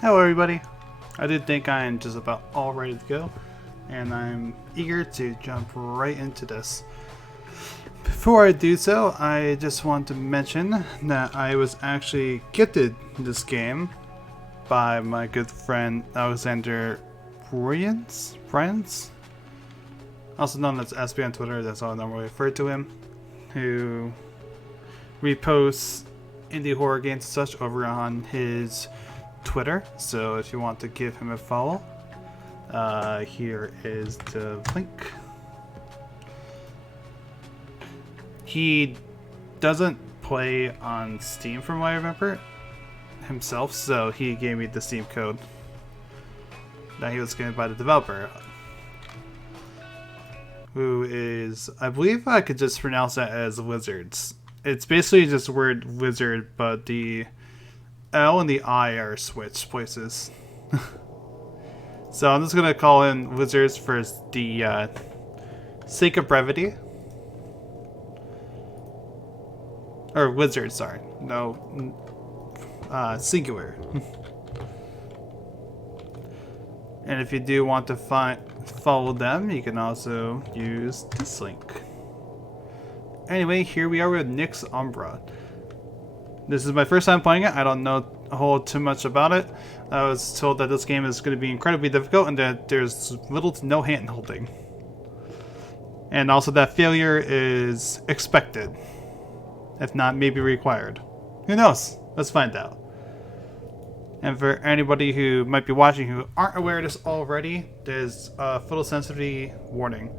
Hello everybody. I did think I am just about all ready to go, and I'm eager to jump right into this. Before I do so, I just want to mention that I was actually gifted this game by my good friend Alexander Bryans, also known as SB on Twitter, that's how I normally refer to him, who reposts indie horror games and such over on his Twitter. So if you want to give him a follow, here is the link. He doesn't play on Steam from what I remember himself, so he gave me the Steam code that he was given by the developer, who is, I believe I could just pronounce that as Wizards. It's basically just the word wizard, but the L and the I are switched places. So I'm just going to call in Wizards for the sake of brevity. Or Wizards, sorry. No, singular. And if you do want to follow them, you can also use this link. Anyway, here we are with Nix Umbra. This is my first time playing it. I don't know a whole too much about it. I was told that this game is going to be incredibly difficult and that there's little to no hand holding. And also that failure is expected, if not maybe required. Who knows? Let's find out. And for anybody who might be watching who aren't aware of this already, there's a photosensitivity warning.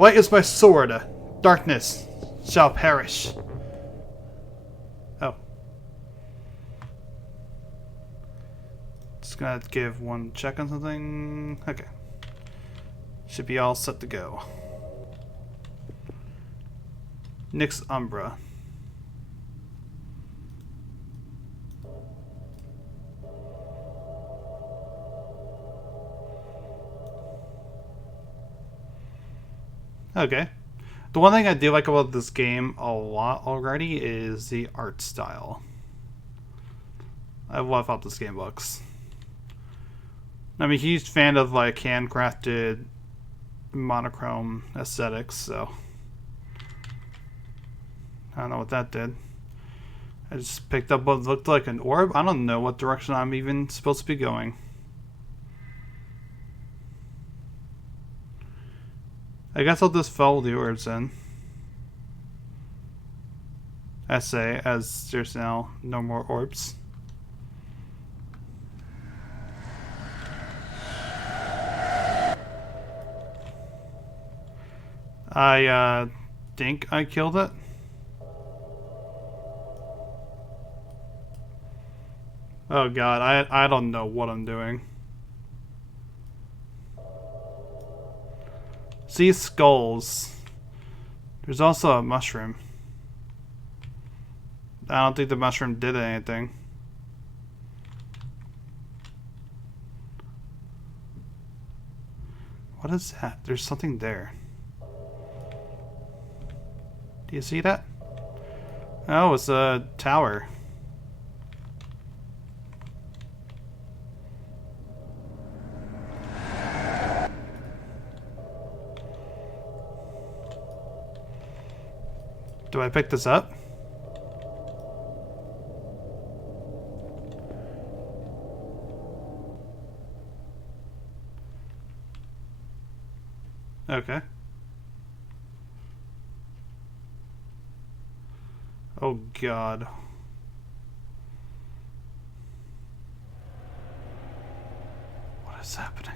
Light is my sword. Darkness shall perish. Oh. Just gonna give one check on something. Okay. Should be all set to go. Nix Umbra. Okay. The one thing I do like about this game a lot already is the art style. I love how this game looks. I'm a huge fan of like handcrafted monochrome aesthetics, so I don't know what that did. I just picked up what looked like an orb. I don't know what direction I'm even supposed to be going. I guess I'll just follow the orbs in. Essay, as there's now no more orbs. I think I killed it. Oh god, I don't know what I'm doing. See skulls. There's also a mushroom. I don't think the mushroom did anything. What is that? There's something there. Do you see that? Oh, it's a tower. Do I pick this up? Okay. Oh god. What is happening?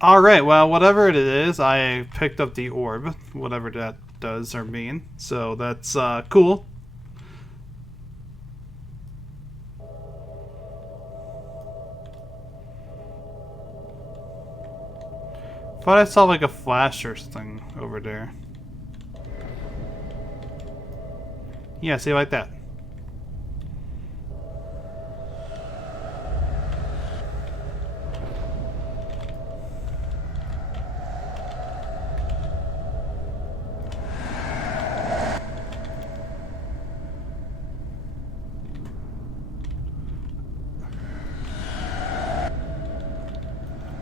Alright, well, whatever it is, I picked up the orb, whatever that does or mean. So that's cool. Thought I saw like a flash or something over there. Yeah, see, like that.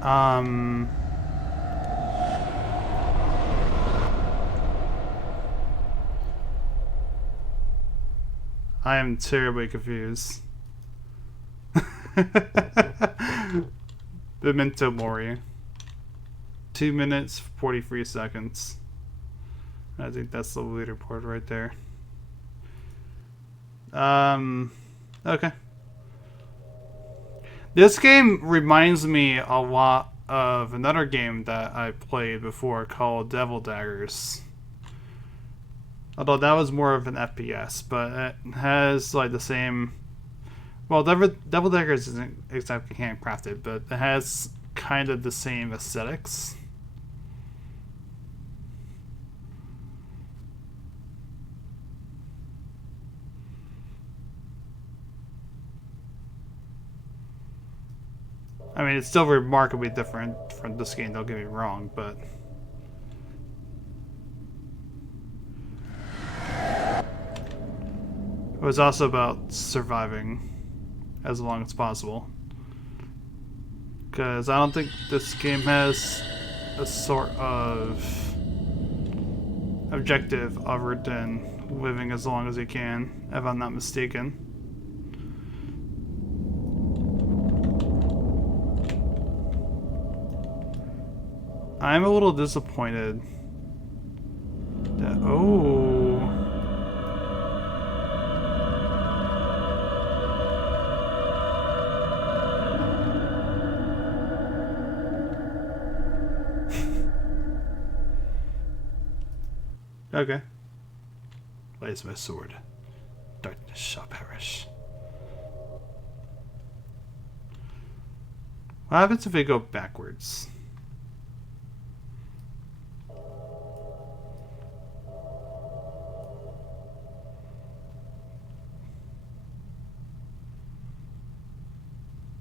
I am terribly confused. Memento Mori. 2 minutes, 43 seconds. I think that's the leaderboard right there. Okay. This game reminds me a lot of another game that I played before called Devil Daggers. Although that was more of an FPS, but it has like the same... Well, Devil Daggers isn't exactly handcrafted, but it has kind of the same aesthetics. I mean, it's still remarkably different from this game, don't get me wrong, but... It was also about surviving as long as possible. Because I don't think this game has a sort of objective other than living as long as you can, if I'm not mistaken. I'm a little disappointed that... Oh... Okay. Where's my sword? Darkness shall perish. What happens if we go backwards?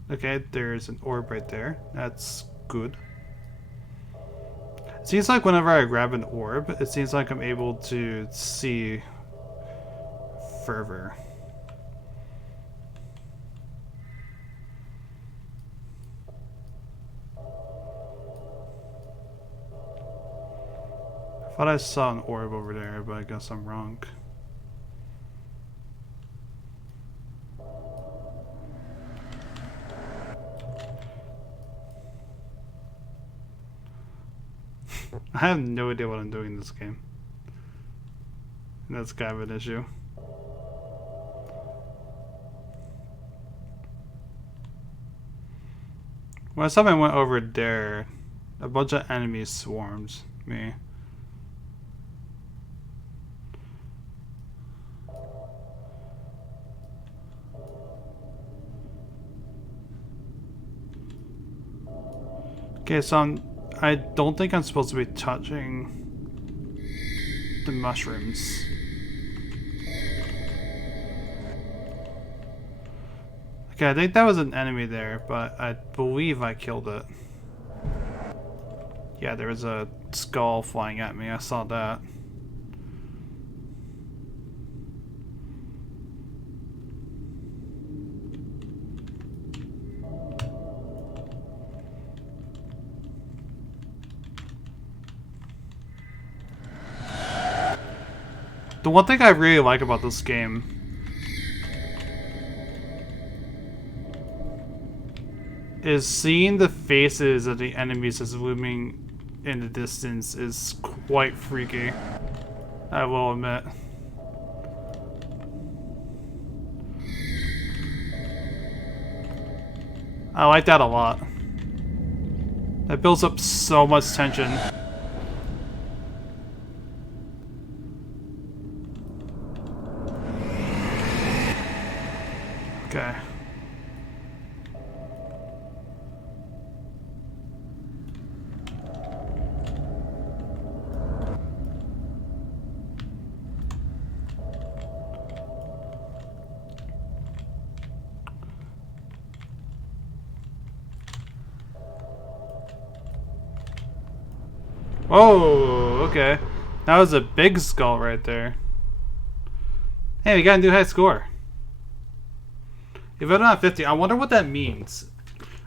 Okay, there's an orb right there. That's good. It seems like whenever I grab an orb, it seems like I'm able to see further. I thought I saw an orb over there, but I guess I'm wrong. I have no idea what I'm doing in this game. And that's kind of an issue. Last time I went over there, a bunch of enemies swarmed me. Okay, so I don't think I'm supposed to be touching the mushrooms. Okay, I think that was an enemy there, but I believe I killed it. Yeah, there was a skull flying at me. I saw that. The one thing I really like about this game is seeing the faces of the enemies as looming in the distance is quite freaky, I will admit. I like that a lot. That builds up so much tension. Okay. Oh, okay. That was a big skull right there. Hey, we got a new high score. If I'm not 50, I wonder what that means.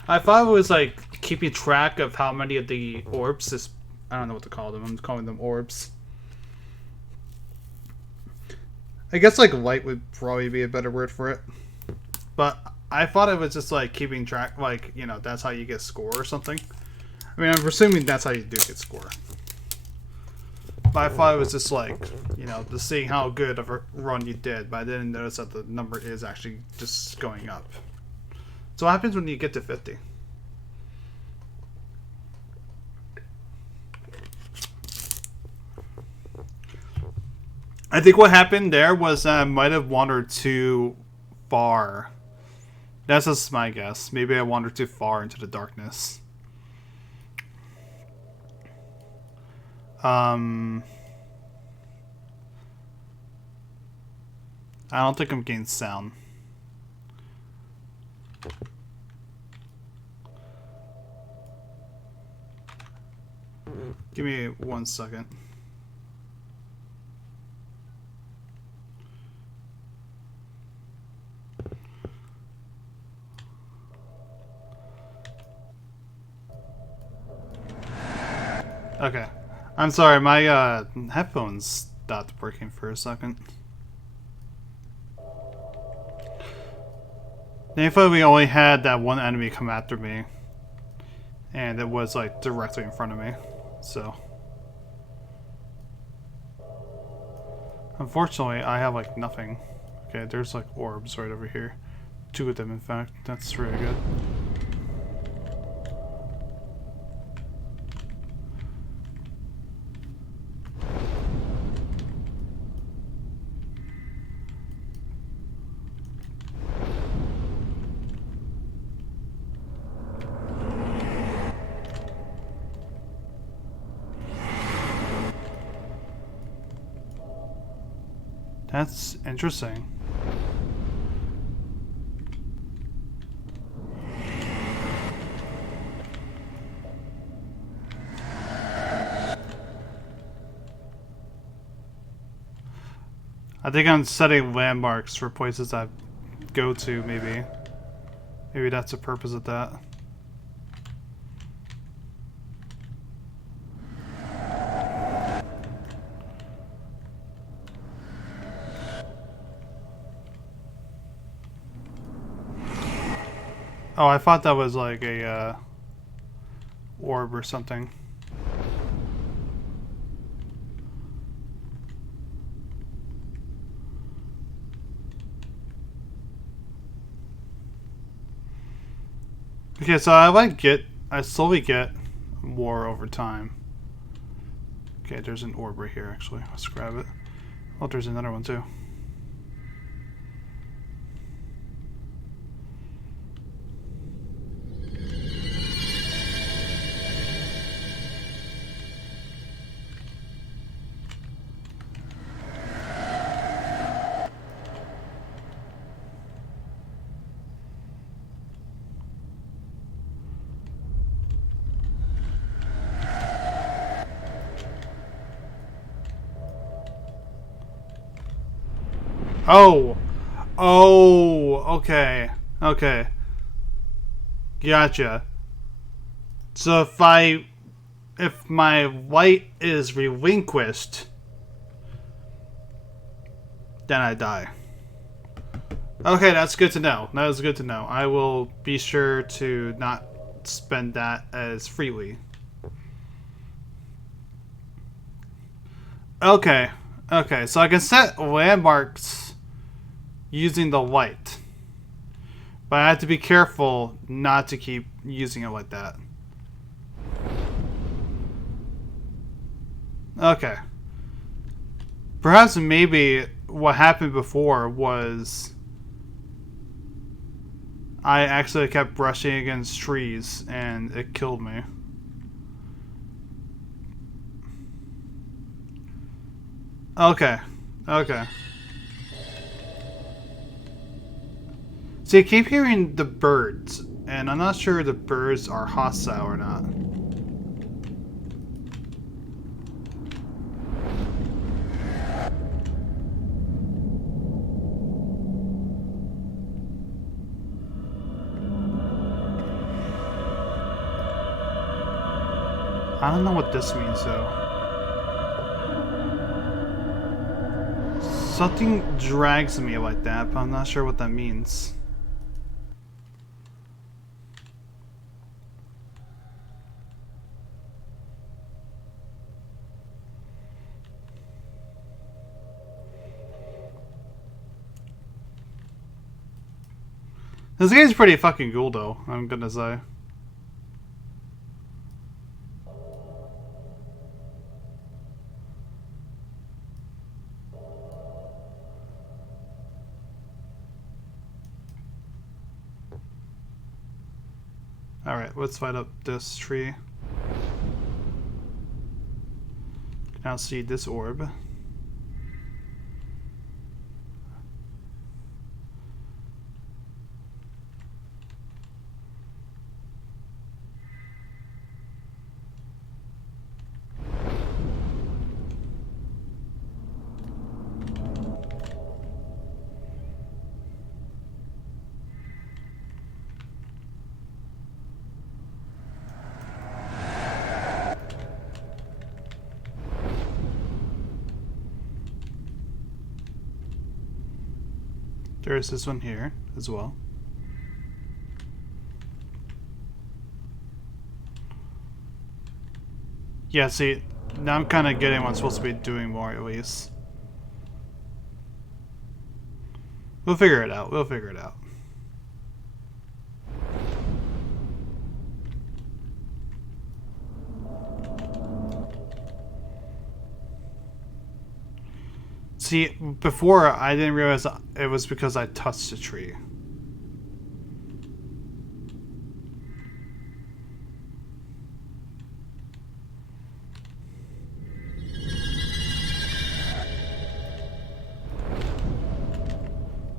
I thought it was like keeping track of how many of the orbs is... I don't know what to call them. I'm calling them orbs. I guess like light would probably be a better word for it. But I thought it was just like keeping track, like, you know, that's how you get score or something. I mean, I'm presuming that's how you do get score. But I thought it was just like, you know, just seeing how good of a run you did. But I didn't notice that the number is actually just going up. So what happens when you get to 50? I think what happened there was I might have wandered too far. That's just my guess. Maybe I wandered too far into the darkness. I don't think I'm getting sound. Give me 1 second. Okay. I'm sorry, my headphones stopped working for a second. Thankfully, we only had that one enemy come after me. And it was like directly in front of me. So. Unfortunately, I have like nothing. Okay, there's like orbs right over here. 2 of them, in fact. That's really good. That's interesting. I think I'm setting landmarks for places I go to, maybe. Maybe that's the purpose of that. Oh, I thought that was like a orb or something. Okay, so I slowly get more over time. Okay, there's an orb right here, actually. Let's grab it. Oh, there's another one too. Oh! Oh! Okay. Okay. Gotcha. So if my light is relinquished, then I die. Okay, that's good to know. That is good to know. I will be sure to not spend that as freely. Okay. Okay, so I can set landmarks using the light. But I have to be careful not to keep using it like that. Okay. Perhaps maybe what happened before was I actually kept brushing against trees and it killed me. Okay. Okay. See, I keep hearing the birds, and I'm not sure if the birds are hostile or not. I don't know what this means though. Something drags me like that, but I'm not sure what that means. This game's pretty fucking cool though, I'm gonna say. Alright, let's fight up this tree. Now see this orb. There's this one here as well. Yeah, see, now I'm kind of getting what I'm supposed to be doing more at least. We'll figure it out. We'll figure it out. See, before I didn't realize it was because I touched the tree.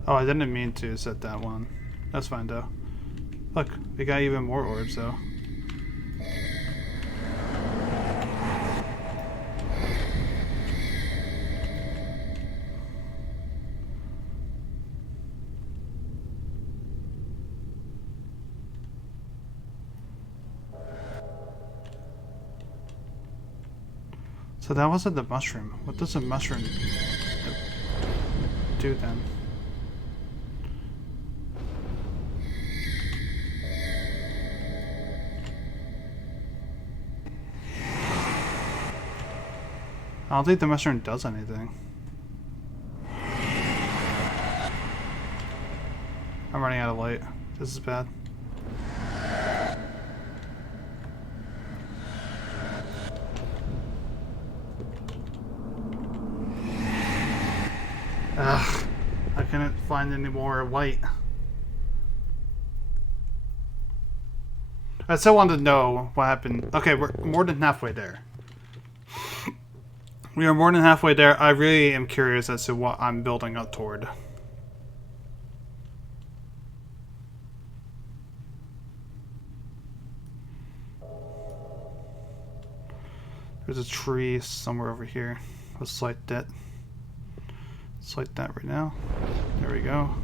Oh, I didn't mean to set that one. That's fine though. Look, we got even more orbs though. So that wasn't the mushroom. What does a mushroom do then? I don't think the mushroom does anything. I'm running out of light. This is bad. Ugh, I couldn't find any more light. I still wanted to know what happened. Okay, we're more than halfway there. We are more than halfway there. I really am curious as to what I'm building up toward. There's a tree somewhere over here. Let's light that. Let's light that right now. There we go.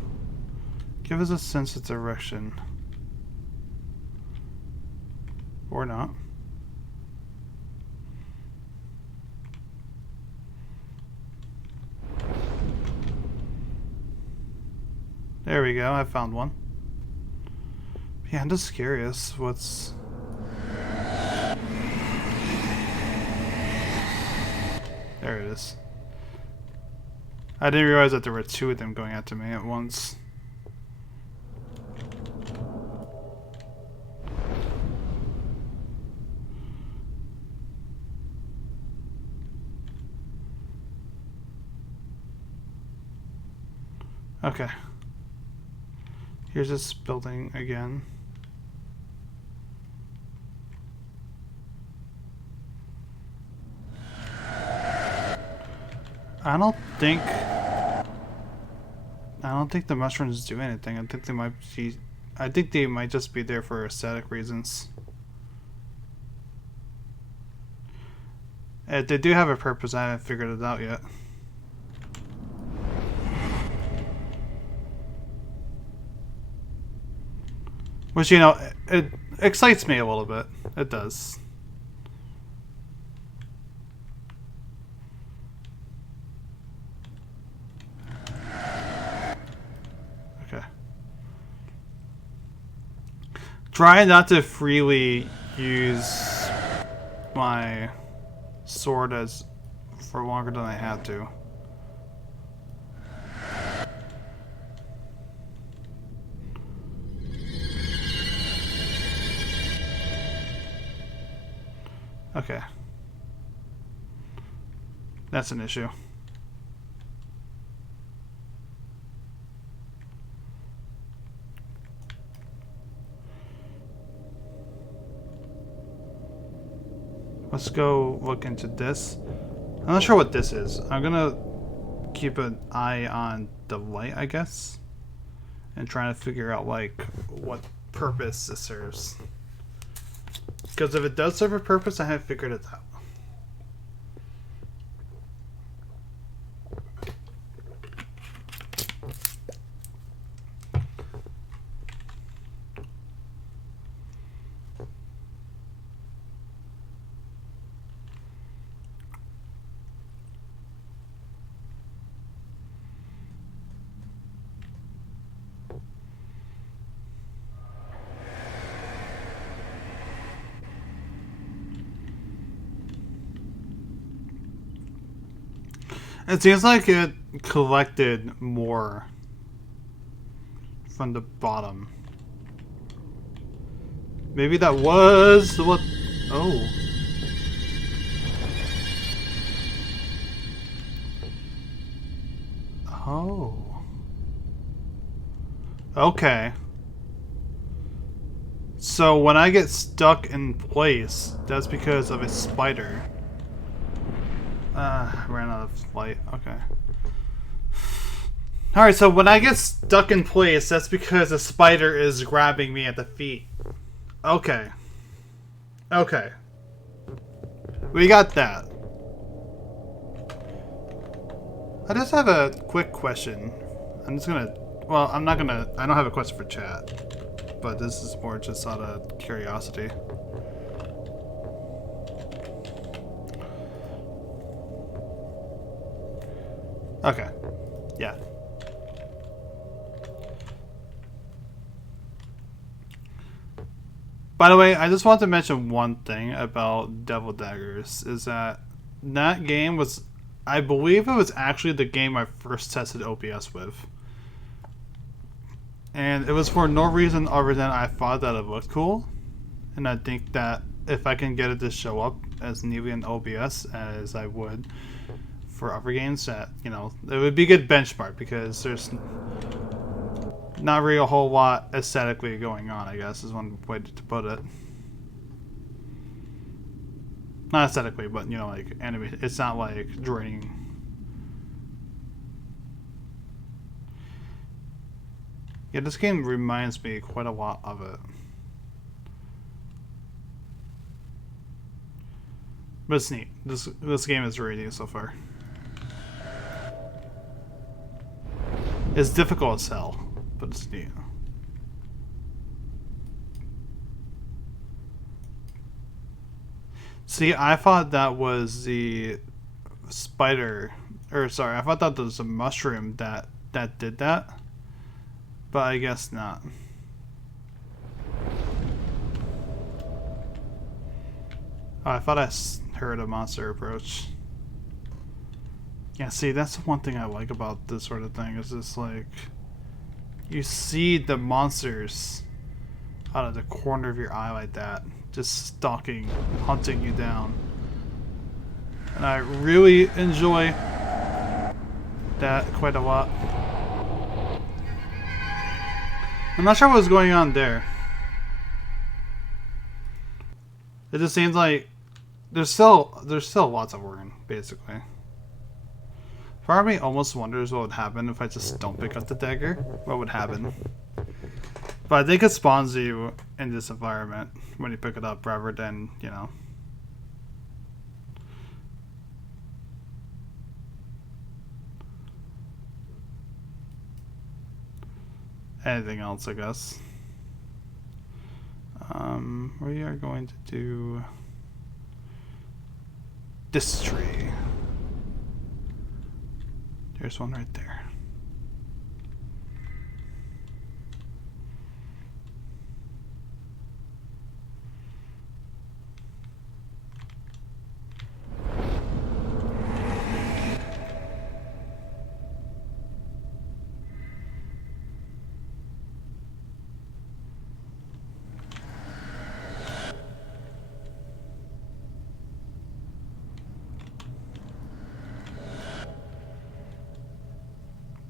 Give us a sense of direction. Or not. There we go, I found one. Yeah, I'm just curious what's... There it is. I didn't realize that there were two of them going after me at once. Okay. Here's this building again. I don't think the mushrooms do anything. I think they might just be there for aesthetic reasons. They do have a purpose. I haven't figured it out yet. Which, you know, it excites me a little bit. It does. try not to freely use my sword as for longer than I have to. Okay. That's an issue. Let's go look into this. I'm not sure what this is. I'm gonna keep an eye on the light, I guess, and trying to figure out like what purpose it serves. Because if it does serve a purpose, I haven't figured it out. It seems like it collected more from the bottom. Maybe that was what... Oh. Oh. Okay. So when I get stuck in place, that's because of a spider. Ran out of light. Okay. Alright, so when I get stuck in place, that's because a spider is grabbing me at the feet. Okay. Okay. We got that. I just have a quick question. I'm just gonna... Well, I'm not gonna... I don't have a question for chat. But this is more just out of curiosity. Okay. Yeah. By the way, I just want to mention one thing about Devil Daggers, is that game was, I believe it was actually the game I first tested OBS with. And it was for no reason other than I thought that it looked cool. And I think that if I can get it to show up as neatly in OBS as I would for other games, that, you know, it would be a good benchmark, because there's not really a whole lot aesthetically going on, I guess, is one way to put it. Not aesthetically, but, you know, like, anime. It's not like draining. Yeah, this game reminds me quite a lot of it. But it's neat. This game is really neat so far. It's difficult as hell, but it's neat. See, I thought that was the spider, or sorry, I thought that was a mushroom that did that, but I guess not. Oh, I thought I heard a monster approach. Yeah, see, that's the one thing I like about this sort of thing, is just like, you see the monsters out of the corner of your eye like that, just stalking, hunting you down. And I really enjoy that quite a lot. I'm not sure what was going on there. It just seems like there's still lots of work, basically. Part of me almost wonders what would happen if I just don't pick up the dagger. What would happen? But I think it spawns you in this environment when you pick it up, rather than, you know. Anything else, I guess. We are going to do this tree. There's one right there.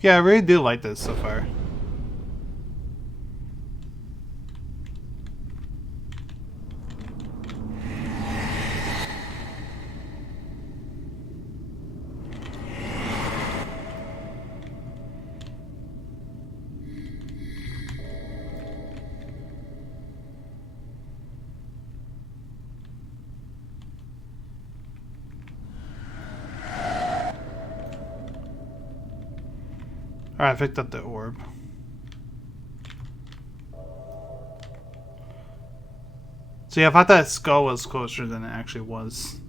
Yeah, I really do like this so far. Alright, I picked up the orb. So yeah, I thought that skull was closer than it actually was.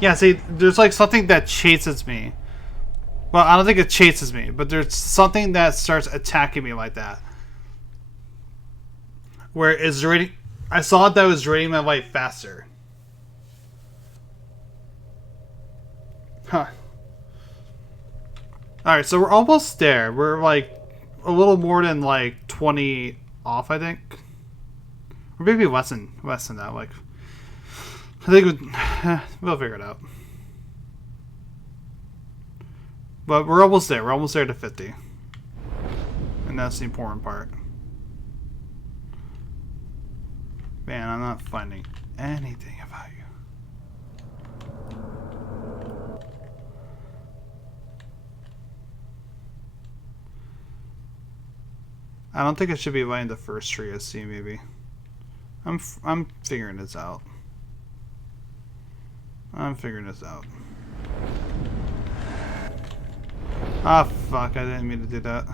Yeah, see, there's like something that chases me. Well, I don't think it chases me, but there's something that starts attacking me like that. Where it's rating. I saw that it was rating my life faster. Huh. Alright, so we're almost there. We're like a little more than like 20 off, I think. Or maybe less than that. Like, I think we'll figure it out. But we're almost there. We're almost there to 50. And that's the important part. Man, I'm not finding anything about you. I don't think it should be lighting the first tree I see, maybe. I'm figuring this out. I'm figuring this out. Ah, fuck, I didn't mean to do that.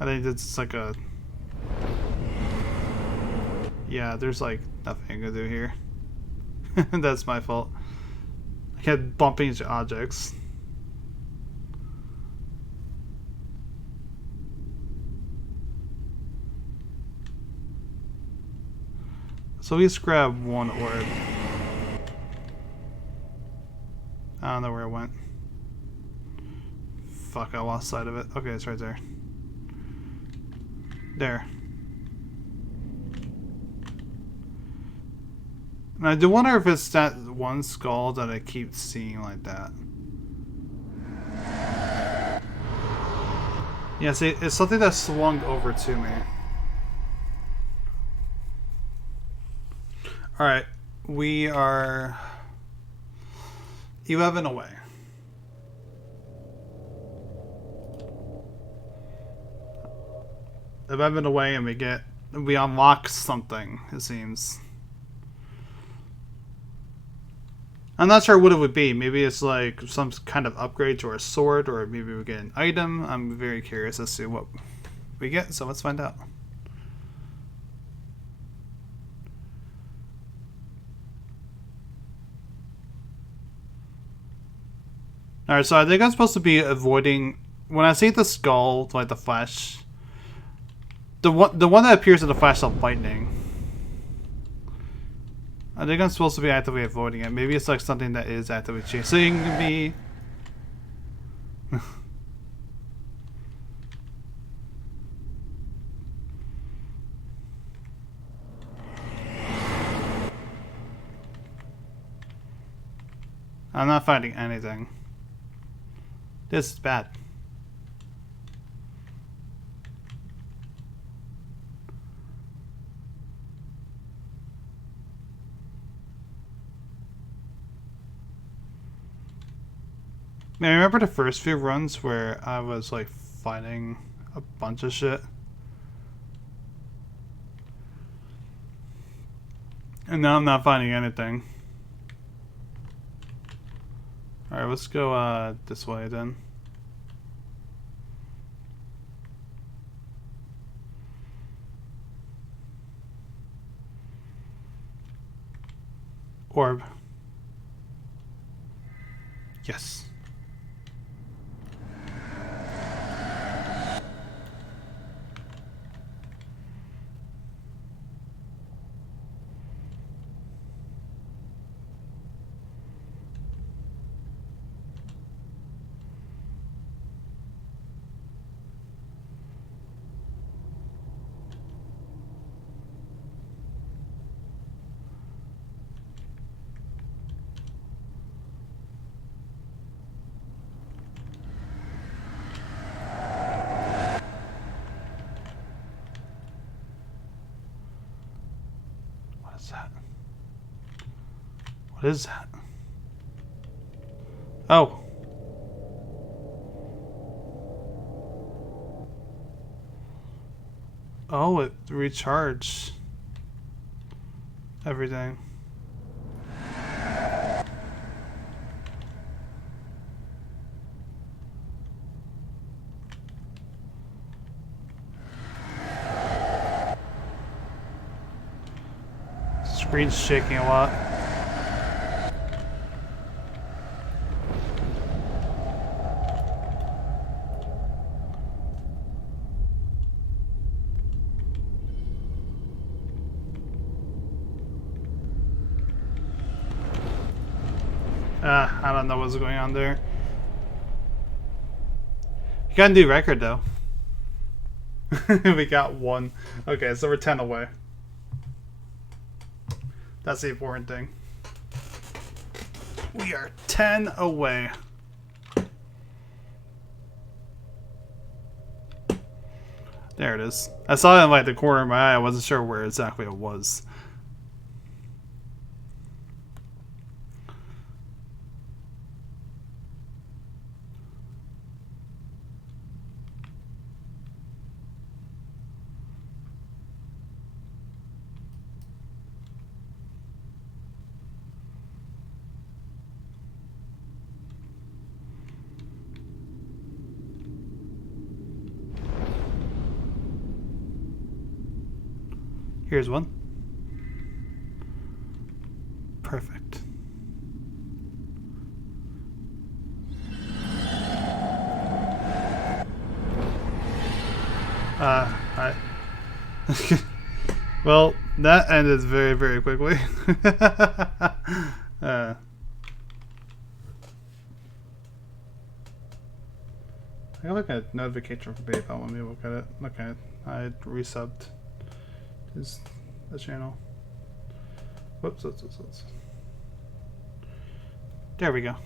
I think it's like a... Yeah, there's like nothing to do here. That's my fault. I kept bumping into objects. So we just grab one orb. I don't know where it went. Fuck, I lost sight of it. Okay, it's right there. There. And I do wonder if it's that one skull that I keep seeing like that. Yeah, see, it's something that swung over to me. Alright, we are 11 away. If I've been away and we unlock something, it seems. I'm not sure what it would be. Maybe it's like some kind of upgrade to our sword, or maybe we get an item. I'm very curious as to what we get, so let's find out. Alright, so I think I'm supposed to be avoiding... When I see the skull, like the flash... The one that appears in the flash of lightning. I think I'm supposed to be actively avoiding it. Maybe it's like something that is actively chasing me. I'm not finding anything. This is bad. I remember the first few runs where I was like finding a bunch of shit. And now I'm not finding anything. Alright, let's go this way then. Orb. Yes. What is that? What is that? Oh. Oh, it recharged everything. Screen's shaking a lot. I don't know what's going on there. You gotta do record though. We got 1. Okay, so we're 10 away. That's the important thing. We are 10 away. There it is. I saw it in like the corner of my eye. I wasn't sure where exactly it was. Here's one. Perfect. I well, that ended very, very quickly. I got like a notification from PayPal. Let me look at it. Okay, I resubbed the channel. Whoops. There we go.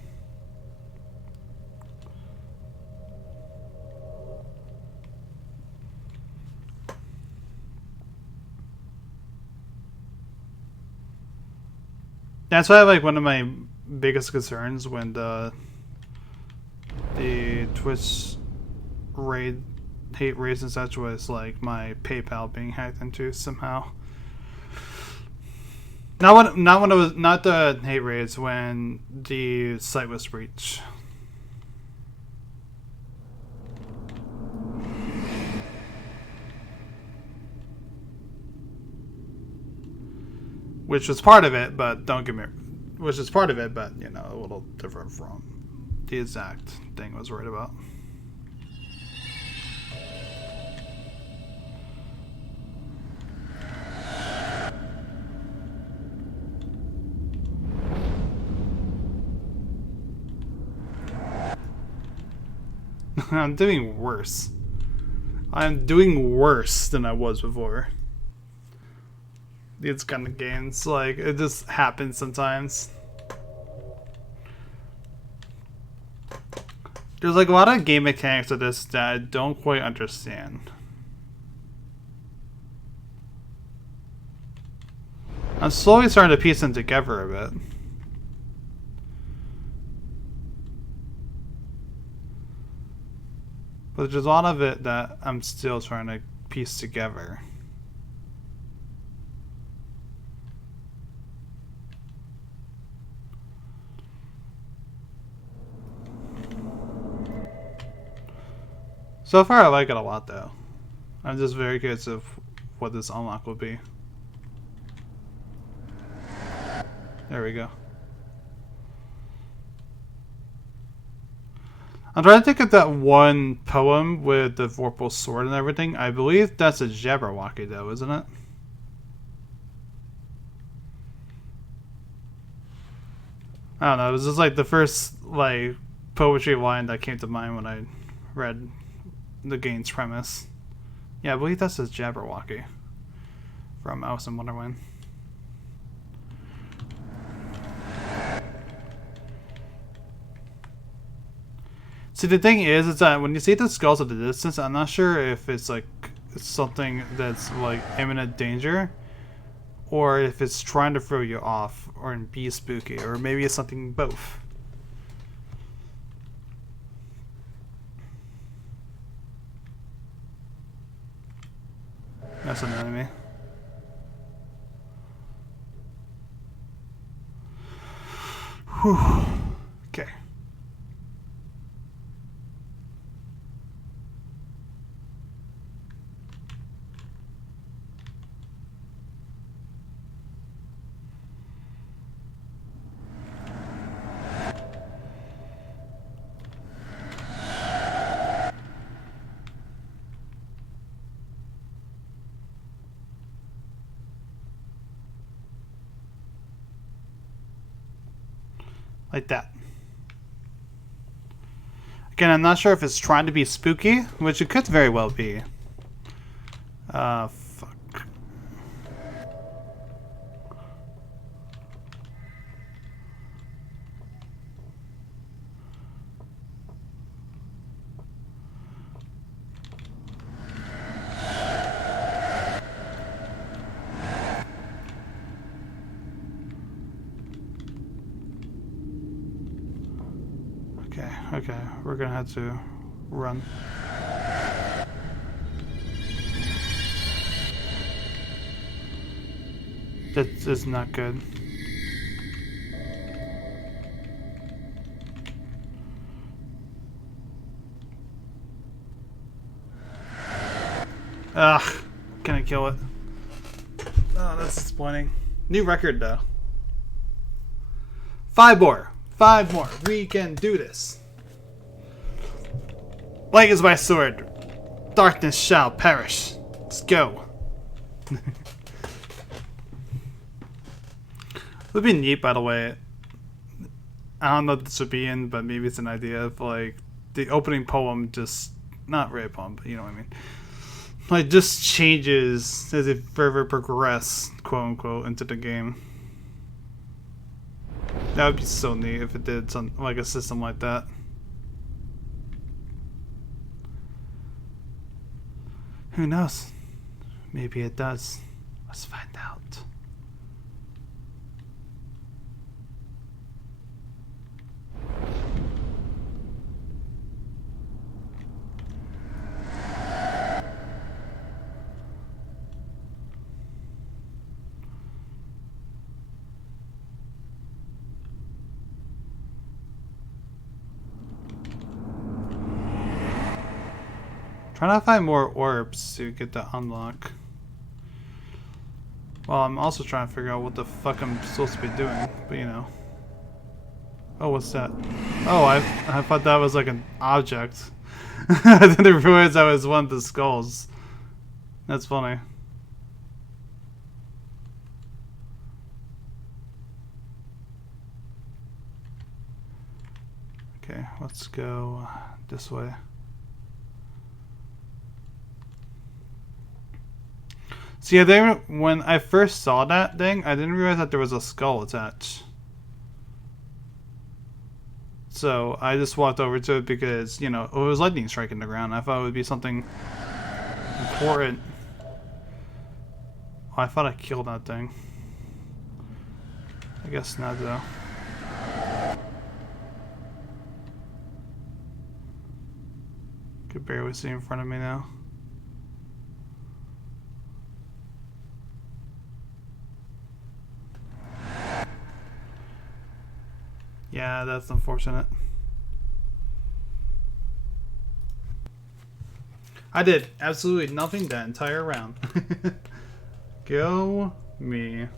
That's why like one of my biggest concerns when the Twitch hate raids and such was like my PayPal being hacked into somehow. Not when it was not the hate raids, when the site was breached. Which was part of it, but which is part of it, but you know, a little different from the exact thing I was worried about. I'm doing worse. I'm doing worse than I was before. These kind of games, like, it just happens sometimes. There's like a lot of game mechanics of this that I don't quite understand. I'm slowly starting to piece them together a bit. But there's a lot of it that I'm still trying to piece together. So far, I like it a lot, though. I'm just very curious of what this unlock will be. There we go. I'm trying to think of that one poem with the Vorpal sword and everything. I believe that's a Jabberwocky, though, isn't it? I don't know. It was just like the first like poetry line that came to mind when I read the game's premise. Yeah, I believe that's a Jabberwocky from Alice in Wonderland. See, the thing is that when you see the skulls at the distance, I'm not sure if it's like something that's like imminent danger, or if it's trying to throw you off or be spooky, or maybe it's something both. That's an enemy. Whew. Okay. Like that. Again, I'm not sure if it's trying to be spooky, which it could very well be. Fuck. Okay, we're gonna have to run. That is not good. Ugh, can I kill it? Oh, that's disappointing. New record though. 5 more. 5 more. We can do this. Light is my sword. Darkness shall perish. Let's go. It would be neat, by the way. I don't know what this would be in, but maybe it's an idea of like the opening poem just not really a poem, but you know what I mean. Like just changes as it further progress, quote unquote, into the game. That would be so neat if it did some like a system like that. Who knows? Maybe it does. Let's find out. Trying to find more orbs to get the unlock. Well, I'm also trying to figure out what the fuck I'm supposed to be doing, but you know. Oh, what's that? Oh, I thought that was like an object. I didn't realize that was one of the skulls. That's funny. Okay, let's go this way. So yeah, when I first saw that thing, I didn't realize that there was a skull attached. So I just walked over to it because, you know, it was lightning striking the ground. I thought it would be something important. Oh, I thought I killed that thing. I guess not, though. Could barely see in front of me now. Yeah, that's unfortunate. I did absolutely nothing that entire round. Go me.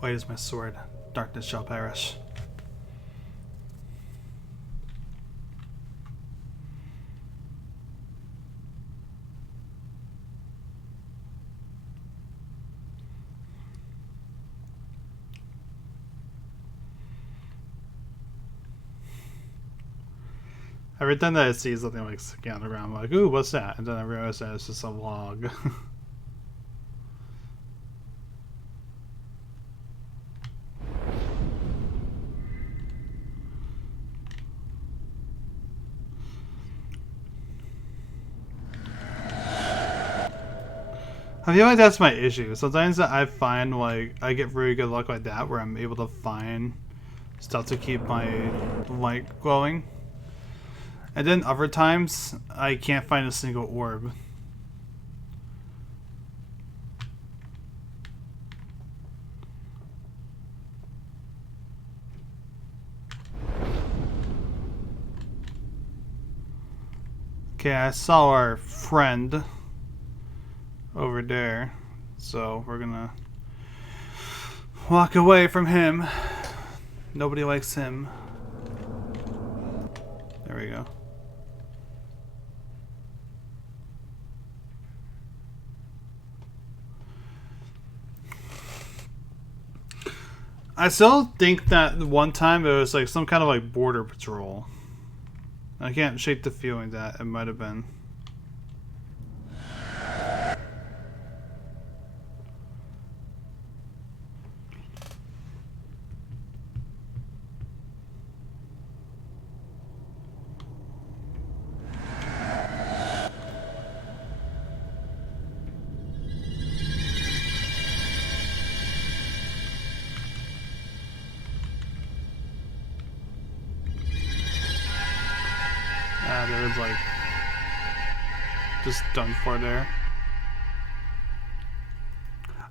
White is my sword. Darkness shall perish. Every time that I see something like sticking on the ground, I'm like, ooh, what's that? And then I realize that it's just a log. I feel like that's my issue. Sometimes I find like I get really good luck like that where I'm able to find stuff to keep my light glowing. And then other times I can't find a single orb. Okay, I saw our friend over there, so we're gonna walk away from him. Nobody likes him. There we go. I still think that one time it was like some kind of like border patrol. I can't shake the feeling that it might have been. There was like just done for there.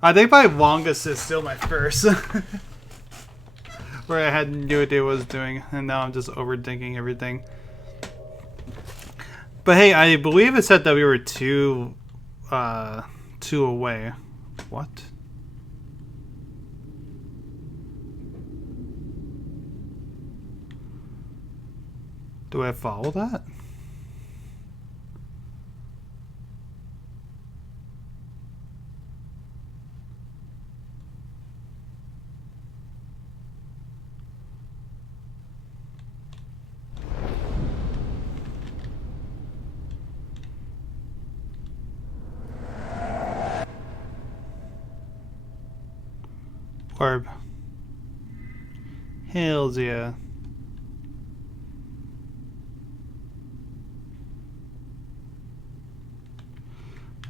I think my longest is still my first. Where I had no idea what I was doing, and now I'm just overthinking everything. But hey, I believe it said that we were two away. What? Do I follow that? Orb. Hells yeah.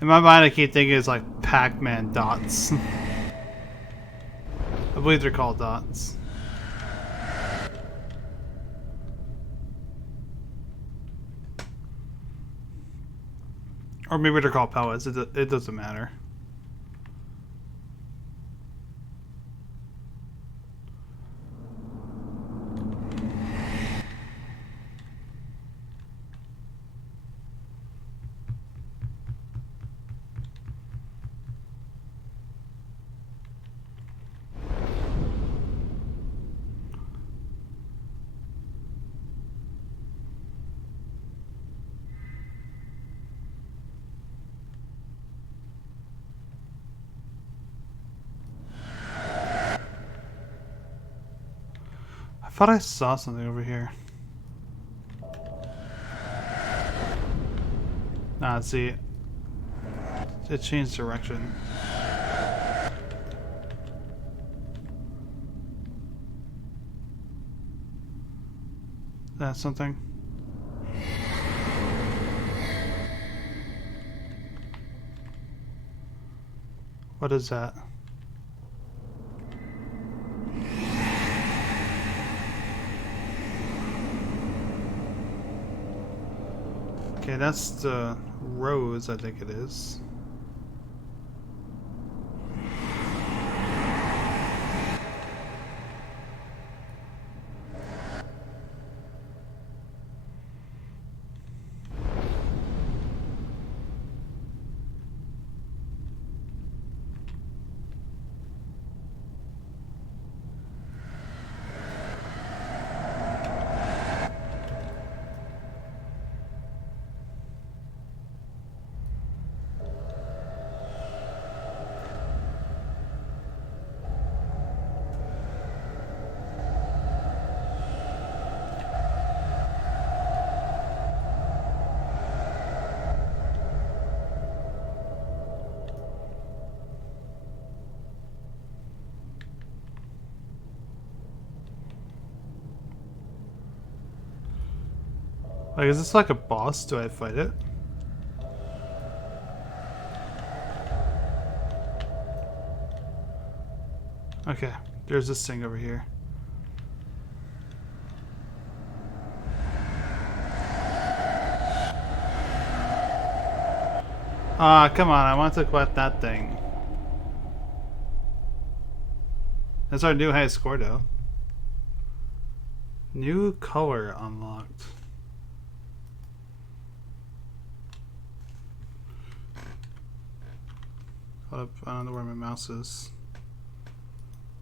In my mind, I keep thinking it's like Pac-Man dots. I believe they're called dots. Or maybe they're called pellets. It doesn't matter. I thought I saw something over here. Nah, see, it changed direction. That's something. What is that? Okay, that's the rose, I think it is. Like, is this like a boss? Do I fight it? Okay, there's this thing over here. Ah, come on, I want to collect that thing. That's our new highest score, though. New color unlocked. Hold up, I don't know where my mouse is.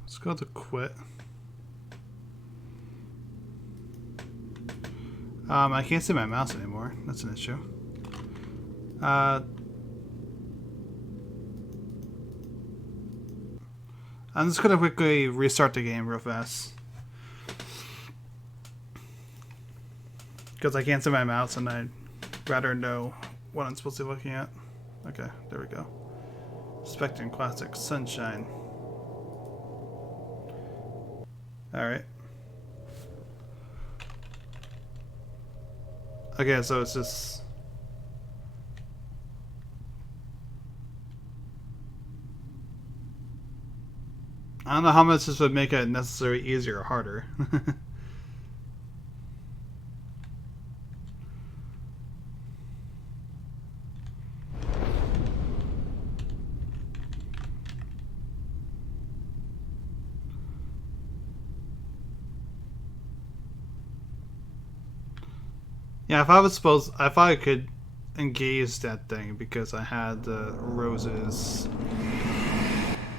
Let's go to quit. I can't see my mouse anymore. That's an issue. I'm just gonna quickly restart the game real fast. Because I can't see my mouse and I'd rather know what I'm supposed to be looking at. Okay, there we go. Spectrum Classic Sunshine. Alright. Okay, so it's just... I don't know how much this would make it necessarily easier or harder. Yeah, if I thought I could engage that thing because I had the roses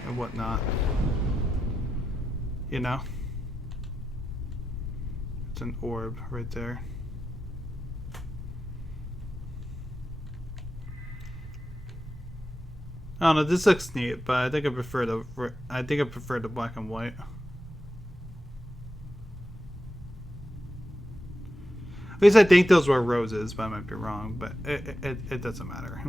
and whatnot. You know? It's an orb right there. I don't know, this looks neat, but I think I prefer the black and white. At least I think those were roses, but I might be wrong, but it doesn't matter.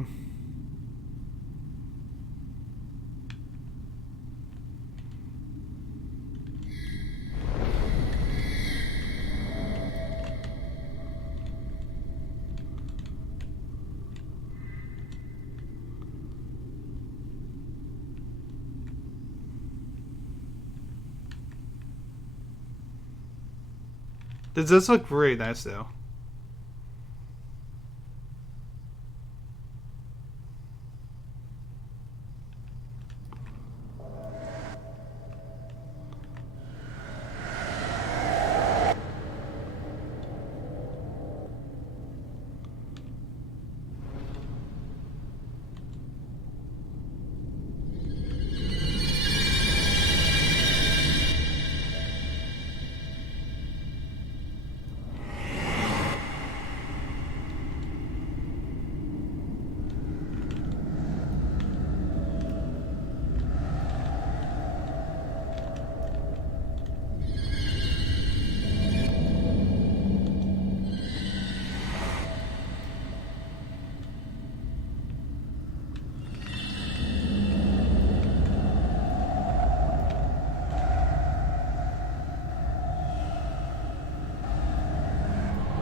This does look really nice though.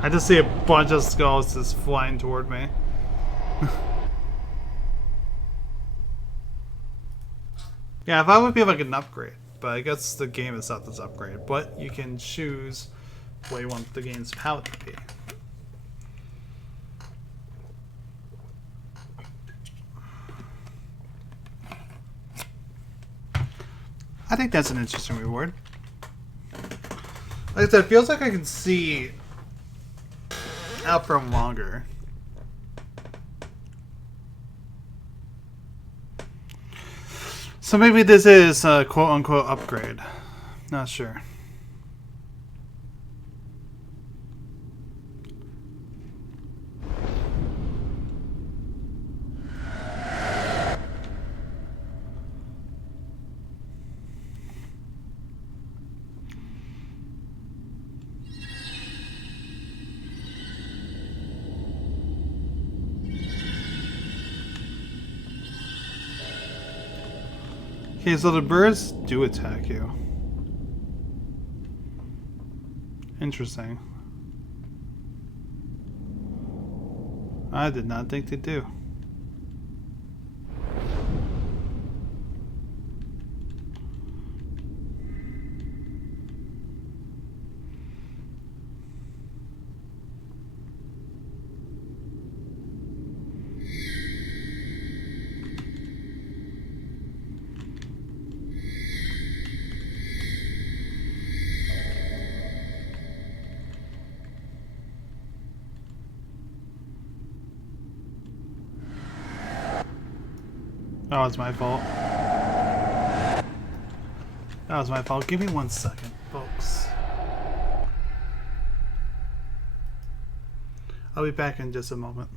I just see a bunch of skulls just flying toward me. Yeah, if I would be like an upgrade, but I guess the game is not this upgrade. But you can choose what you want the game's palette to be. I think that's an interesting reward. Like I said, it feels like I can see out from longer. So maybe this is a quote-unquote upgrade. Not sure. Okay, so the birds do attack you. Interesting. I did not think they do. Oh, it's my fault. That was my fault. Give me 1 second, folks. I'll be back in just a moment.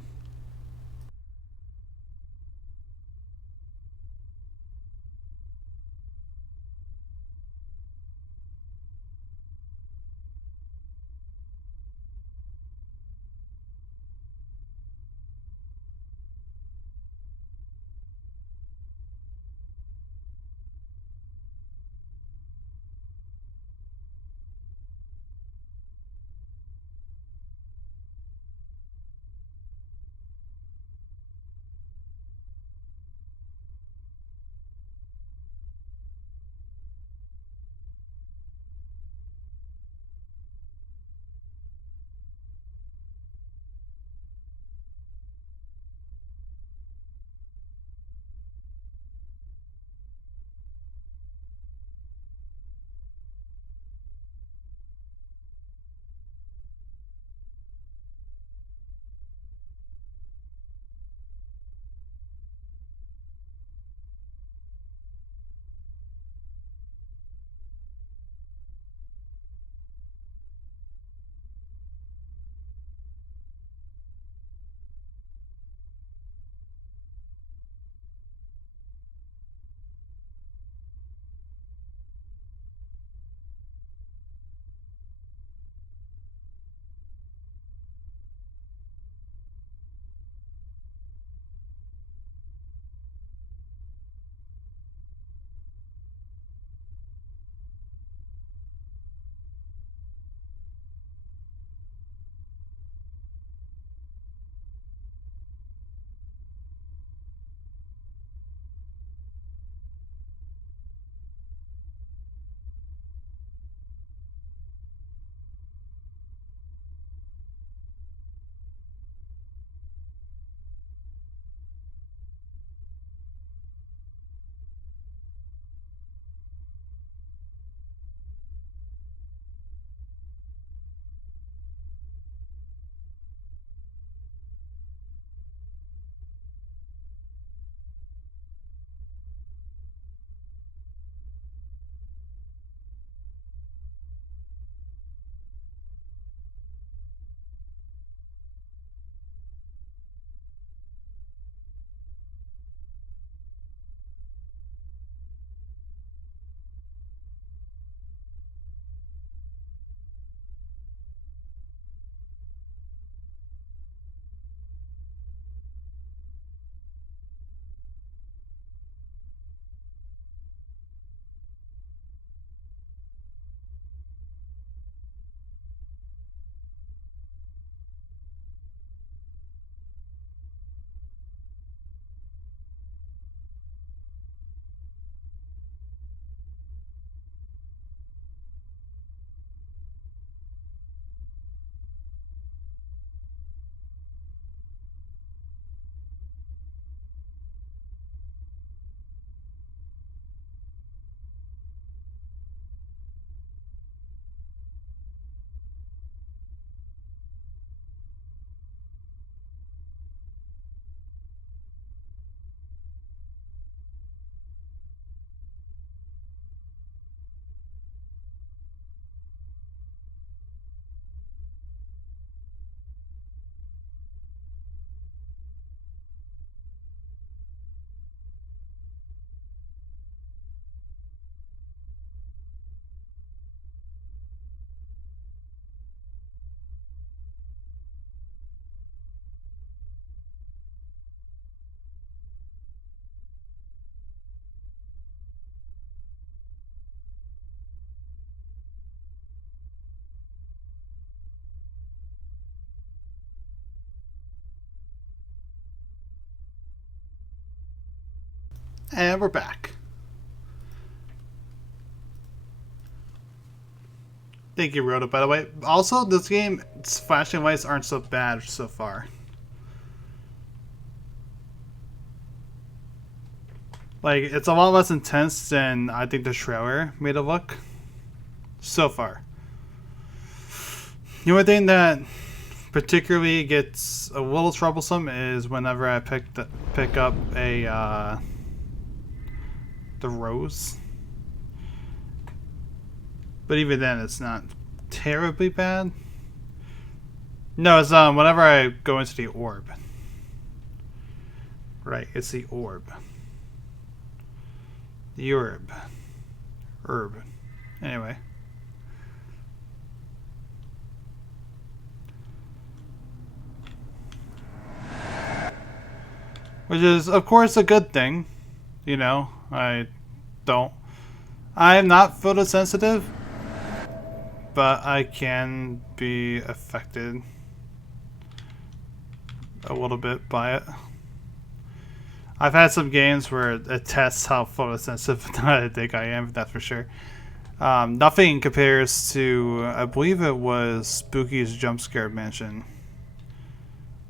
And we're back. Thank you, Rhoda, by the way. Also, this game's flashing lights aren't so bad so far. Like, it's a lot less intense than I think the trailer made it look. So far. The only thing that particularly gets a little troublesome is whenever I pick up a the rose. But even then, it's not terribly bad. No, it's whenever I go into the orb. Right, it's the orb. The orb. Herb. Anyway. Which is, of course, a good thing. You know, I'm not photosensitive, but I can be affected a little bit by it. I've had some games where it tests how photosensitive I think I am, that's for sure. Nothing compares to, I believe it was Spooky's Jump Scare Mansion.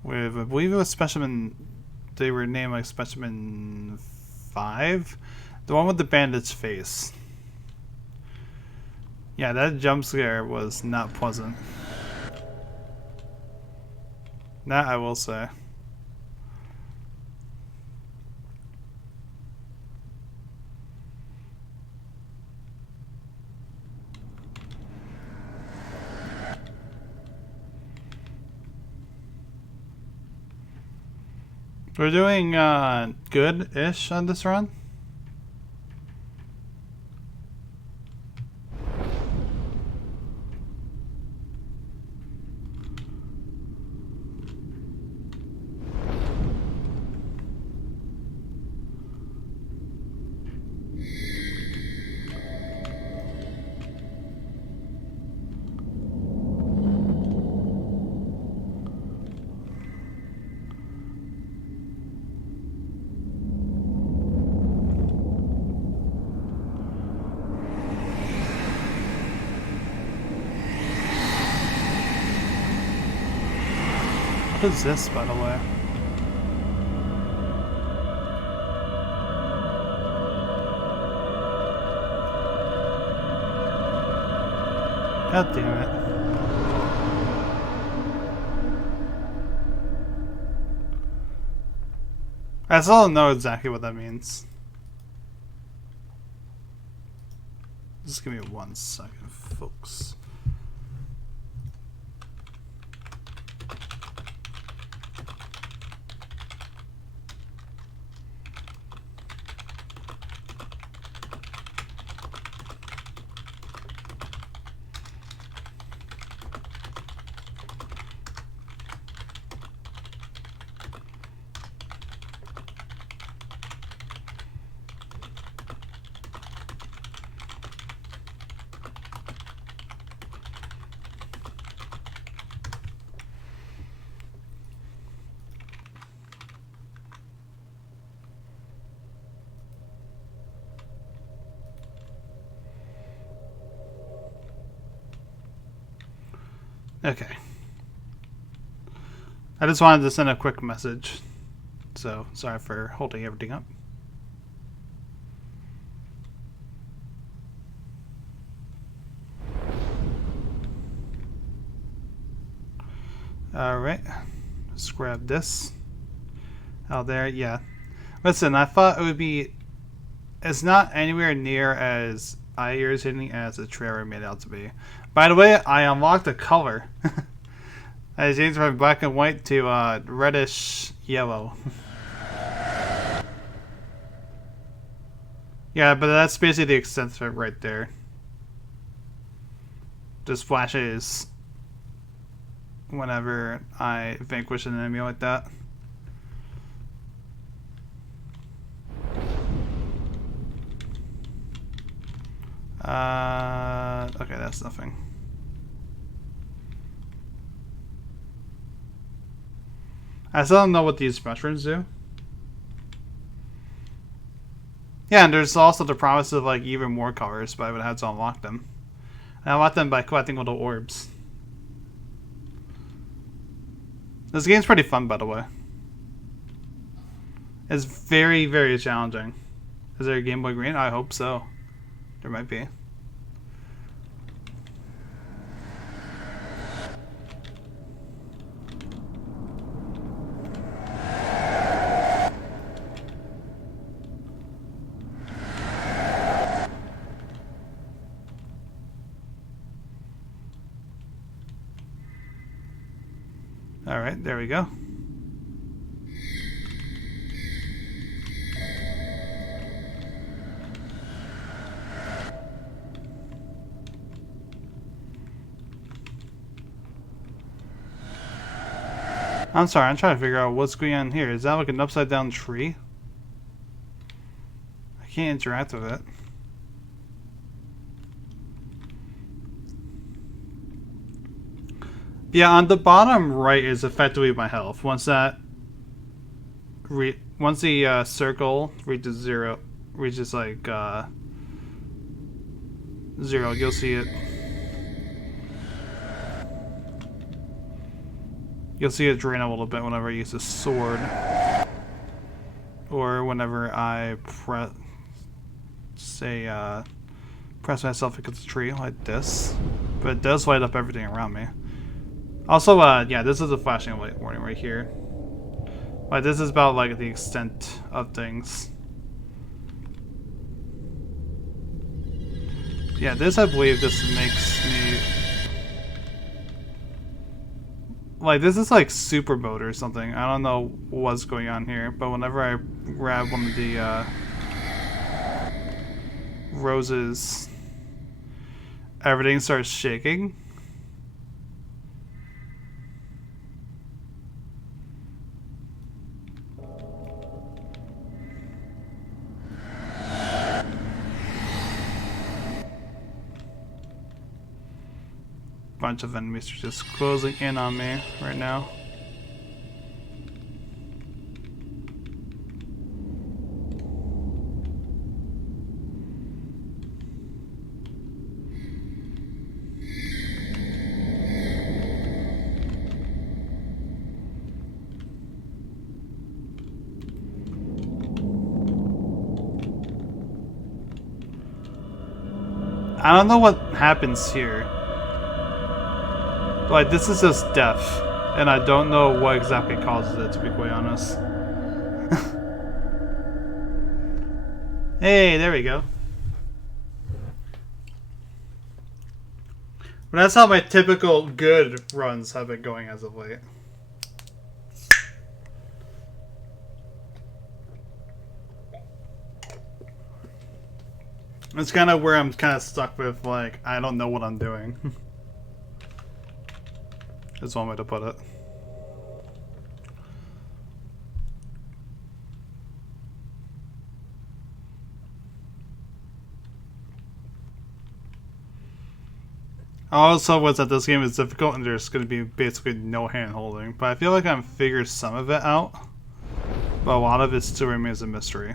With, I believe it was Specimen, they were named like Specimen 5? The one with the bandit's face. Yeah, that jump scare was not pleasant. That I will say. We're doing good-ish on this run. What is this, by the way? God damn it. I still don't know exactly what that means. Just give me 1 second, folks. Okay. I just wanted to send a quick message. So, sorry for holding everything up. Alright. Let's grab this. Oh, there, yeah. Listen, I thought it would be... It's not anywhere near as eye-irritating as the trailer made out to be. By the way, I unlocked a color. I changed from black and white to reddish yellow. Yeah, but that's basically the extent of it right there. Just flashes whenever I vanquish an enemy like that. Okay, that's nothing. I still don't know what these mushrooms do. Yeah, and there's also the promise of like even more colors, but I would have to unlock them. And I unlock them by collecting little orbs. This game's pretty fun, by the way. It's very, very challenging. Is there a Game Boy Green? I hope so. There might be. Alright, there we go. I'm sorry, I'm trying to figure out what's going on here. Is that like an upside down tree? I can't interact with it. Yeah, on the bottom right is effectively my health. Once the circle reaches zero, like 0, you'll see it. You'll see it drain a little bit whenever I use a sword, or whenever I press myself against a tree like this. But it does light up everything around me. Also, yeah, this is a flashing light warning right here. Like, this is about, like, the extent of things. Yeah, this, I believe, this makes me... Like, this is, like, super mode or something. I don't know what's going on here, but whenever I grab one of the, roses, everything starts shaking. Bunch of enemies are just closing in on me right now. I don't know what happens here. Like, this is just death, and I don't know what exactly causes it, to be quite honest. Hey, there we go. But that's how my typical good runs have been going as of late. It's kind of where I'm kind of stuck with, like, I don't know what I'm doing. That's one way to put it. Also, was that this game is difficult and there's going to be basically no hand holding, but I feel like I've figured some of it out, but a lot of it still remains a mystery.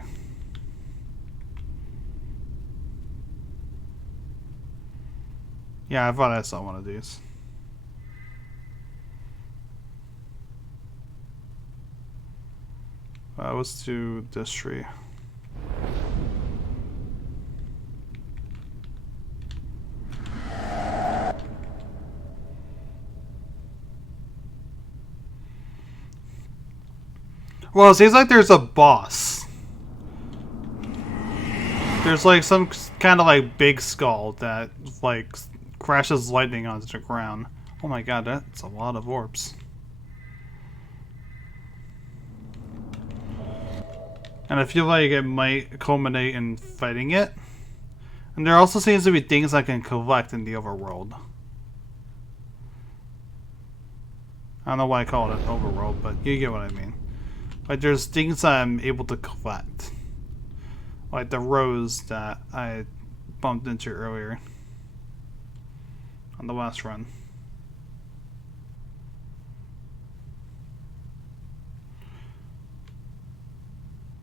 Yeah, I thought I saw one of these. Let's do this tree. Well, it seems like there's a boss. There's like some kind of like big skull that like crashes lightning onto the ground. Oh my god, that's a lot of orbs. And I feel like it might culminate in fighting it. And there also seems to be things I can collect in the overworld. I don't know why I call it an overworld, but you get what I mean. Like, there's things I'm able to collect. Like the rose that I bumped into earlier on the last run.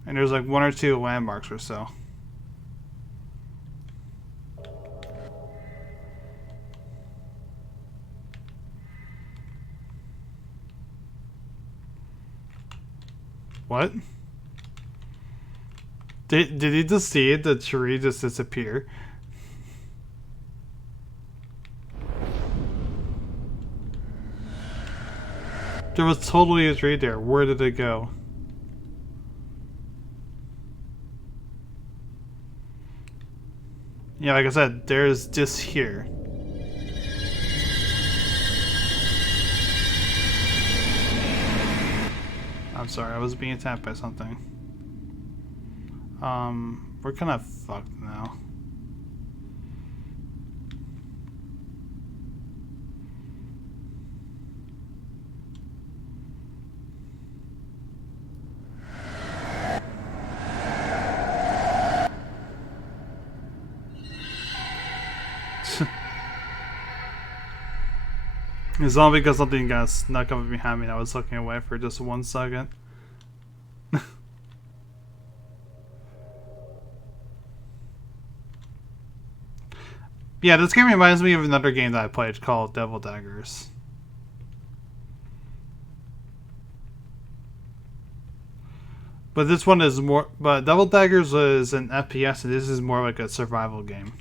And there's like 1 or 2 landmarks or so. What? Did you just see it? The tree just disappear? There was totally a tree there. Where did it go? Yeah, like I said, there's this here. I'm sorry, I was being attacked by something. We're kind of fucked now. It's all because something got snuck up behind me and I was looking away for just 1 second. Yeah, this game reminds me of another game that I played called Devil Daggers. But this one is more... But Devil Daggers is an FPS and this is more like a survival game.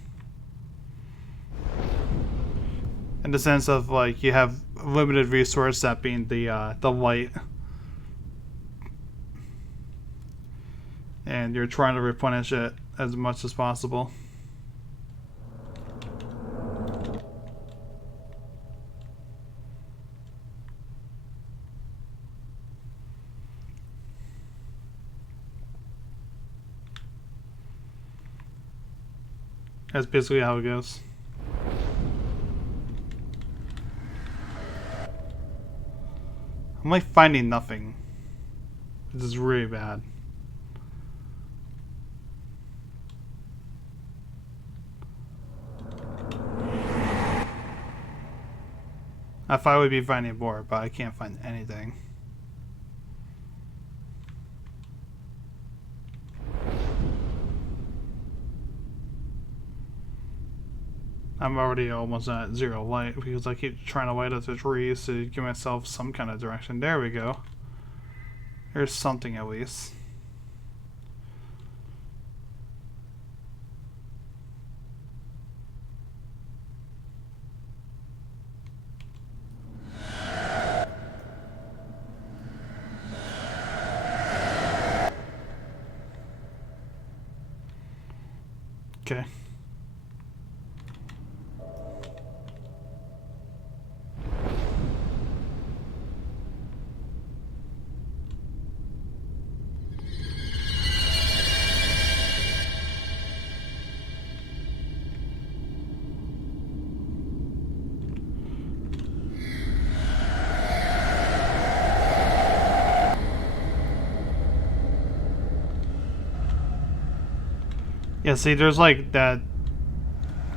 In the sense of, like, you have limited resource, that being the light. And you're trying to replenish it as much as possible. That's basically how it goes. I'm like finding nothing. This is really bad. I thought I would be finding more, but I can't find anything. I'm already almost at 0 light because I keep trying to light up the trees to give myself some kind of direction. There we go. There's something at least. Okay. Yeah, see, there's like that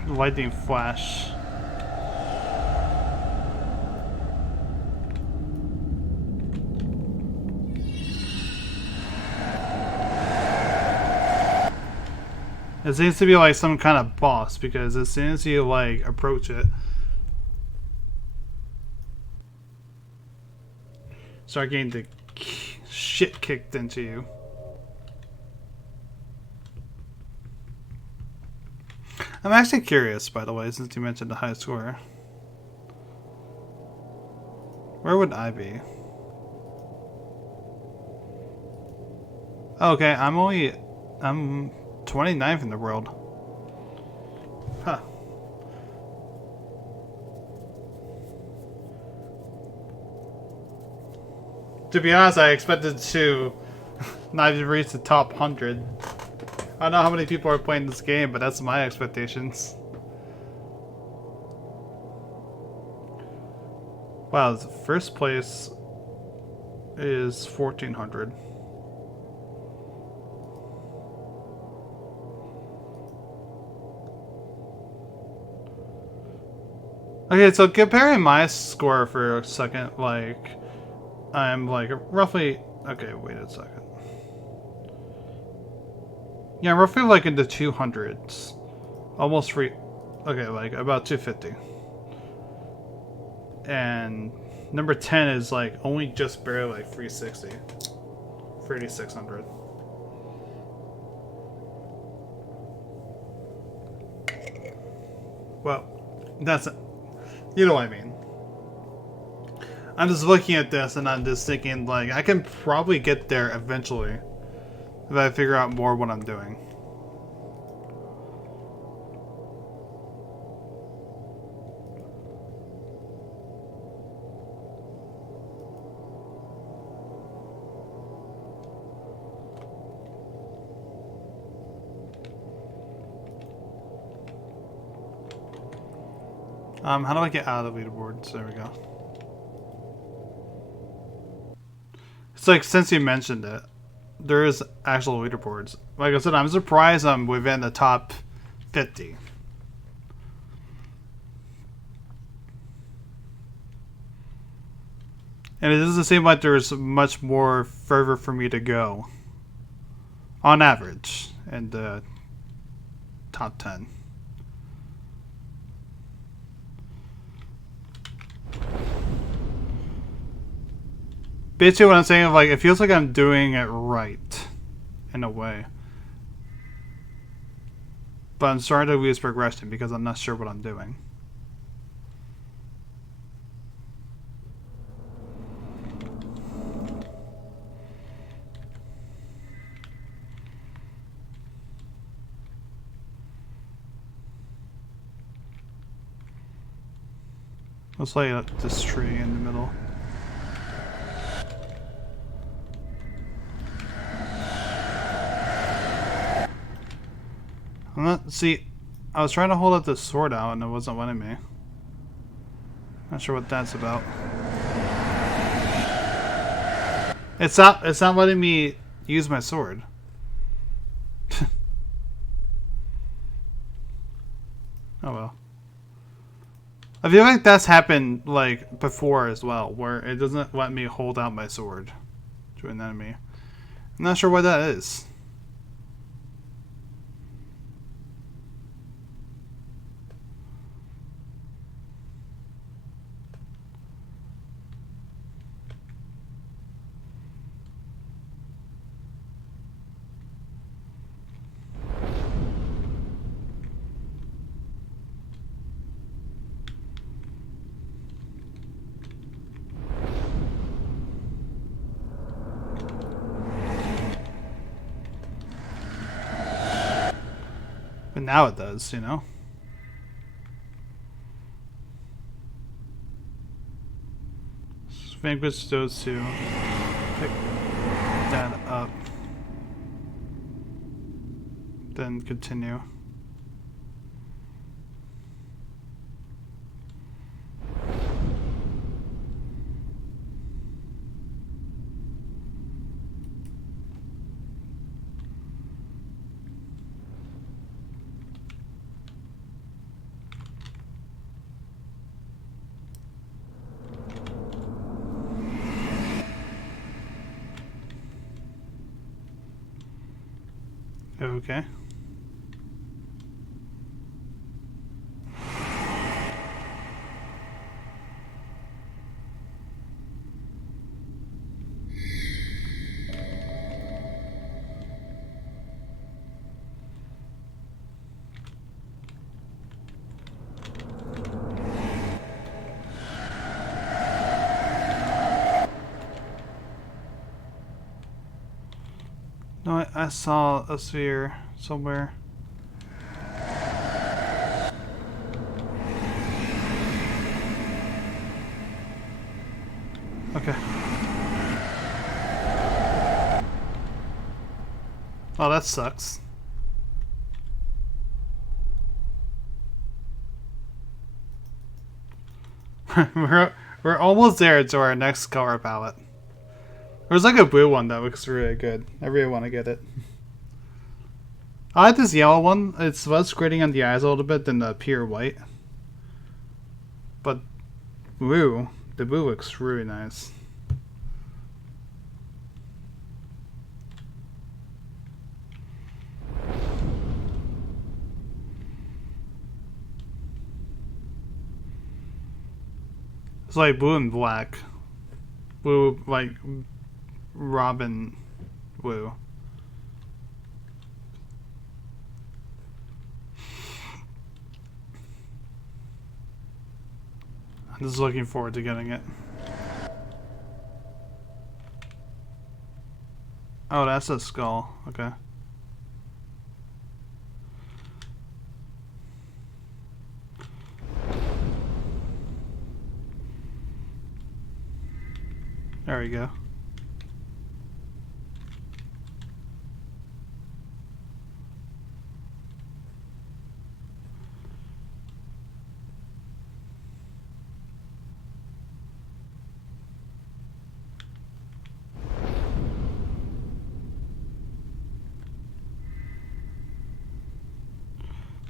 lightning flash. It seems to be like some kind of boss because as soon as you like approach it, start getting the shit kicked into you. I'm actually curious, by the way, since you mentioned the high score. Where would I be? Okay, I'm 29th in the world. Huh. To be honest, I expected to not even reach the top 100. I don't know how many people are playing this game, but that's my expectations. Wow, the first place is 1400. Okay, so comparing my score for a second, like, I'm like roughly... Okay, wait a second. Yeah, roughly like in the 200s. Almost free. Okay, like about 250. And number 10 is like only just barely like 360. 3,600. Well, that's it. You know what I mean. I'm just looking at this and I'm just thinking, like, I can probably get there eventually if I figure out more what I'm doing. How do I get out of the leaderboards? There we go. It's like, since you mentioned it, there is actual leaderboards. Like I said, I'm surprised I'm within the top 50. And it doesn't seem like there's much more further for me to go. On average, in the top 10. Basically what I'm saying is, like, it feels like I'm doing it right. In a way. But I'm starting to lose progression because I'm not sure what I'm doing. Let's lay up this tree in the middle. I'm not. See, I was trying to hold up the sword out and it wasn't letting me. Not sure what that's about. It's not. It's not letting me use my sword. Oh well. I feel like that's happened like before as well, where it doesn't let me hold out my sword to an enemy. I'm not sure why that is. But now it does, you know? Vanquish those two. Pick that up. Then continue. Okay. No, I saw a sphere somewhere. Okay. Oh, that sucks. we're almost there to our next color palette. There's like a blue one that looks really good. I really want to get it. I like this yellow one. It's less grading on the eyes a little bit than the pure white. But blue, the blue looks really nice. It's like blue and black. Blue, like Robin Woo. I'm just looking forward to getting it. Oh, that's a skull. Okay. There we go.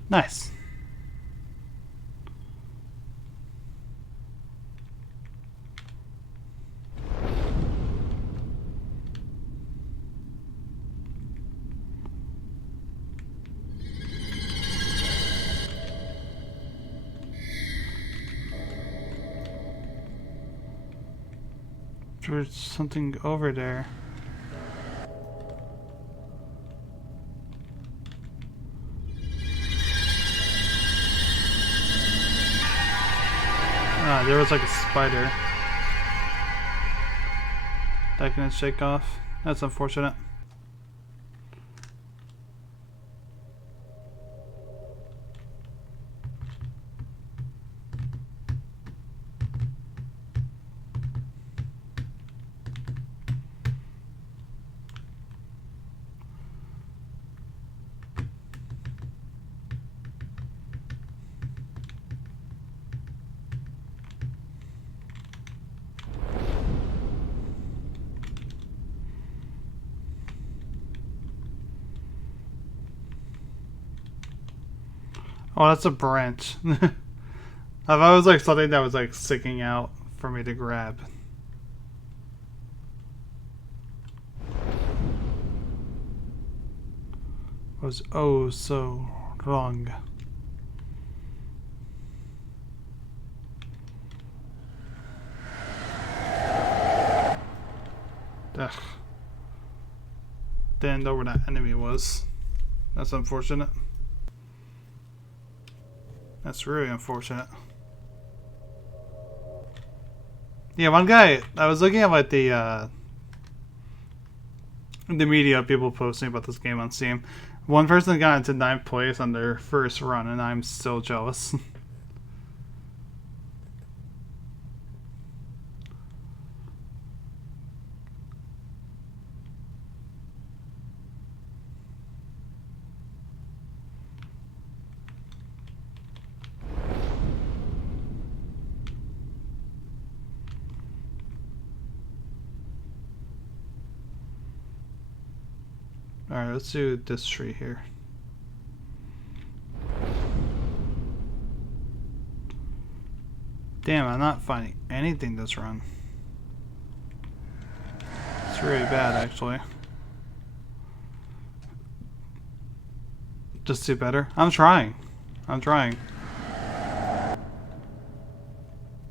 Nice. There's something over there. Ah, there was like a spider. That can shake off. That's unfortunate. Oh, that's a branch. I thought it was like something that was like sticking out for me to grab. Was oh so wrong. Ugh. Didn't know where that enemy was. That's unfortunate. That's really unfortunate. Yeah, one guy, I was looking at like the media people posting about this game on Steam. One person got into 9th place on their first run, and I'm still jealous. Alright, let's do this tree here. Damn, I'm not finding anything this run. It's really bad, actually. Just do better. I'm trying. I'm trying.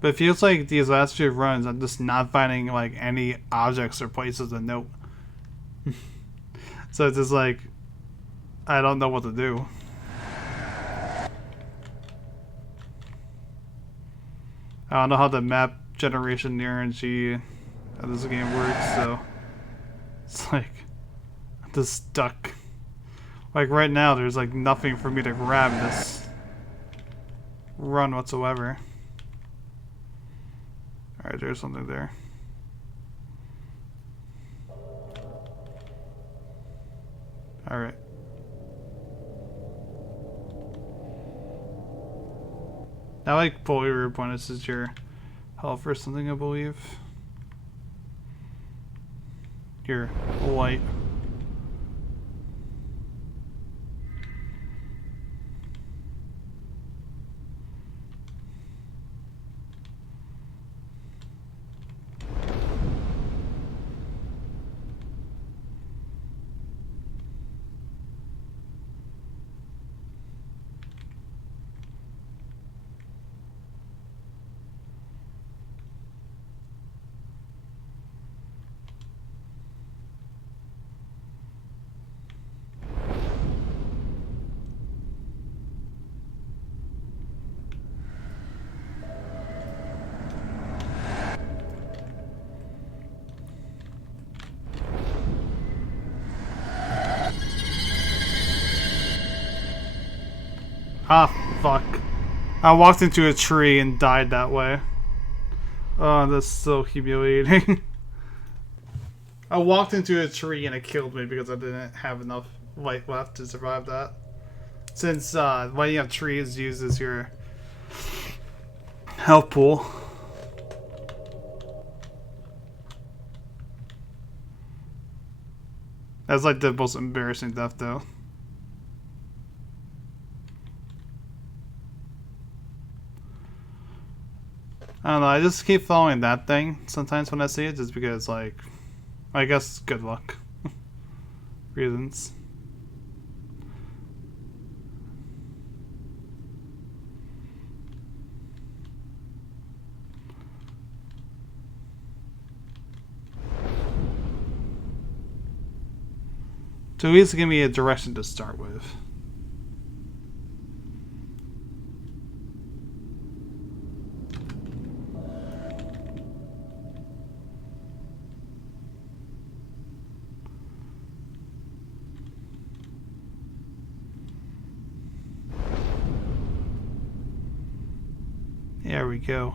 But it feels like these last few runs, I'm just not finding like any objects or places to note. So it's just like, I don't know what to do. I don't know how the map generation RNG of this game works, so it's like, I'm just stuck. Like right now, there's like nothing for me to grab this run whatsoever. Alright, there's something there. Alright. I like fully replenishes your health or something, I believe. Your light. Ah, fuck. I walked into a tree and died that way. Oh, that's so humiliating. I walked into a tree and it killed me because I didn't have enough life left to survive that. Since when you have trees, uses your health pool. That's like the most embarrassing death though. I don't know, I just keep following that thing sometimes when I see it just because like, I guess good luck reasons. To at least give me a direction to start with. There we go.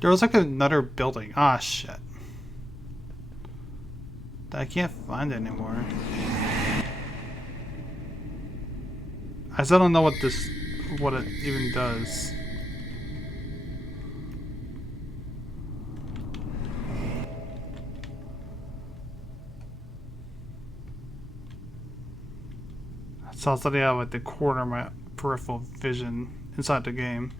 There was like another building. Ah, shit. I can't find it anymore. I still don't know what it even does. I saw something out at the corner of my peripheral vision inside the game.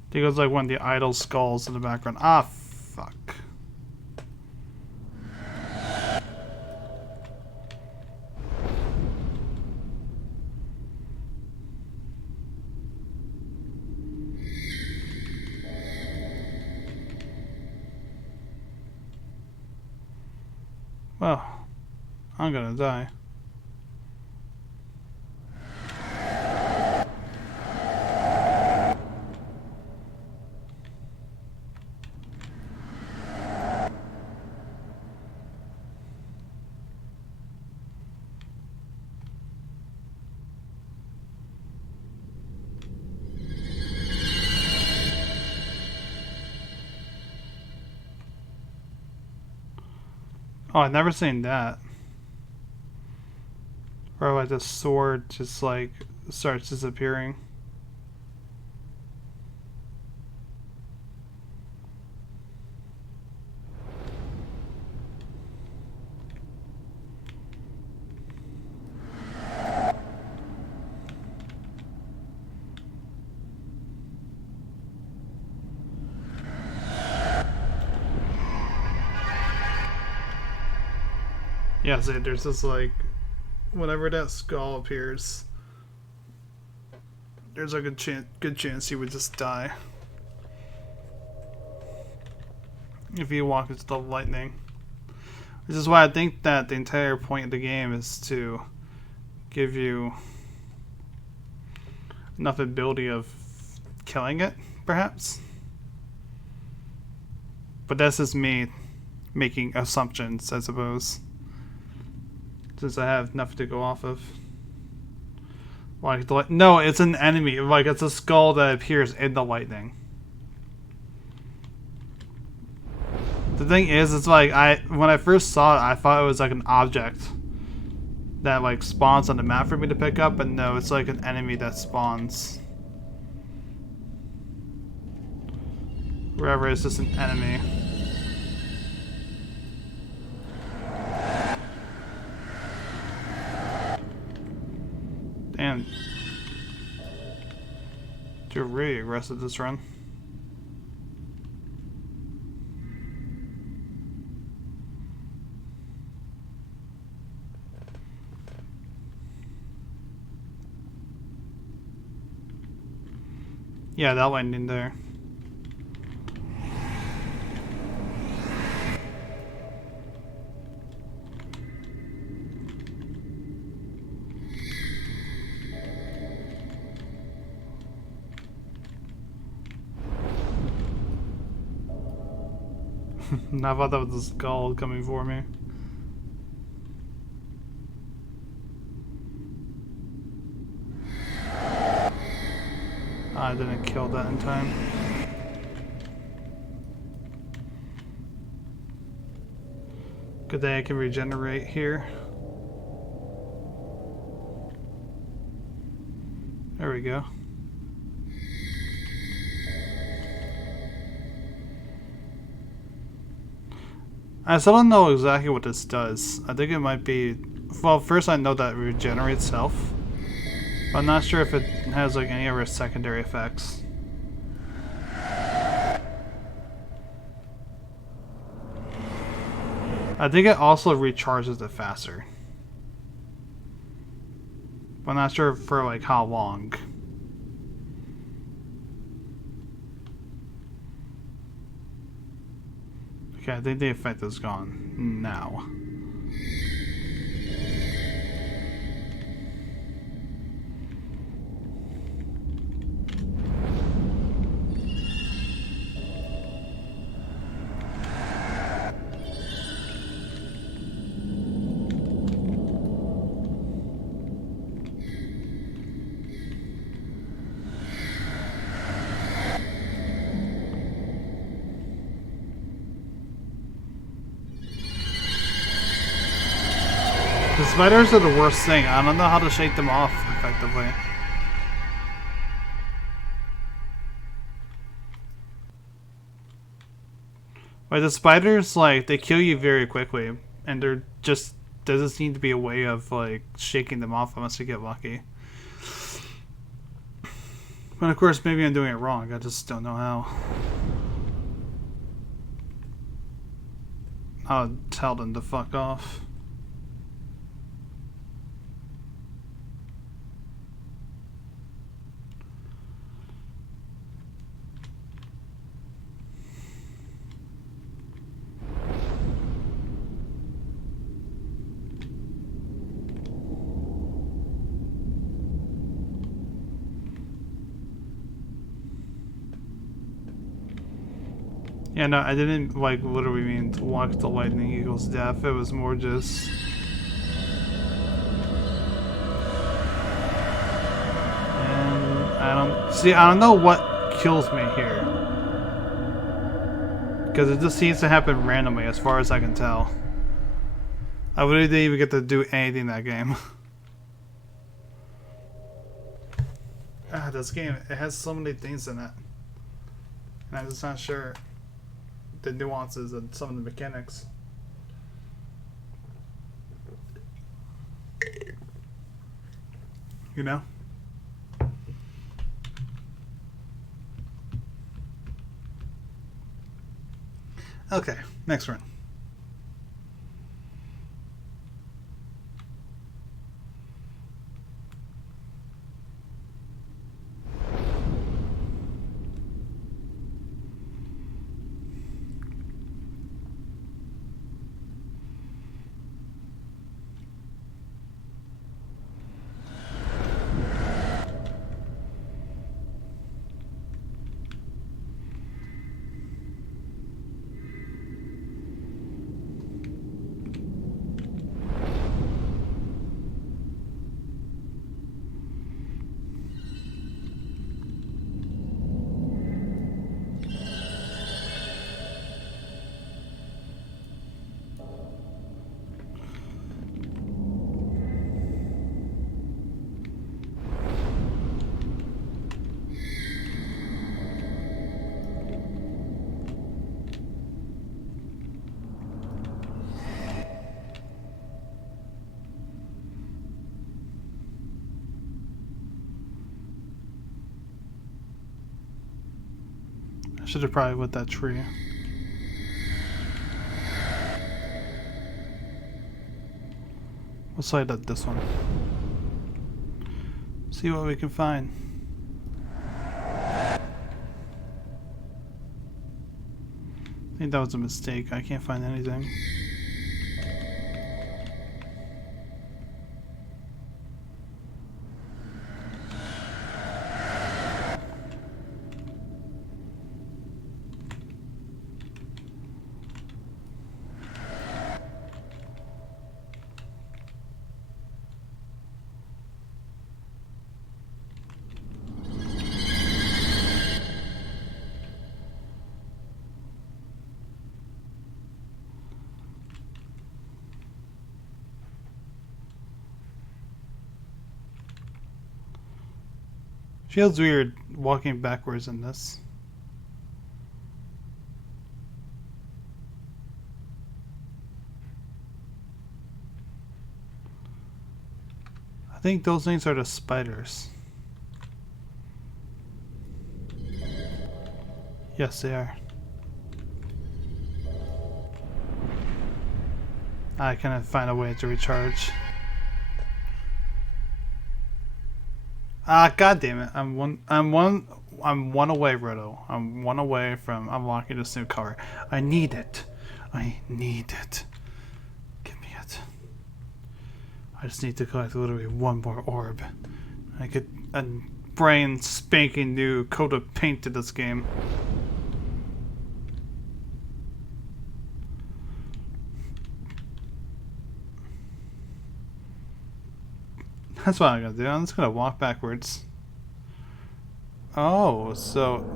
I think it was like one of the idol skulls in the background. Ah, fuck. Well, I'm gonna die. Oh, I've never seen that. Where like the sword just like starts disappearing. Yeah, so there's this like, whenever that skull appears, there's a good chance you would just die if you walk into the lightning. Which is why I think that the entire point of the game is to give you enough ability of killing it, perhaps. But that's just me making assumptions, I suppose. Since I have nothing to go off of. Like, no, it's an enemy. Like, it's a skull that appears in the lightning. The thing is, it's like, when I first saw it, I thought it was like an object that like spawns on the map for me to pick up, but no, it's like an enemy that spawns. Wherever it's just an enemy. Damn. You're really aggressive this run. Yeah, that landing there. I thought that was a skull coming for me. I didn't kill that in time. Good thing I can regenerate here. There we go. I still don't know exactly what this does. I think it might be... Well, first I know that it regenerates itself. But I'm not sure if it has like any other secondary effects. I think it also recharges it faster. But I'm not sure for like how long. Okay, I think the effect is gone now. The spiders are the worst thing. I don't know how to shake them off effectively. Like the spiders, like they kill you very quickly, and there just doesn't seem to be a way of like shaking them off unless you get lucky. But of course, maybe I'm doing it wrong. I just don't know how. I'll tell them to fuck off. Yeah, no, I didn't like literally mean to walk the lightning eagle's death. It was more just... And I don't know what kills me here. Because it just seems to happen randomly as far as I can tell. I really didn't even get to do anything in that game. This game, it has so many things in it. And I'm just not sure the nuances and some of the mechanics. You know? Okay, next run. Should have probably lit that tree. Let's light up this one. See what we can find. I think that was a mistake. I can't find anything. Feels weird walking backwards in this. I think those things are the spiders. Yes, they are. I cannot find a way to recharge. Ah, god damn it! I'm one away, Roto. I'm one away from unlocking this new car. I need it. I need it. Give me it. I just need to collect literally one more orb. I get a brand spanking new coat of paint to this game. That's what I'm gonna do. I'm just gonna walk backwards. Oh, so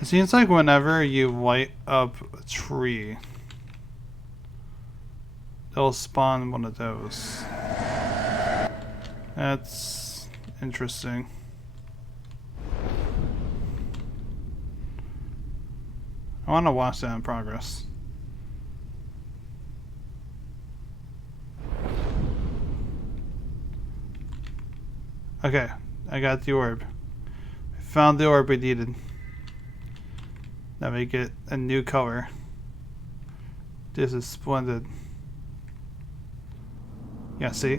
it seems like whenever you light up a tree, it'll spawn one of those. That's interesting. I want to watch that in progress. Okay, I got the orb. I found the orb we needed. Now we get a new color. This is splendid. Yeah, see?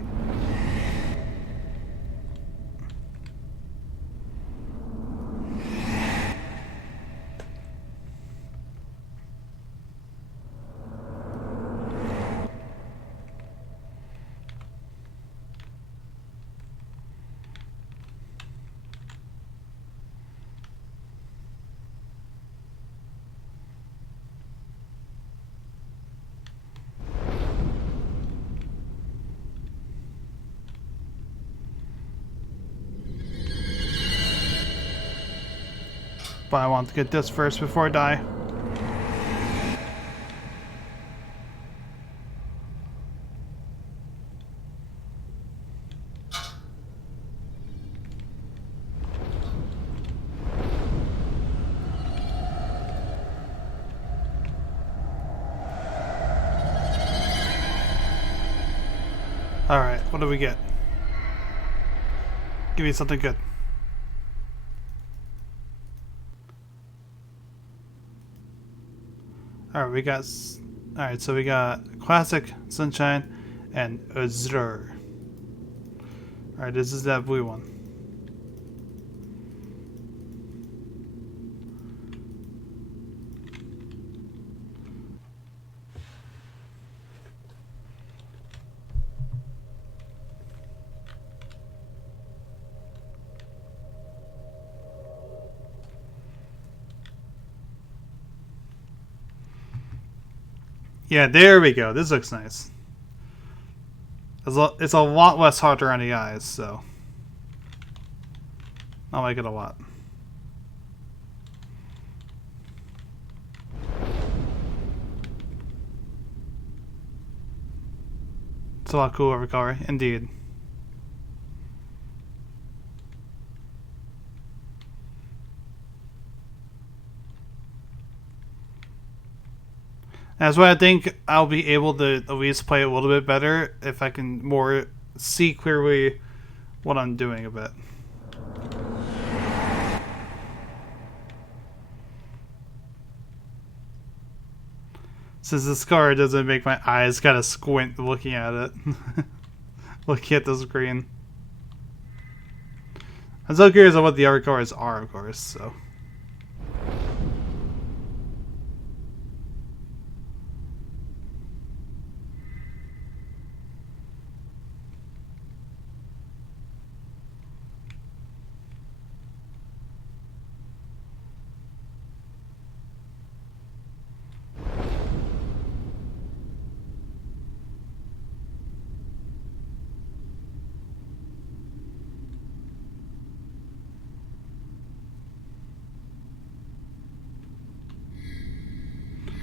But I want to get this first before I die. Alright, what do we get? Give me something good. Alright, we got... Alright, so we got Classic, Sunshine, and Azure. Alright, this is that blue one. Yeah, there we go. This looks nice. It's a lot less harder on the eyes, so I like it a lot. It's a lot cooler of a color, indeed. That's why I think I'll be able to at least play it a little bit better if I can more see clearly what I'm doing a bit. Since this car doesn't make my eyes kind of squint looking at it. Looking at the screen. I'm so curious on what the other cars are, of course, so.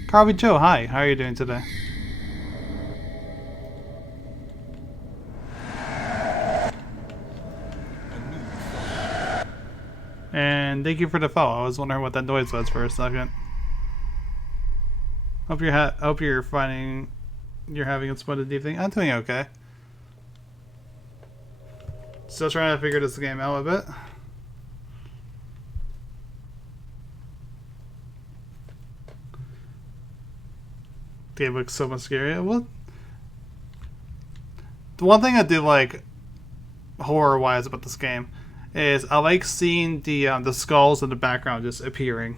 Carby Joe, hi. How are you doing today? A new And thank you for the follow. I was wondering what that noise was for a second. Hope you're finding you're having a splendid evening. I'm doing okay. Still trying to figure this game out a bit. The game looks so much scarier. Well, the one thing I do like horror-wise about this game is I like seeing the skulls in the background just appearing.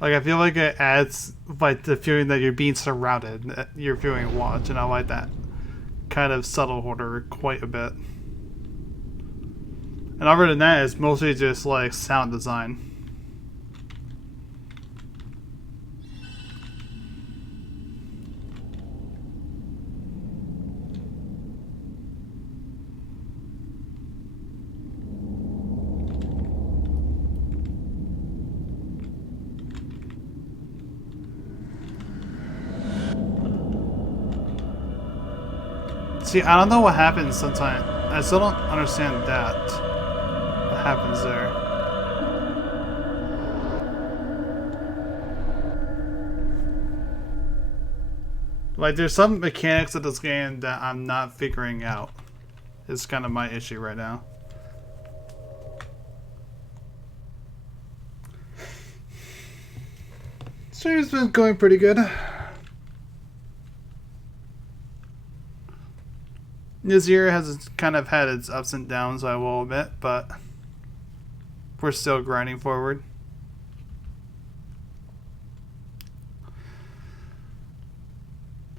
Like, I feel like it adds like the feeling that you're being surrounded, you're feeling watched, and I like that kind of subtle horror quite a bit. And other than that, it's mostly just like sound design. See, I don't know what happens sometimes. I still don't understand that. What happens there? Like, there's some mechanics of this game that I'm not figuring out. It's kind of my issue right now. Stream's been going pretty good. This year has kind of had its ups and downs, I will admit, but we're still grinding forward.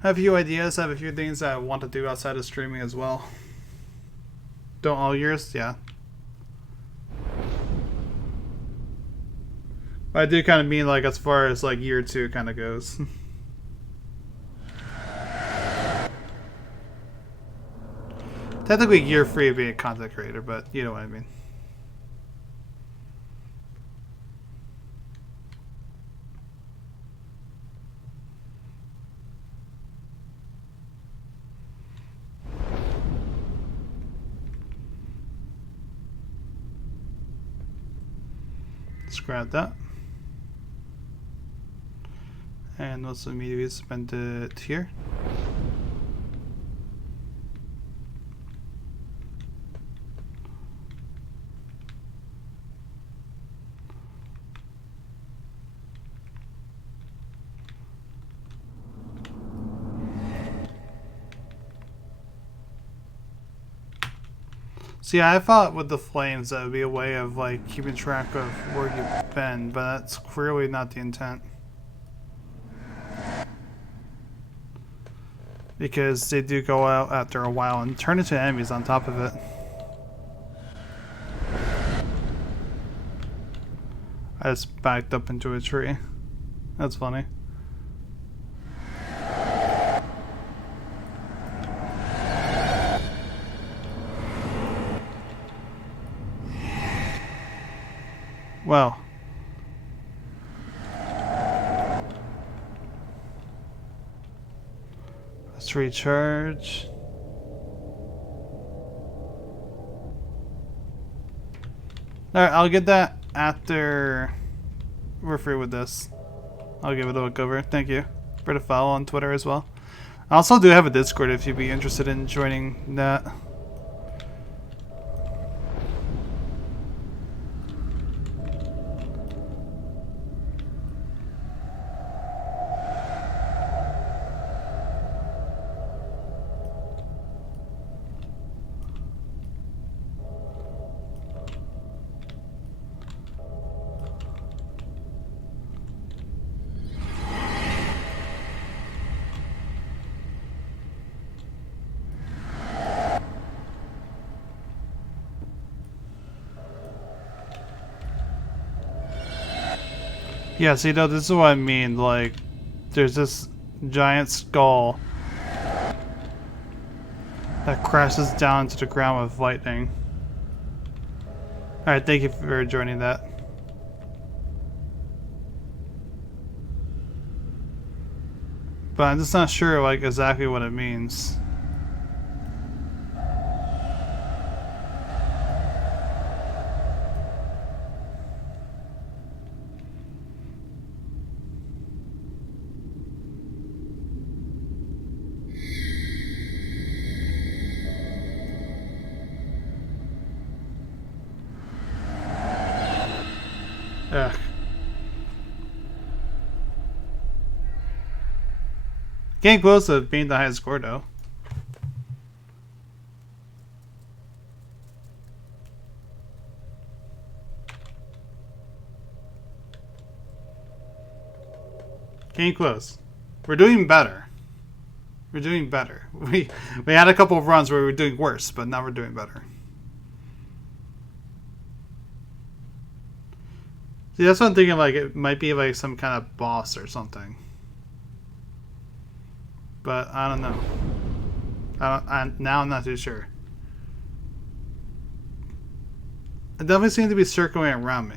I have a few ideas, I have a few things that I want to do outside of streaming as well. Don't all years? Yeah. But I do kind of mean like as far as like year 2 kind of goes. Technically year 3 of being a content creator, but you know what I mean. Let's grab that. And let's immediately spend it here. See, I thought with the flames that would be a way of like keeping track of where you've been, but that's clearly not the intent. Because they do go out after a while and turn into enemies on top of it. I just backed up into a tree. That's funny. Well. Let's recharge. Alright, I'll get that after we're free with this. I'll give it a look over. Thank you for the follow on Twitter as well. I also do have a Discord if you'd be interested in joining that. Yeah, see, no, this is what I mean. Like, there's this giant skull that crashes down to the ground with lightning. Alright, thank you for joining that. But I'm just not sure, like, exactly what it means. Ugh. Getting close to being the highest score though. Getting close. We're doing better. We're doing better. We had a couple of runs where we were doing worse, but now we're doing better. See, that's what I'm thinking. Like it might be like some kind of boss or something. But I don't know. Now I'm not too sure. It definitely seems to be circling around me.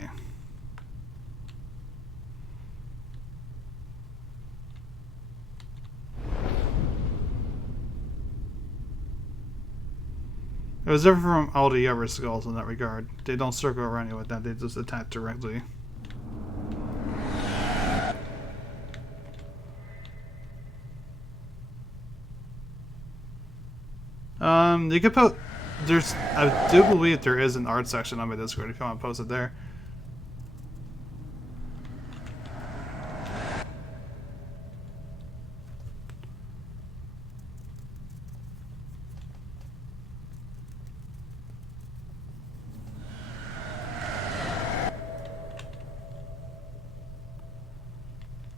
It was different from all the other skulls in that regard. They don't circle around you with that, they just attack directly. You could put... I do believe there is an art section on my Discord if you want to post it there.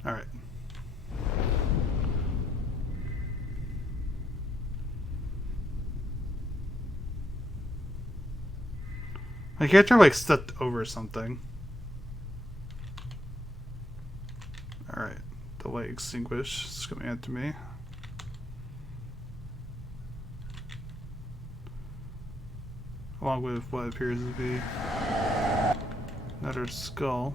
Alright. My character like stepped over something. Alright. The light extinguish is coming after me. Along with what appears to be another skull.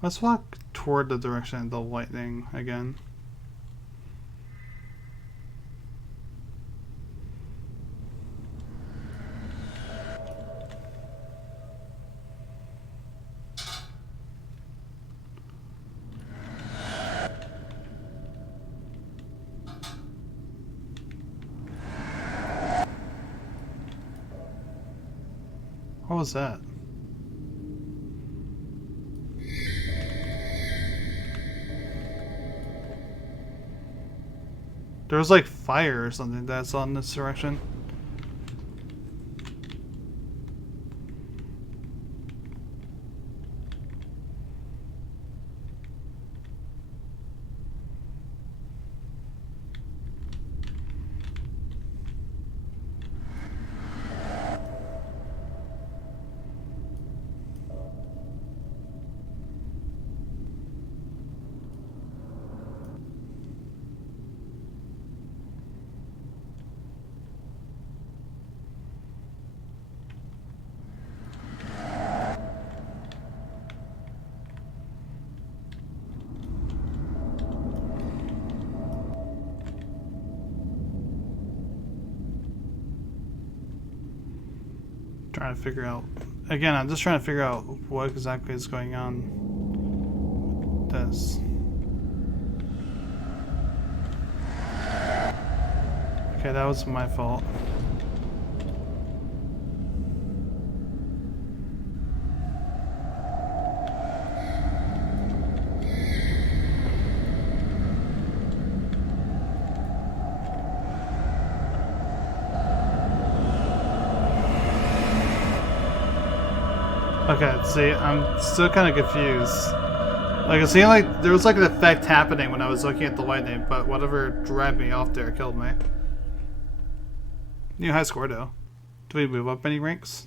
Let's walk toward the direction of the lightning again. What was that? There was like fire or something that's on this direction. Trying to figure out... Again, I'm just trying to figure out what exactly is going on with this. Okay, that was my fault. Okay, see, I'm still kind of confused. Like, it seemed like there was like an effect happening when I was looking at the lightning, but whatever dragged me off there killed me. New high score, though. Do we move up any ranks?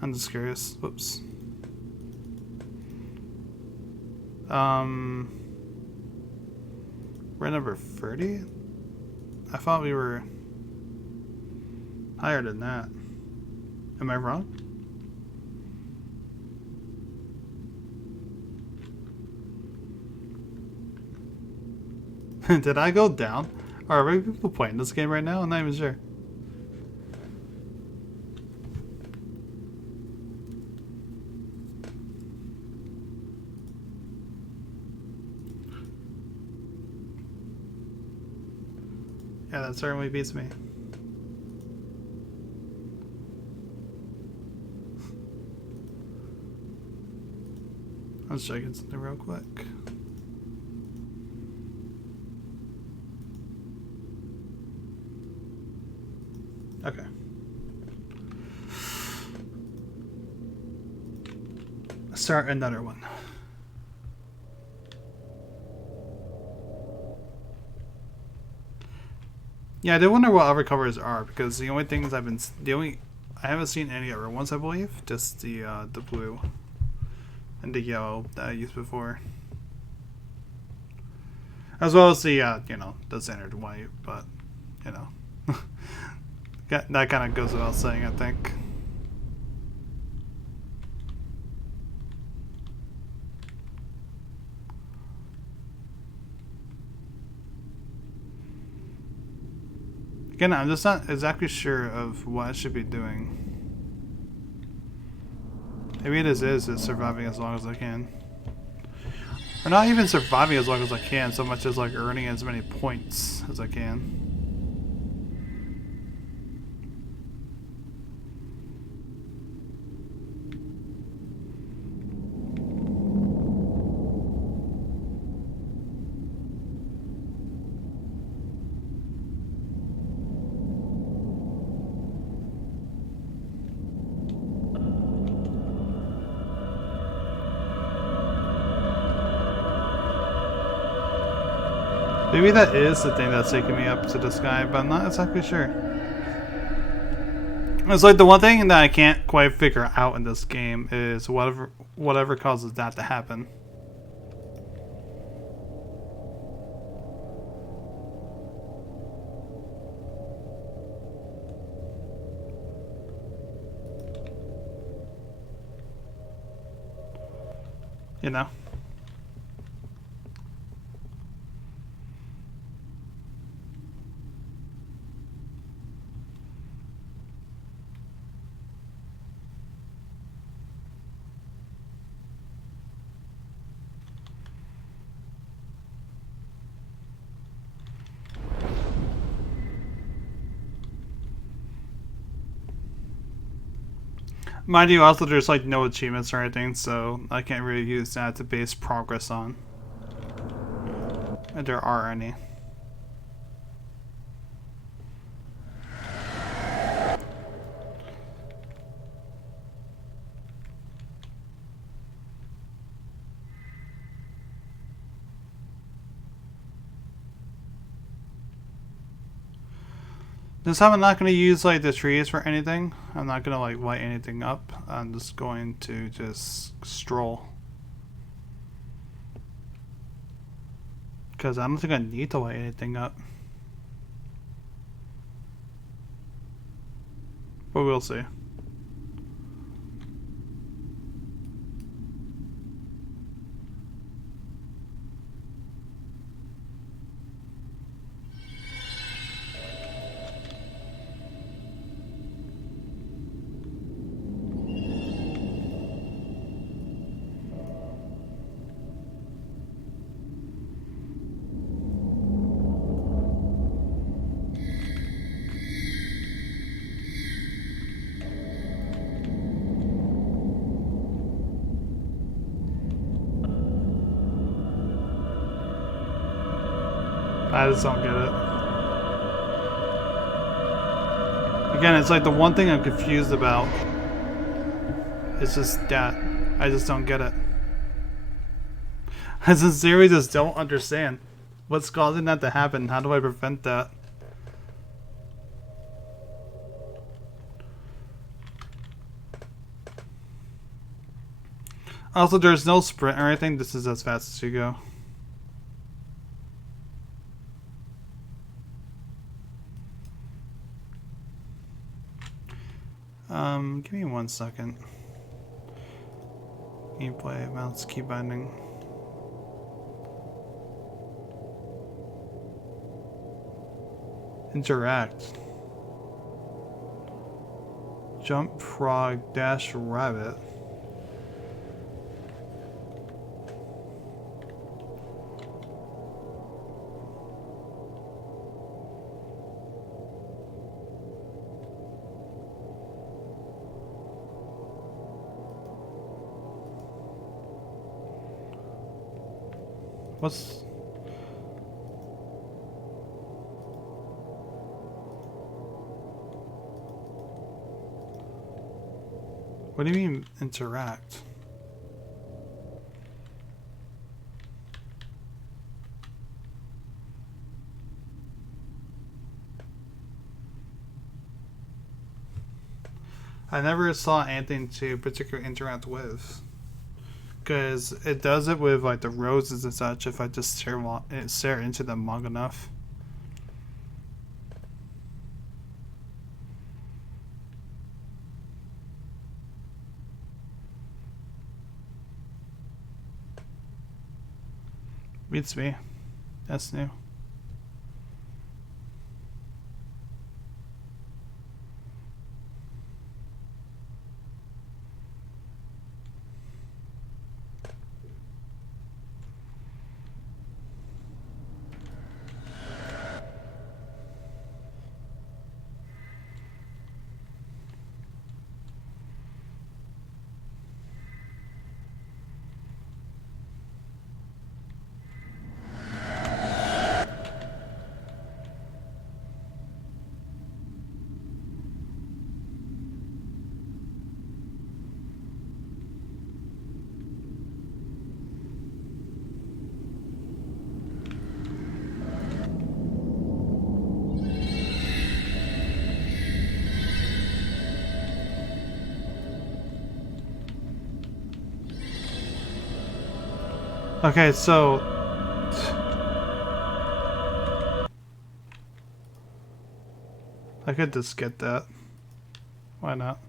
I'm just curious. Whoops. We're number 30? I thought we were higher than that. Am I wrong? Did I go down? Or are we people playing this game right now? I'm not even sure. Yeah, that certainly beats me. I was checking something real quick. Okay. Start another one. Yeah, I do wonder what other colors are, because the only things I haven't seen any other ones, I believe. Just the blue and the yellow that I used before, as well as the the standard white. But you know, that kind of goes without saying, I think. Again, I'm just not exactly sure of what I should be doing. Maybe it is surviving as long as I can. Or not even surviving as long as I can, so much as like earning as many points as I can. Maybe that is the thing that's taking me up to the sky, but I'm not exactly sure. It's like the one thing that I can't quite figure out in this game is whatever causes that to happen. You know? Mind you, also there's like no achievements or anything, so I can't really use that to base progress on. If there are any. This time I'm not going to use like the trees for anything. I'm not going to like light anything up. I'm just going to just stroll. Because I don't think I need to light anything up. But we'll see. I just don't get it. Again, it's like the one thing I'm confused about. It's just that. I just don't get it. I sincerely just don't understand. What's causing that to happen? How do I prevent that? Also, there's no sprint or anything. This is as fast as you go. Give me 1 second. Gameplay, mouse, key binding. Interact. Jump, frog, dash, rabbit. What's... What do you mean interact? I never saw anything to particularly interact with. Because it does it with like the roses and such if I just stare into them long enough. Beats me. That's new. Okay, so I could just get that. Why not?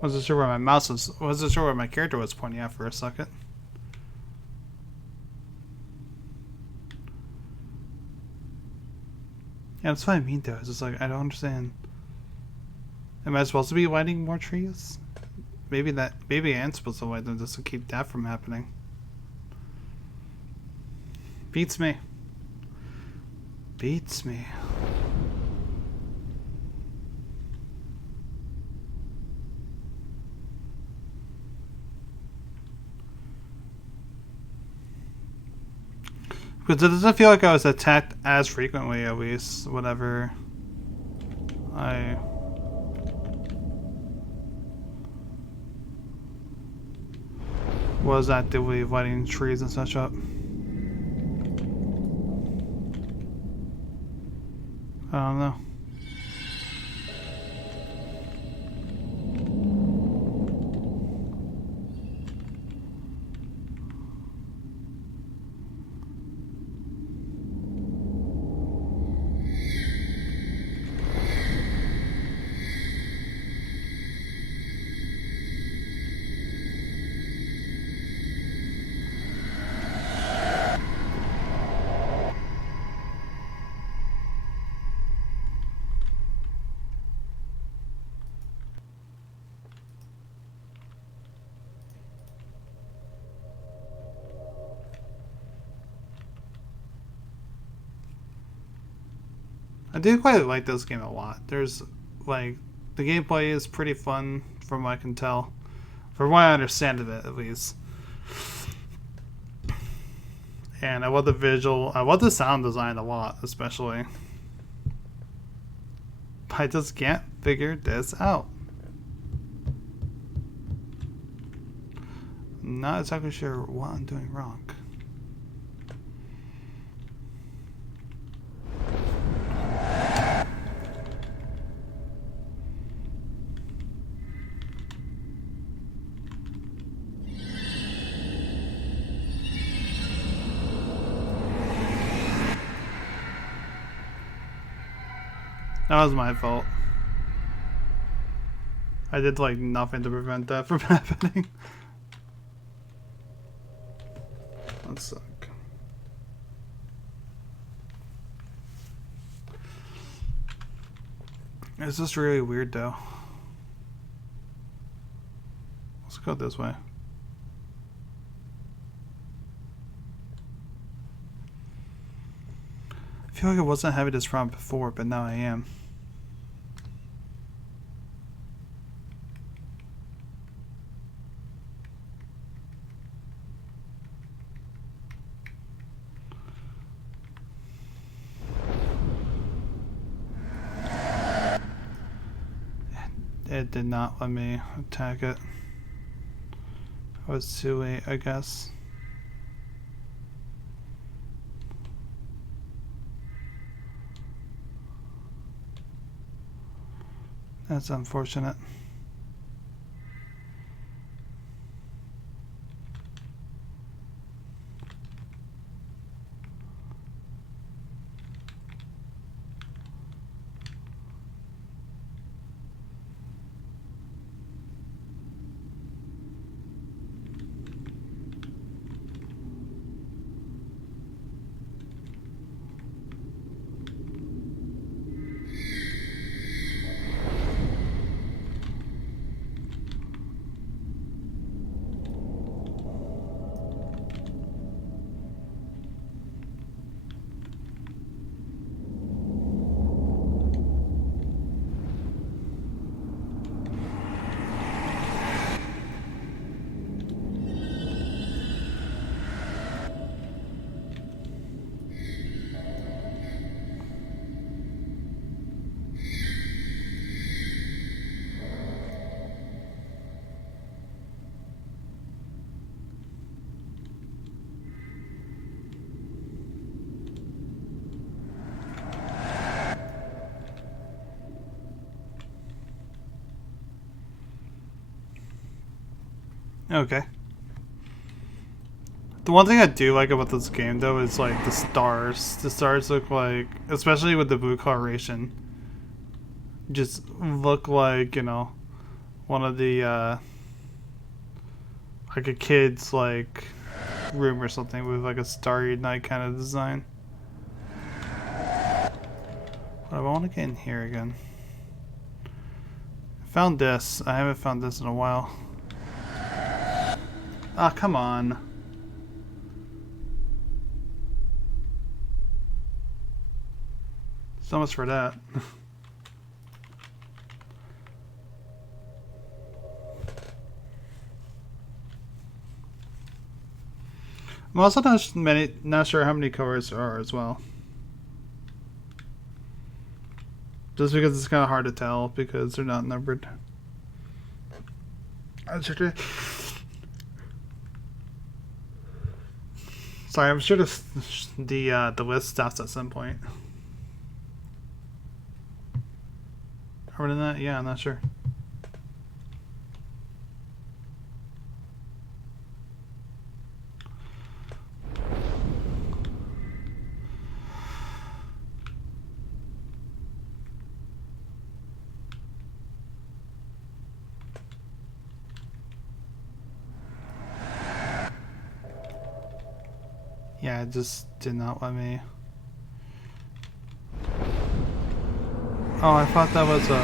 Wasn't sure where my mouse was. Wasn't sure where my character was pointing at for a second. Yeah, that's what I mean though. It's just like I don't understand. Am I supposed to be lighting more trees? Maybe I am supposed to light them just to keep that from happening. Beats me. Beats me. Because it doesn't feel like I was attacked as frequently, at least, whenever I... was actively lighting trees and such up. I don't know. I do quite like this game a lot. There's, like, the gameplay is pretty fun from what I can tell. From what I understand of it, at least. And I love the visual. I love the sound design a lot, especially. I just can't figure this out. I'm not exactly sure what I'm doing wrong. That was my fault. I did like nothing to prevent that from happening. That suck. It's just really weird though. Let's go this way. I feel like I wasn't having this problem before, but now I am. It did not let me attack it. I was too late, I guess. That's unfortunate. Okay. The one thing I do like about this game, though, is like the stars. The stars look like, especially with the blue coloration, just look like, you know, one of the, like a kid's, like, room or something with like a starry night kind of design. But I want to get in here again. I found this. I haven't found this in a while. Ah, come on. So much for that. I'm also not sure how many colors there are as well. Just because it's kind of hard to tell because they're not numbered. Sorry, I'm sure the list stops at some point. Other than that, yeah, I'm not sure. Yeah, it just did not let me. Oh, I thought that was a...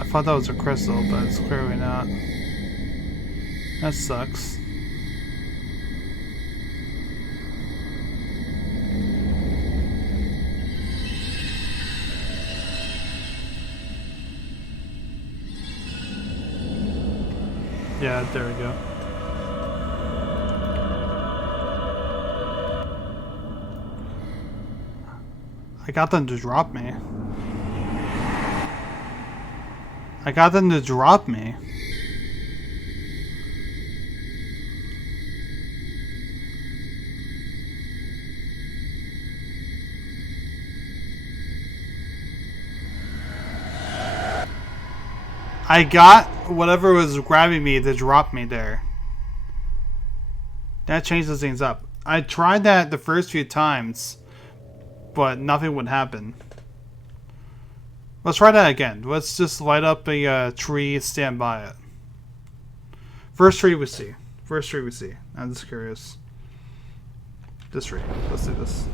I thought that was a crystal, but it's clearly not. That sucks. Yeah, there we go. I got them to drop me. I got them to drop me. I got whatever was grabbing me to drop me there. That changes things up. I tried that the first few times, but nothing would happen. Let's try that again. Let's just light up a tree, stand by it. First tree we see. First tree we see. I'm just curious. This tree. Let's do this.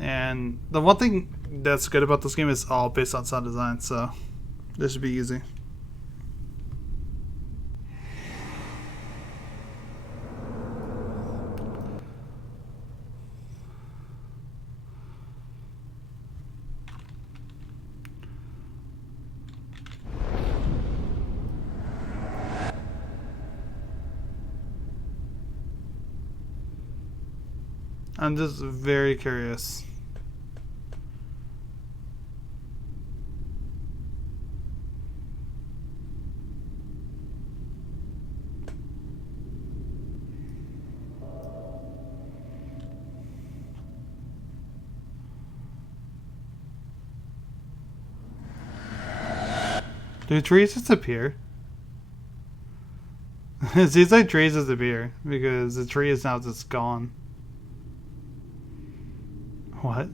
And the one thing that's good about this game is all based on sound design, so this should be easy. I'm just very curious. Do trees disappear? It seems like trees disappear because the tree is now just gone. What?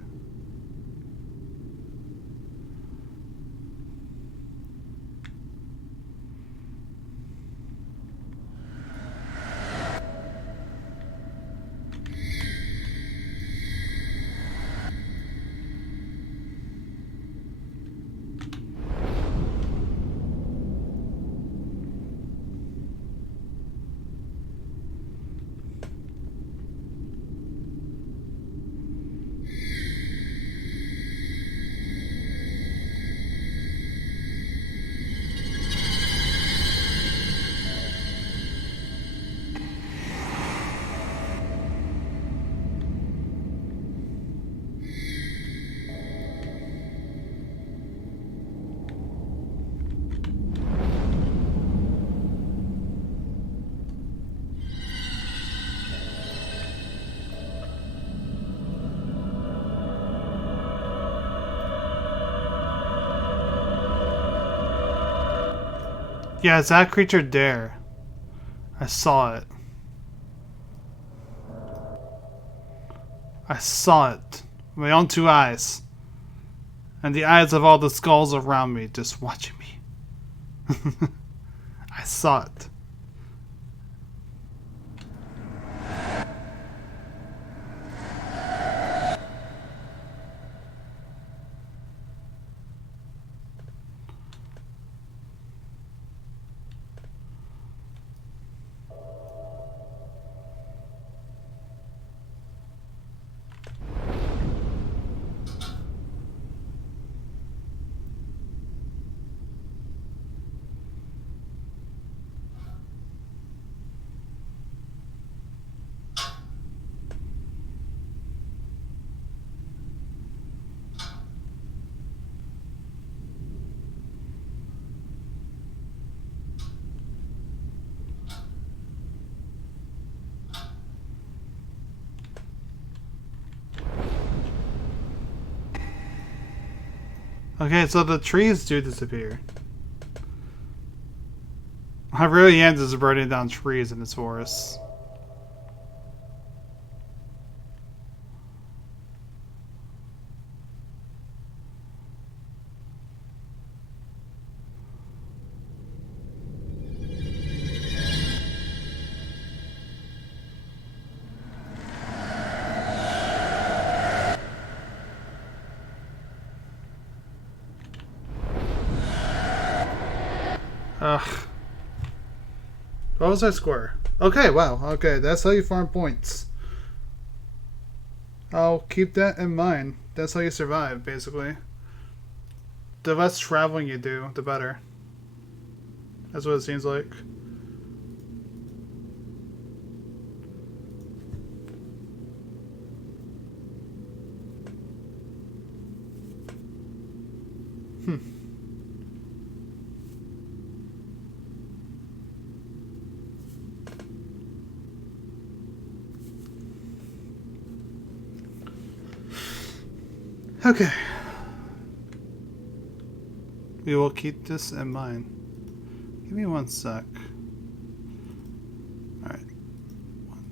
Yeah, it's that creature there. I saw it. I saw it. With my own two eyes. And the eyes of all the skulls around me just watching me. I saw it. Okay, so the trees do disappear. I really am just burning down trees in this forest. Ugh. What was our score? Okay, wow. Okay, that's how you farm points. I'll keep that in mind. That's how you survive, basically. The less traveling you do, the better. That's what it seems like. Okay. We will keep this in mind. Give me one sec. Alright. 1,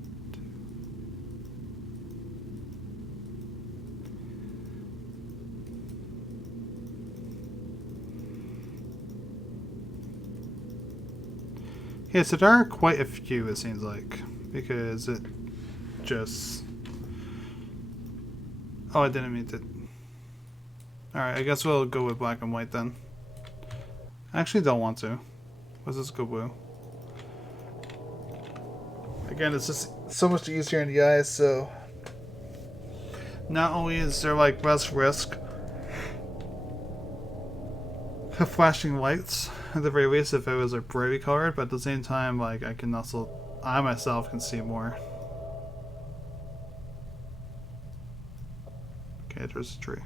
2. Yeah, so there are quite a few, it seems like. Because it just... Oh, I didn't mean to... Alright, I guess we'll go with black and white then. I actually don't want to. Let's just go blue. Again, it's just so much easier in the eyes, so... Not only is there like less risk of flashing lights, at the very least if it was like brightly colored, but at the same time, like I can also... I myself can see more. Yeah, there's a tree.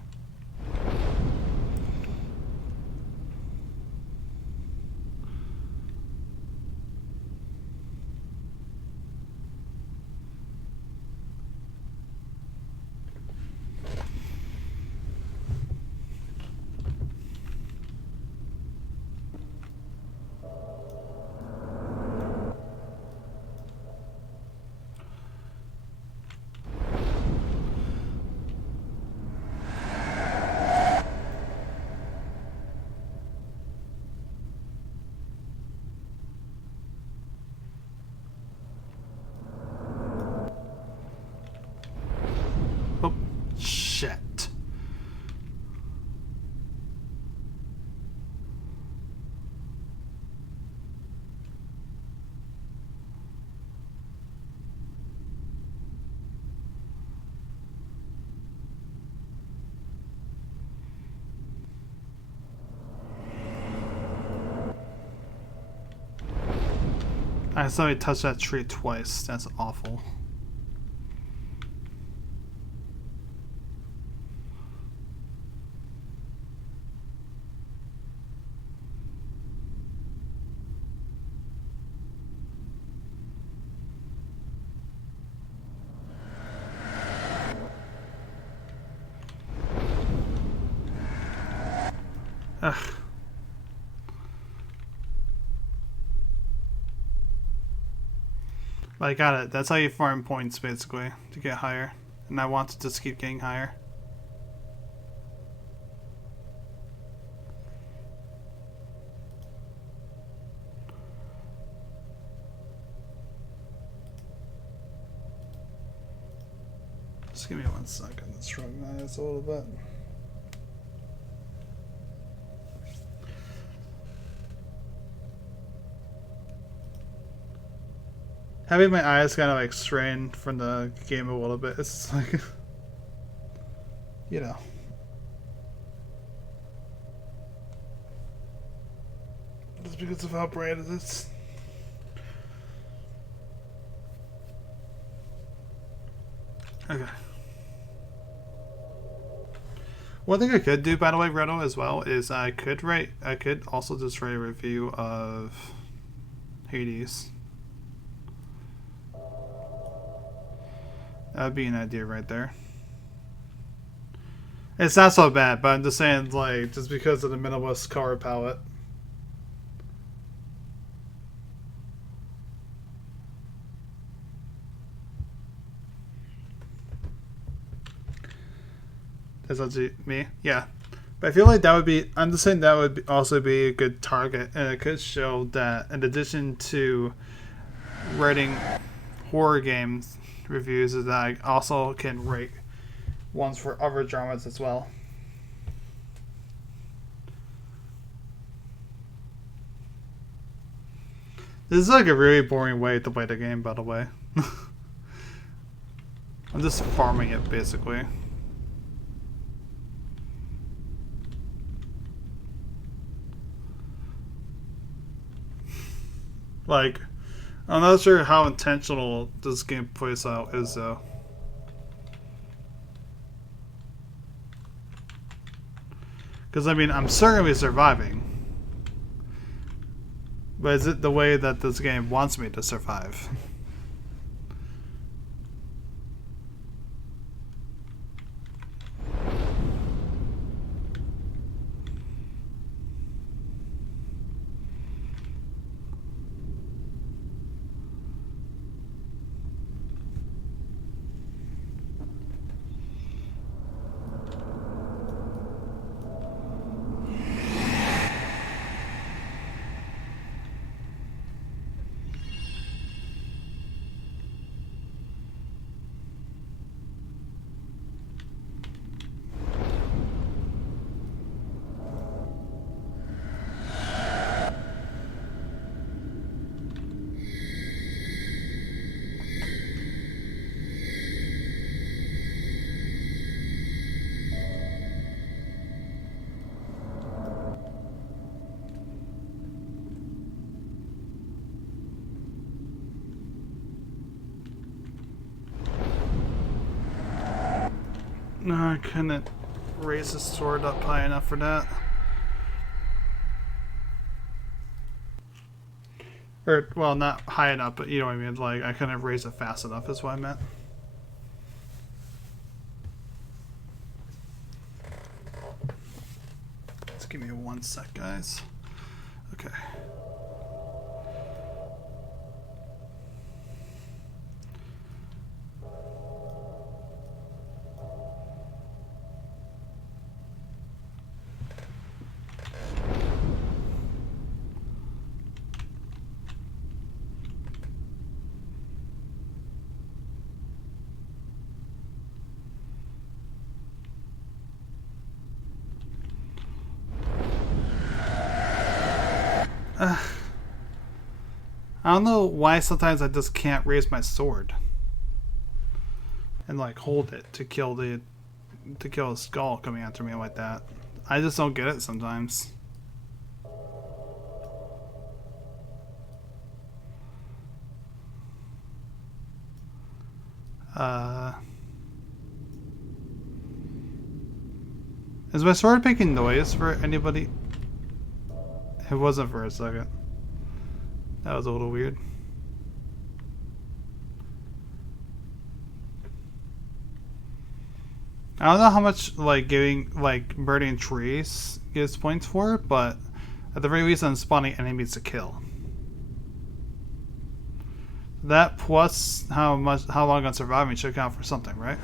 Oh, shit. I saw he touched that tree twice. That's awful. Ugh. But I got it. That's how you farm points, basically, to get higher. And I want to just keep getting higher. Just give me 1 second. Let's rub my eyes a little bit. Having my eyes kind of like strained from the game a little bit. It's like, you know. Just because of how bright it is. Okay. One thing I could do, by the way, Reto, as well, is I could also just write a review of Hades. That would be an idea right there. It's not so bad, but I'm just saying, like, just because of the minimalist color palette. That's actually me? Yeah. But I feel like that would be, I'm just saying that would also be a good target, and it could show that in addition to writing horror games reviews, is that I also can rate ones for other genres as well. This is like a really boring way to play the game, by the way. I'm just farming it, basically. Like, I'm not sure how intentional this gameplay style is, though. Because, I mean, I'm certainly surviving. But is it the way that this game wants me to survive? No, I couldn't raise the sword up high enough for that. Or, well, not high enough, but you know what I mean. Like, I couldn't raise it fast enough is what I meant. Just give me 1 sec, guys. Okay. I don't know why sometimes I just can't raise my sword and like hold it to kill a skull coming after me like that. I just don't get it sometimes. Is my sword making noise for anybody? It wasn't for a second. That was a little weird. I don't know how much like burning trees gives points for, but at the very least I'm spawning enemies to kill. That plus how long I'm surviving should count for something, right?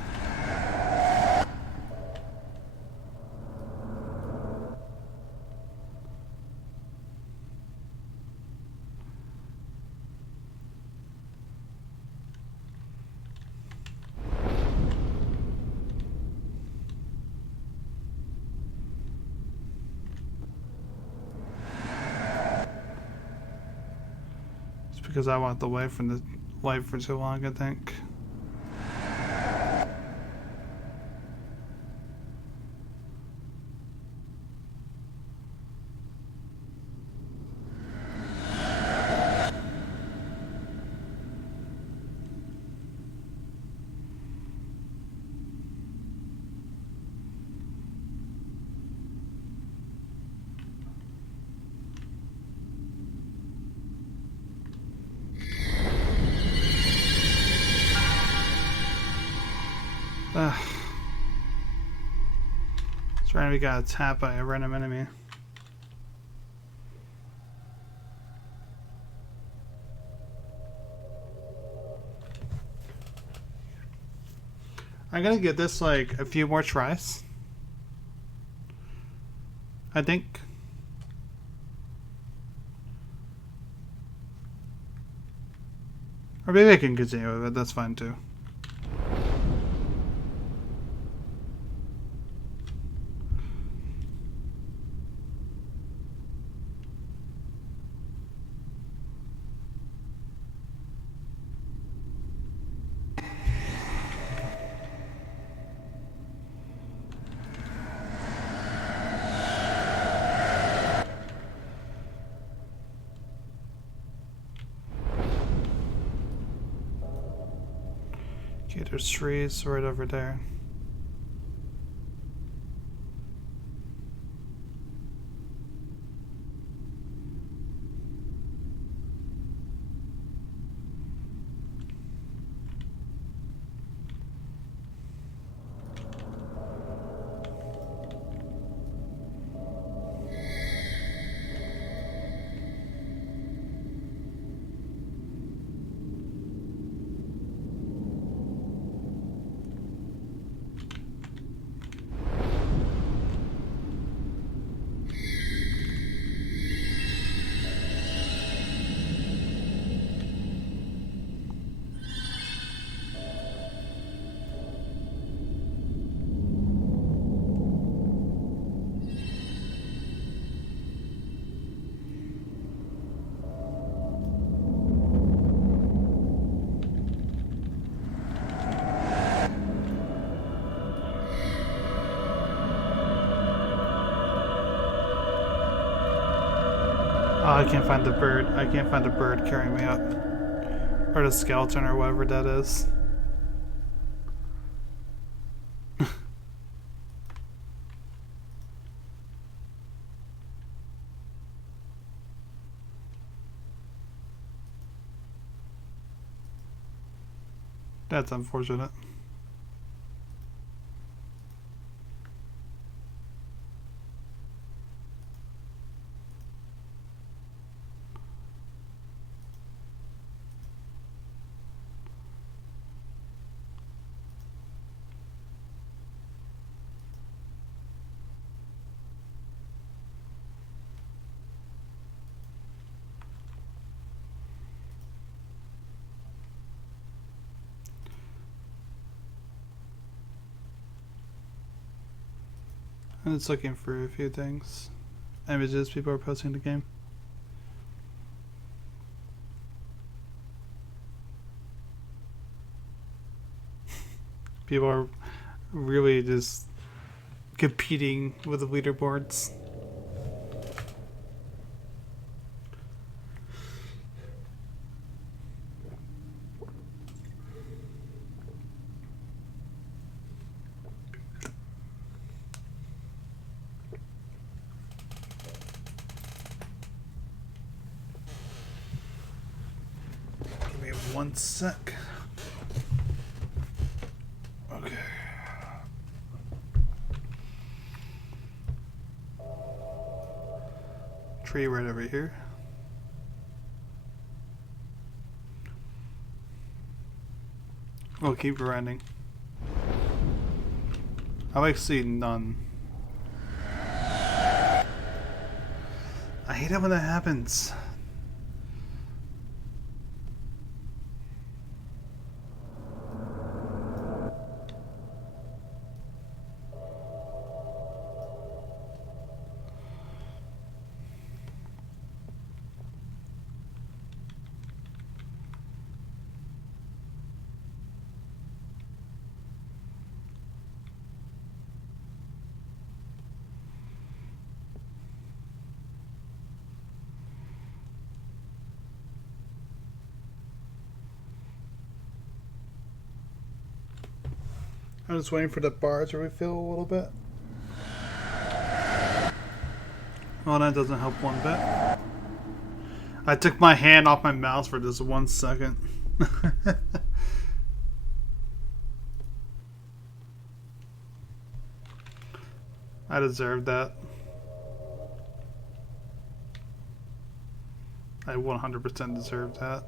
Because I walked away from the light for too long, I think. Trying to get attacked by a random enemy. I'm gonna get this like a few more tries, I think. Or maybe I can continue with it, that's fine too. Okay, there's trees right over there. Oh, I can't find the bird. I can't find the bird carrying me up. Or the skeleton or whatever that is. That's unfortunate. I'm just looking for a few things. Images people are posting in the game. People are really just competing with the leaderboards. Give me 1 sec. Okay. Tree right over here. We'll keep grinding. I like seeing none. I hate it when that happens. I'm just waiting for the bar to refill a little bit. Well, that doesn't help one bit. I took my hand off my mouse for just 1 second. I deserved that. I 100% deserved that.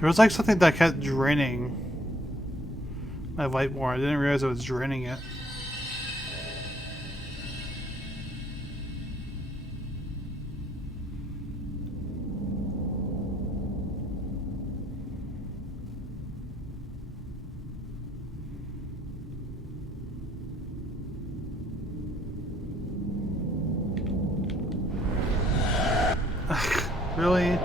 There was like something that kept draining my light more. I didn't realize it was draining it. Really?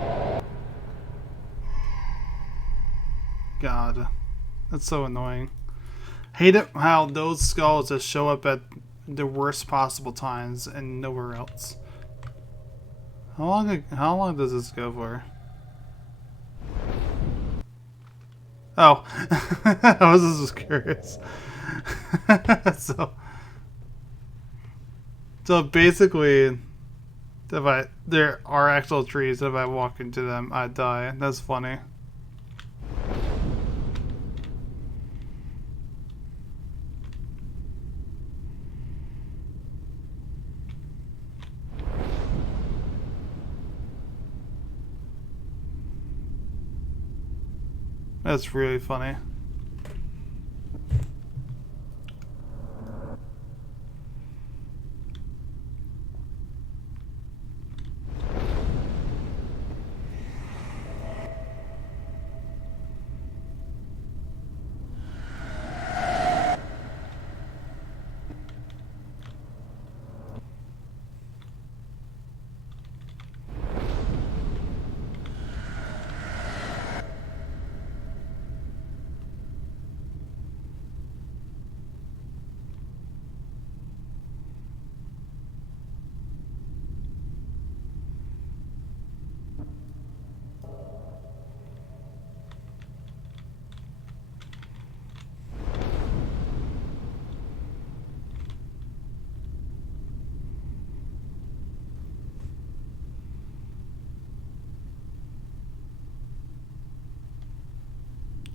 God, that's so annoying. Hate it how those skulls just show up at the worst possible times and nowhere else. How long does this go for? Oh, I was just curious. so basically, there are actual trees. If I walk into them, I die. That's funny. That's really funny.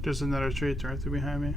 There's another tree directly behind me.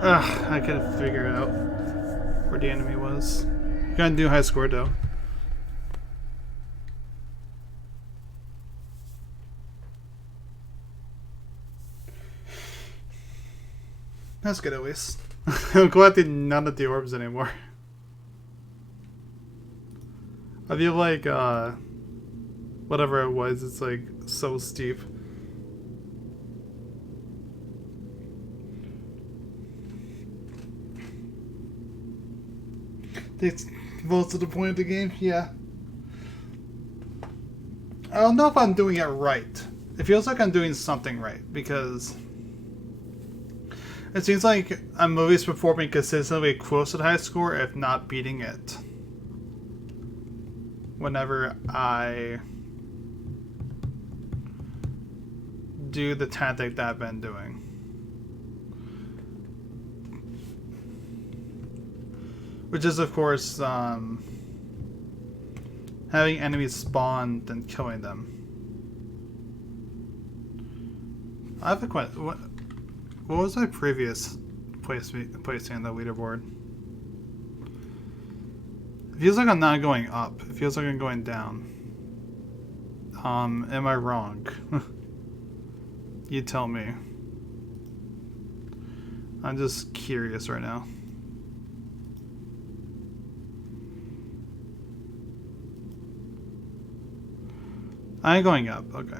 Ugh, I couldn't figure out where the enemy was. Got a new high score though. That's good at least. I'm collecting none of the orbs anymore. I feel like whatever it was, it's like so steep. Takes most of the point of the game, yeah. I don't know if I'm doing it right. It feels like I'm doing something right, because it seems like I'm at least performing consistently close to the high score, if not beating it, whenever I do the tactic that I've been doing. Which is, of course, having enemies spawn and killing them. I have a question. What was my previous placing on the leaderboard? It feels like I'm not going up. It feels like I'm going down. Am I wrong? You tell me. I'm just curious right now. I'm going up, okay.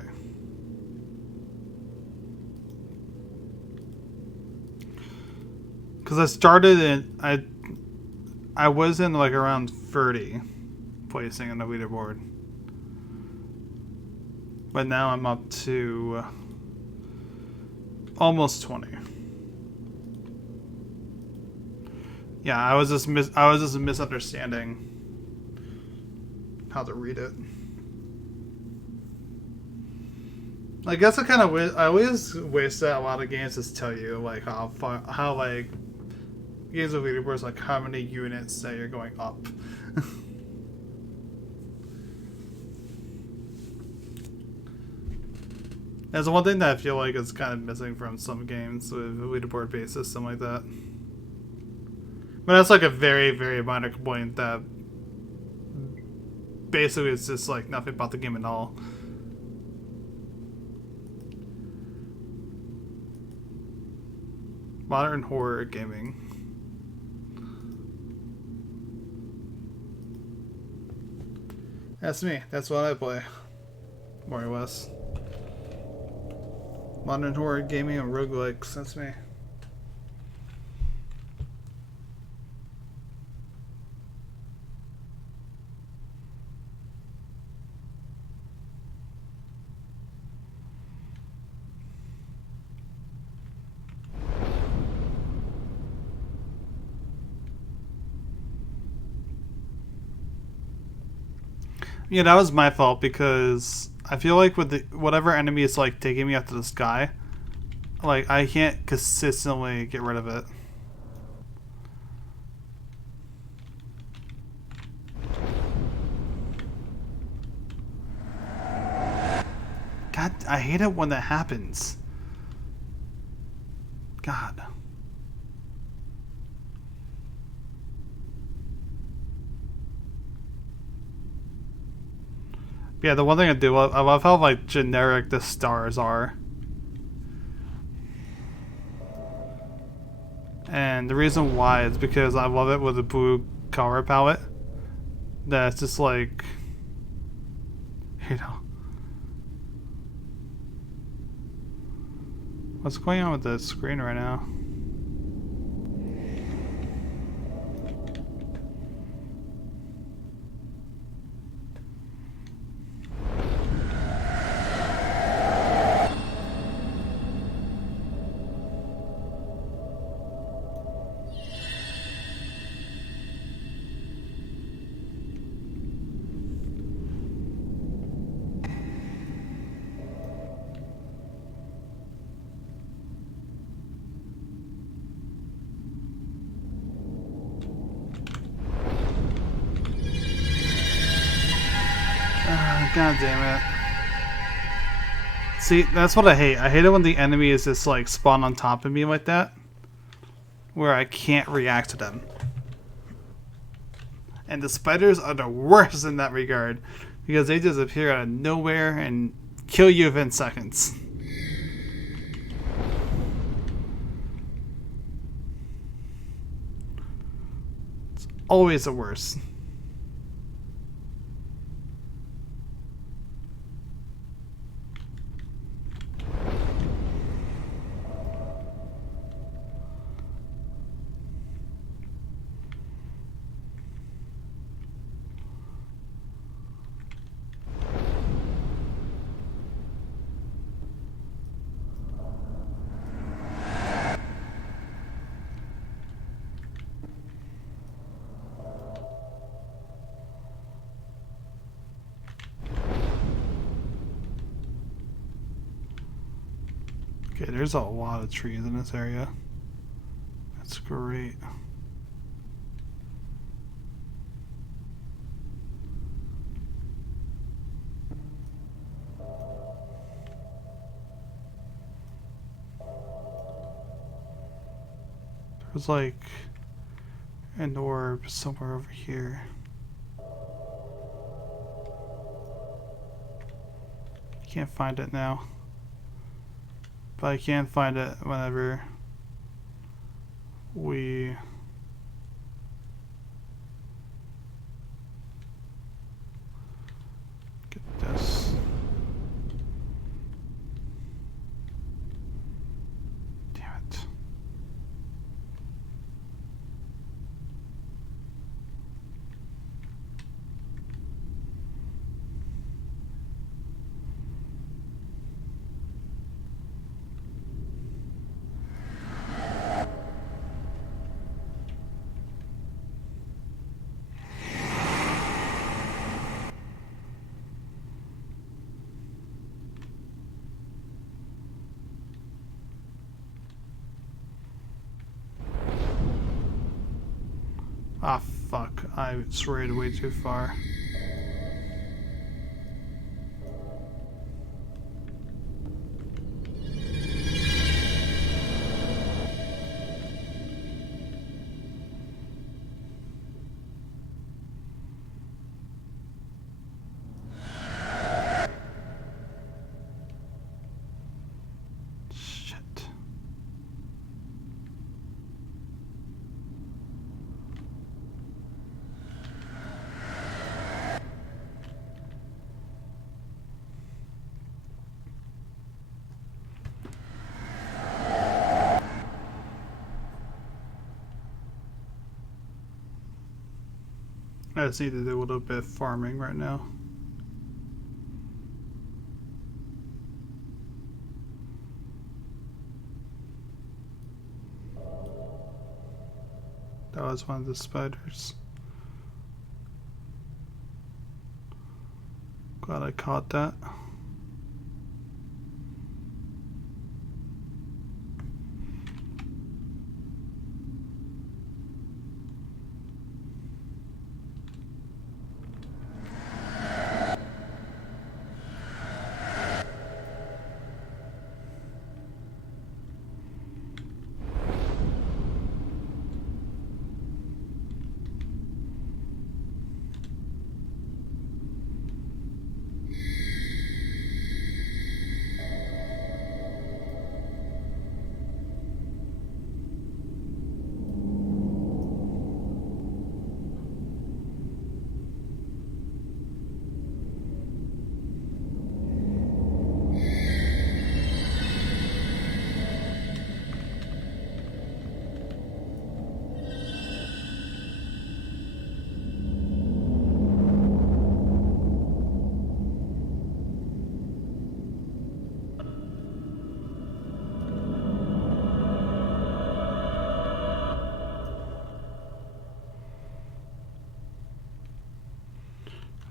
Because I started in, I was in like around 30 placing on the leaderboard. But now I'm up to almost 20. Yeah, I was just misunderstanding how to read it. I guess I always waste a lot of games to tell you like how like games of leaderboards like how many units that you're going up. That's one thing that I feel like is kind of missing from some games with a leaderboard based system like that. But that's like a very, very minor complaint that basically it's just like nothing about the game at all. Modern horror gaming. That's me. That's what I play. More or less. Modern horror gaming and roguelikes. That's me. Yeah, that was my fault because I feel like with whatever enemy is like taking me up to the sky, like I can't consistently get rid of it. God, I hate it when that happens. God. Yeah, the one thing I do love, I love how like generic the stars are. And the reason why is because I love it with the blue color palette. That's just like, you know. What's going on with the screen right now? God damn it. See, that's what I hate. I hate it when the enemy is just like spawn on top of me like that. Where I can't react to them. And the spiders are the worst in that regard. Because they just appear out of nowhere and kill you within seconds. It's always the worst. Okay, there's a lot of trees in this area. That's great. There's like an orb somewhere over here. Can't find it now. But I can find it whenever we get this. Damn it. Ah, fuck. I sprayed way too far. Shit. I just need to do a little bit of farming right now. That was one of the spiders. Glad I caught that.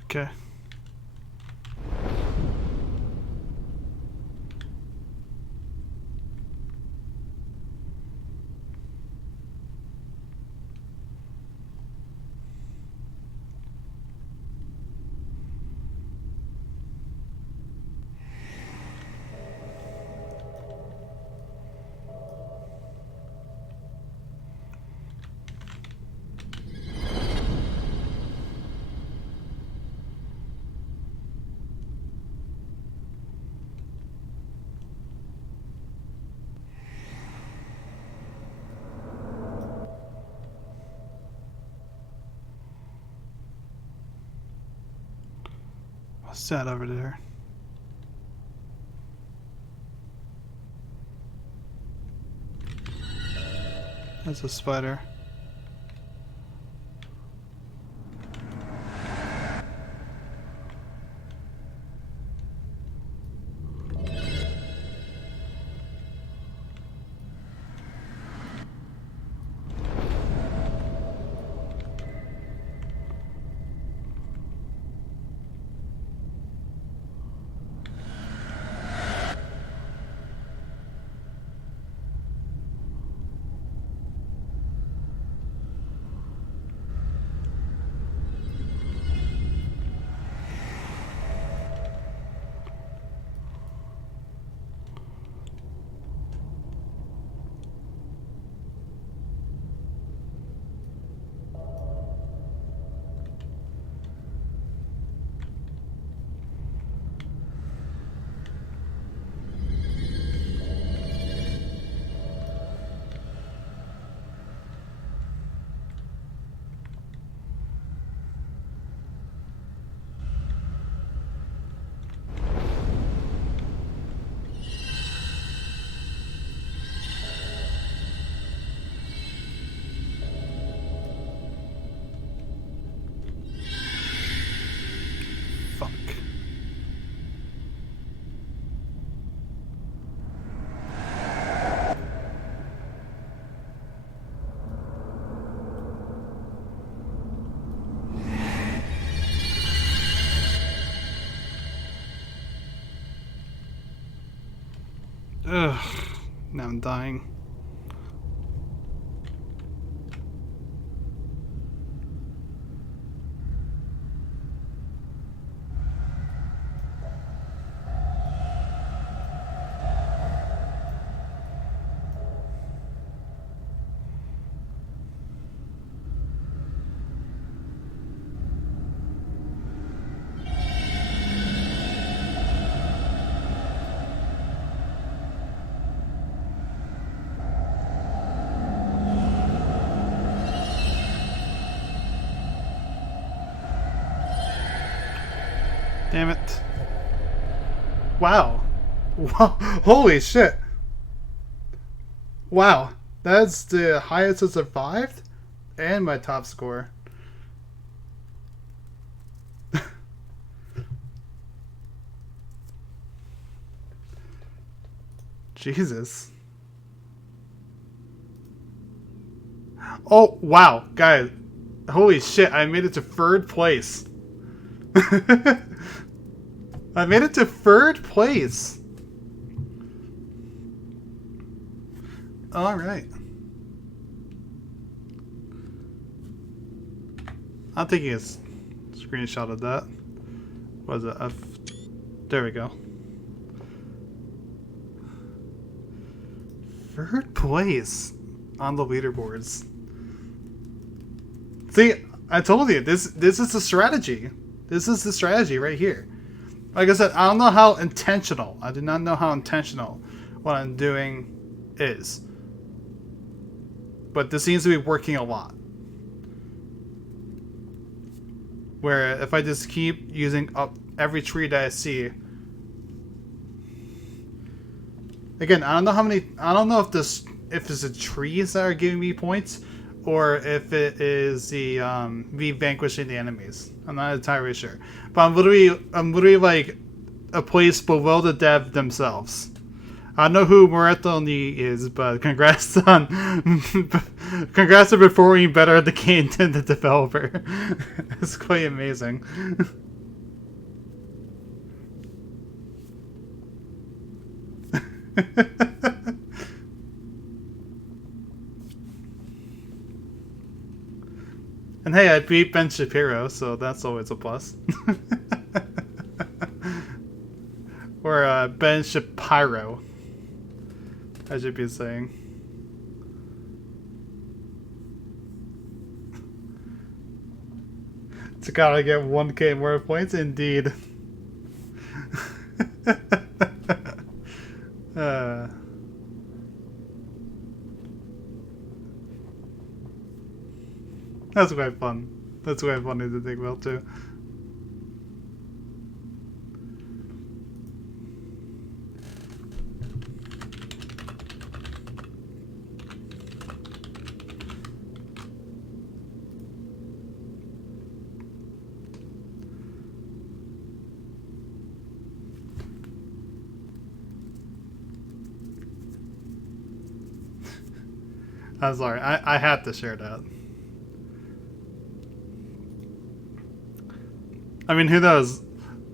Okay. What's that over there? That's a spider. Fuck. Ugh. Now I'm dying. Damn it. Wow. Wow. Holy shit. Wow. That's the highest I survived and my top score. Jesus. Oh, wow. Guys. Holy shit. I made it to 3rd place. I made it to 3rd place. Alright. I'm taking a screenshot of that. What is it? There we go. 3rd place on the leaderboards. See, I told you, this is the strategy. This is the strategy right here. Like I said, I don't know how intentional. I do not know how intentional what I'm doing is. But this seems to be working a lot. Where if I just keep using up every tree that I see. Again, I don't know if it's the trees that are giving me points, or if it is the me vanquishing the enemies. I'm not entirely sure. But I'm literally like a place below the dev themselves. I don't know who Moretoni is, but congrats on performing better at the game than the developer. It's quite amazing. And hey, I beat Ben Shapiro, so that's always a plus. Or Ben Shapiro, I should be saying. To gotta get 1k more points, indeed. That's quite fun. That's quite funny to think about too. I'm sorry, I had to share that. I mean, who knows?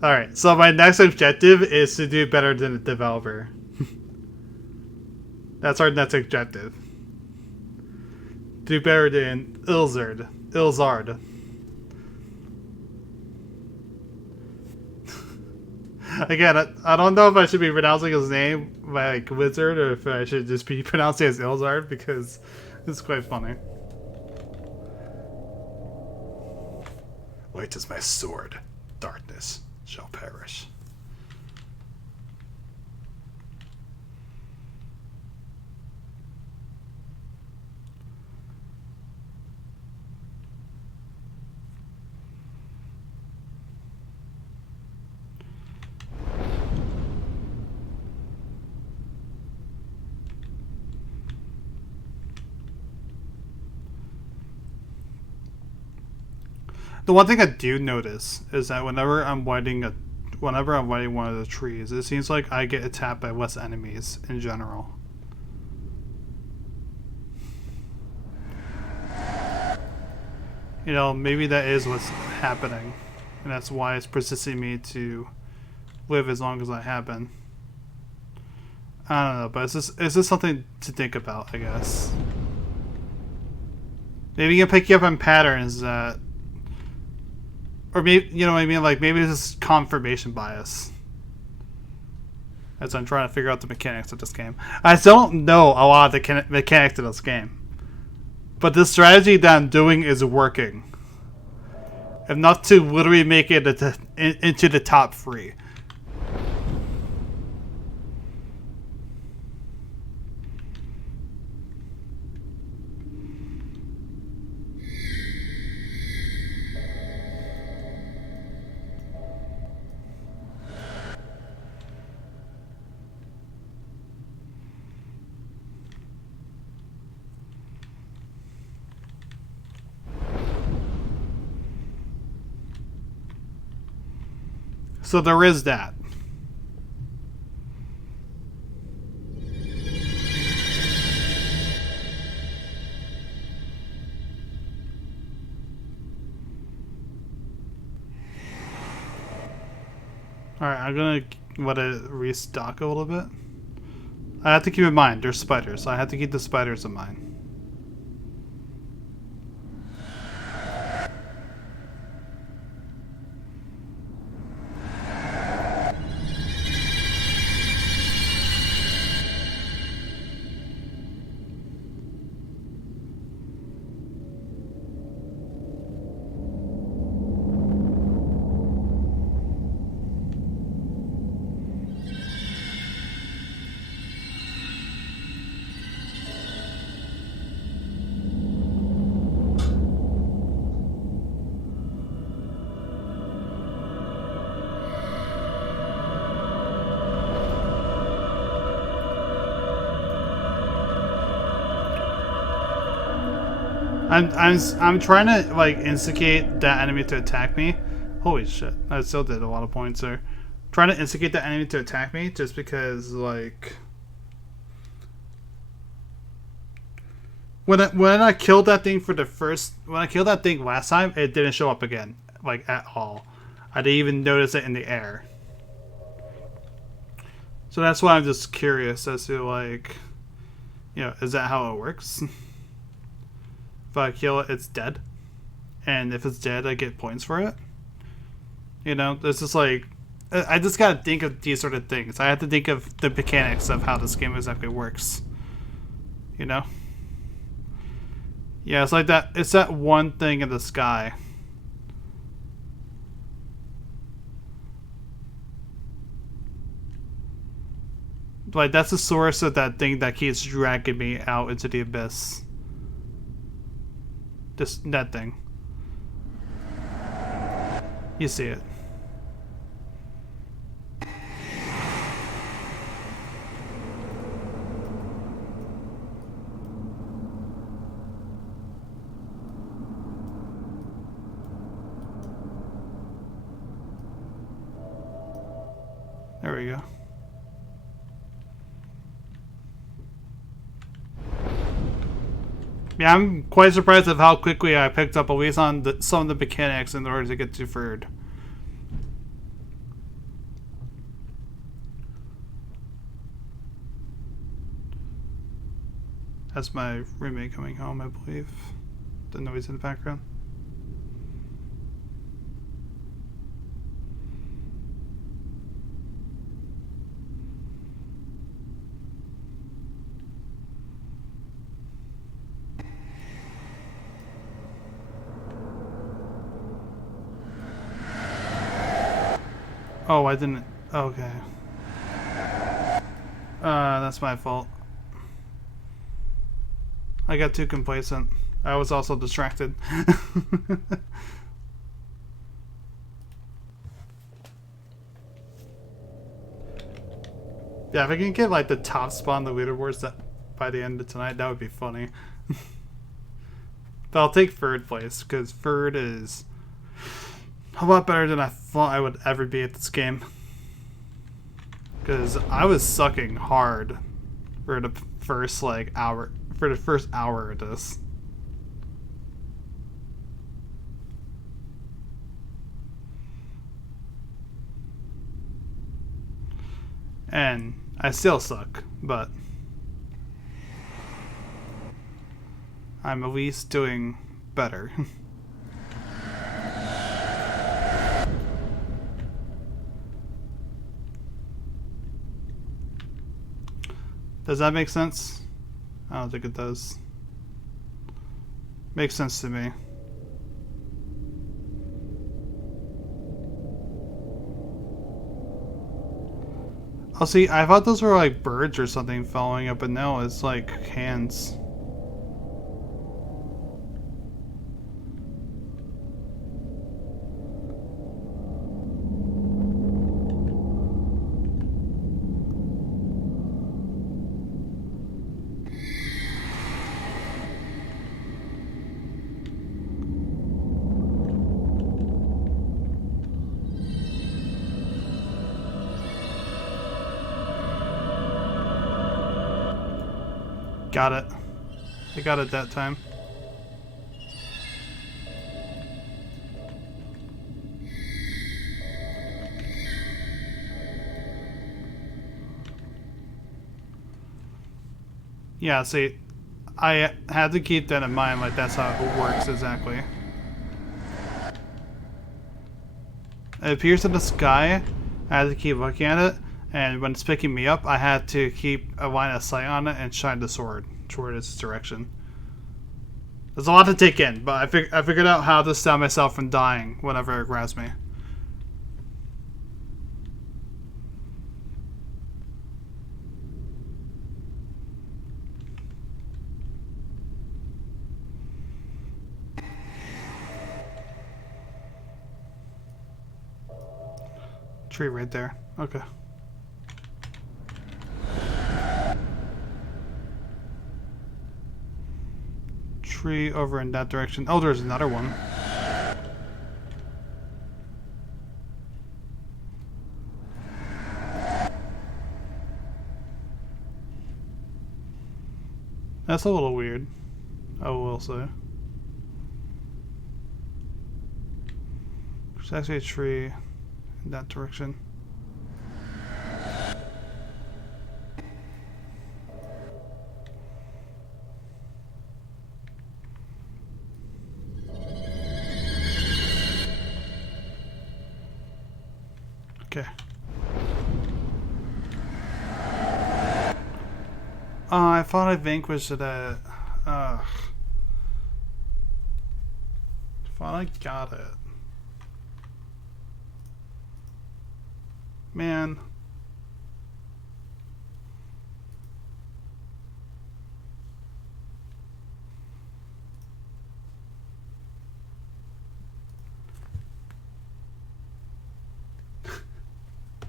Alright, so my next objective is to do better than the developer. That's our next objective. Do better than Ilzard. Again, I don't know if I should be pronouncing his name like Wizard or if I should just be pronouncing it as Ilzard because it's quite funny. Light is my sword. Darkness shall perish. The one thing I do notice is that whenever I'm lighting one of the trees, it seems like I get attacked by less enemies in general. You know, maybe that is what's happening, and that's why it's persisting me to live as long as I have been. I don't know, but it's just something to think about, I guess. Maybe you can pick you up on patterns that. Or maybe, you know what I mean? Like, maybe this is confirmation bias. As I'm trying to figure out the mechanics of this game. I don't know a lot of the mechanics of this game. But the strategy that I'm doing is working. Enough to literally make it into the top 3. So there is that. Alright, I'm gonna restock a little bit. I have to keep in mind, there's spiders, so I have to keep the spiders in mind. I'm trying to like instigate that enemy to attack me. Holy shit! I still did a lot of points there. Trying to instigate that enemy to attack me just because like when I killed that thing when I killed that thing last time, it didn't show up again like at all. I didn't even notice it in the air. So that's why I'm just curious as to like, is that how it works? If I kill it, it's dead. And if it's dead, I get points for it. This is like... I just gotta think of these sort of things. I have to think of the mechanics of how this game exactly works. Yeah, it's like that. It's that one thing in the sky. Like, that's the source of that thing that keeps dragging me out into the abyss. That thing. You see it. There we go. Yeah, I'm quite surprised of how quickly I picked up at least on some of the mechanics in order to get to third. That's my roommate coming home, I believe. The noise in the background. Oh, I didn't... Okay. That's my fault. I got too complacent. I was also distracted. Yeah, if I can get like the top spot on the leaderboards by the end of tonight, that would be funny. But I'll take third place, because third is a lot better than I thought I would ever be at this game. Because I was sucking hard for the first hour of this. And I still suck, but I'm at least doing better. Does that make sense? I don't think it does. Makes sense to me. Oh, see, I thought those were like birds or something following up, but no, it's like hands. Got it. I got it that time. Yeah, see, I had to keep that in mind, like that's how it works exactly. It appears in the sky, I had to keep looking at it, and when it's picking me up, I had to keep a line of sight on it and shine the sword toward its direction. There's a lot to take in, but I figured out how to stop myself from dying whenever it grabs me. Tree right there. Okay. Tree over in that direction. Oh, there's another one. That's a little weird, I will say. There's actually a tree in that direction. Okay. I thought I vanquished it at... Ugh. Thought I got it. Man.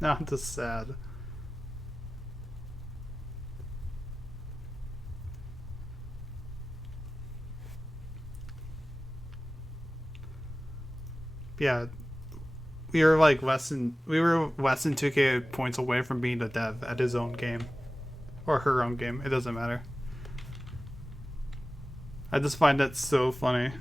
Now I'm just sad. Yeah, we were less than 2K points away from being the dev at his own game, or her own game. It doesn't matter. I just find that so funny.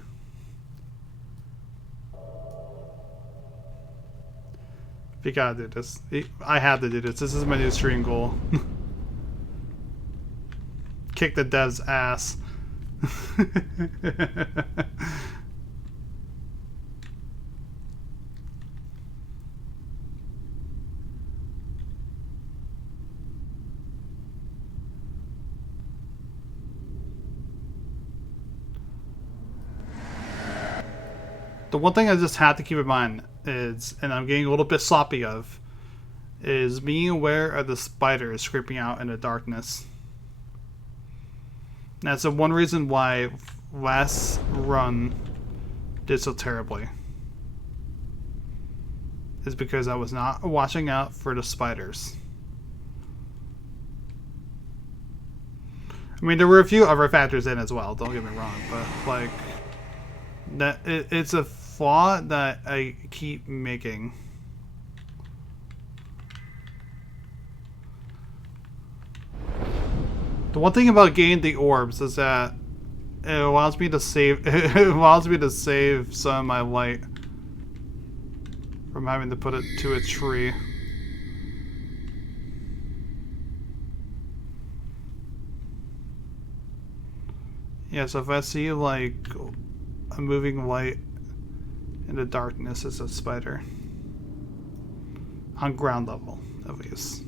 You gotta do this. I had to do this. This is my new stream goal. Kick the dev's ass. The one thing I just had to keep in mind is, and I'm getting a little bit sloppy of, is being aware of the spiders creeping out in the darkness. That's the one reason why last run did so terribly. Is because I was not watching out for the spiders. I mean, there were a few other factors in as well, don't get me wrong, but like that it's a flaw that I keep making. The one thing about getting the orbs is that it allows me to save some of my light from having to put it to a tree. Yeah, so if I see like a moving light in the darkness, it's a spider. On ground level, at least.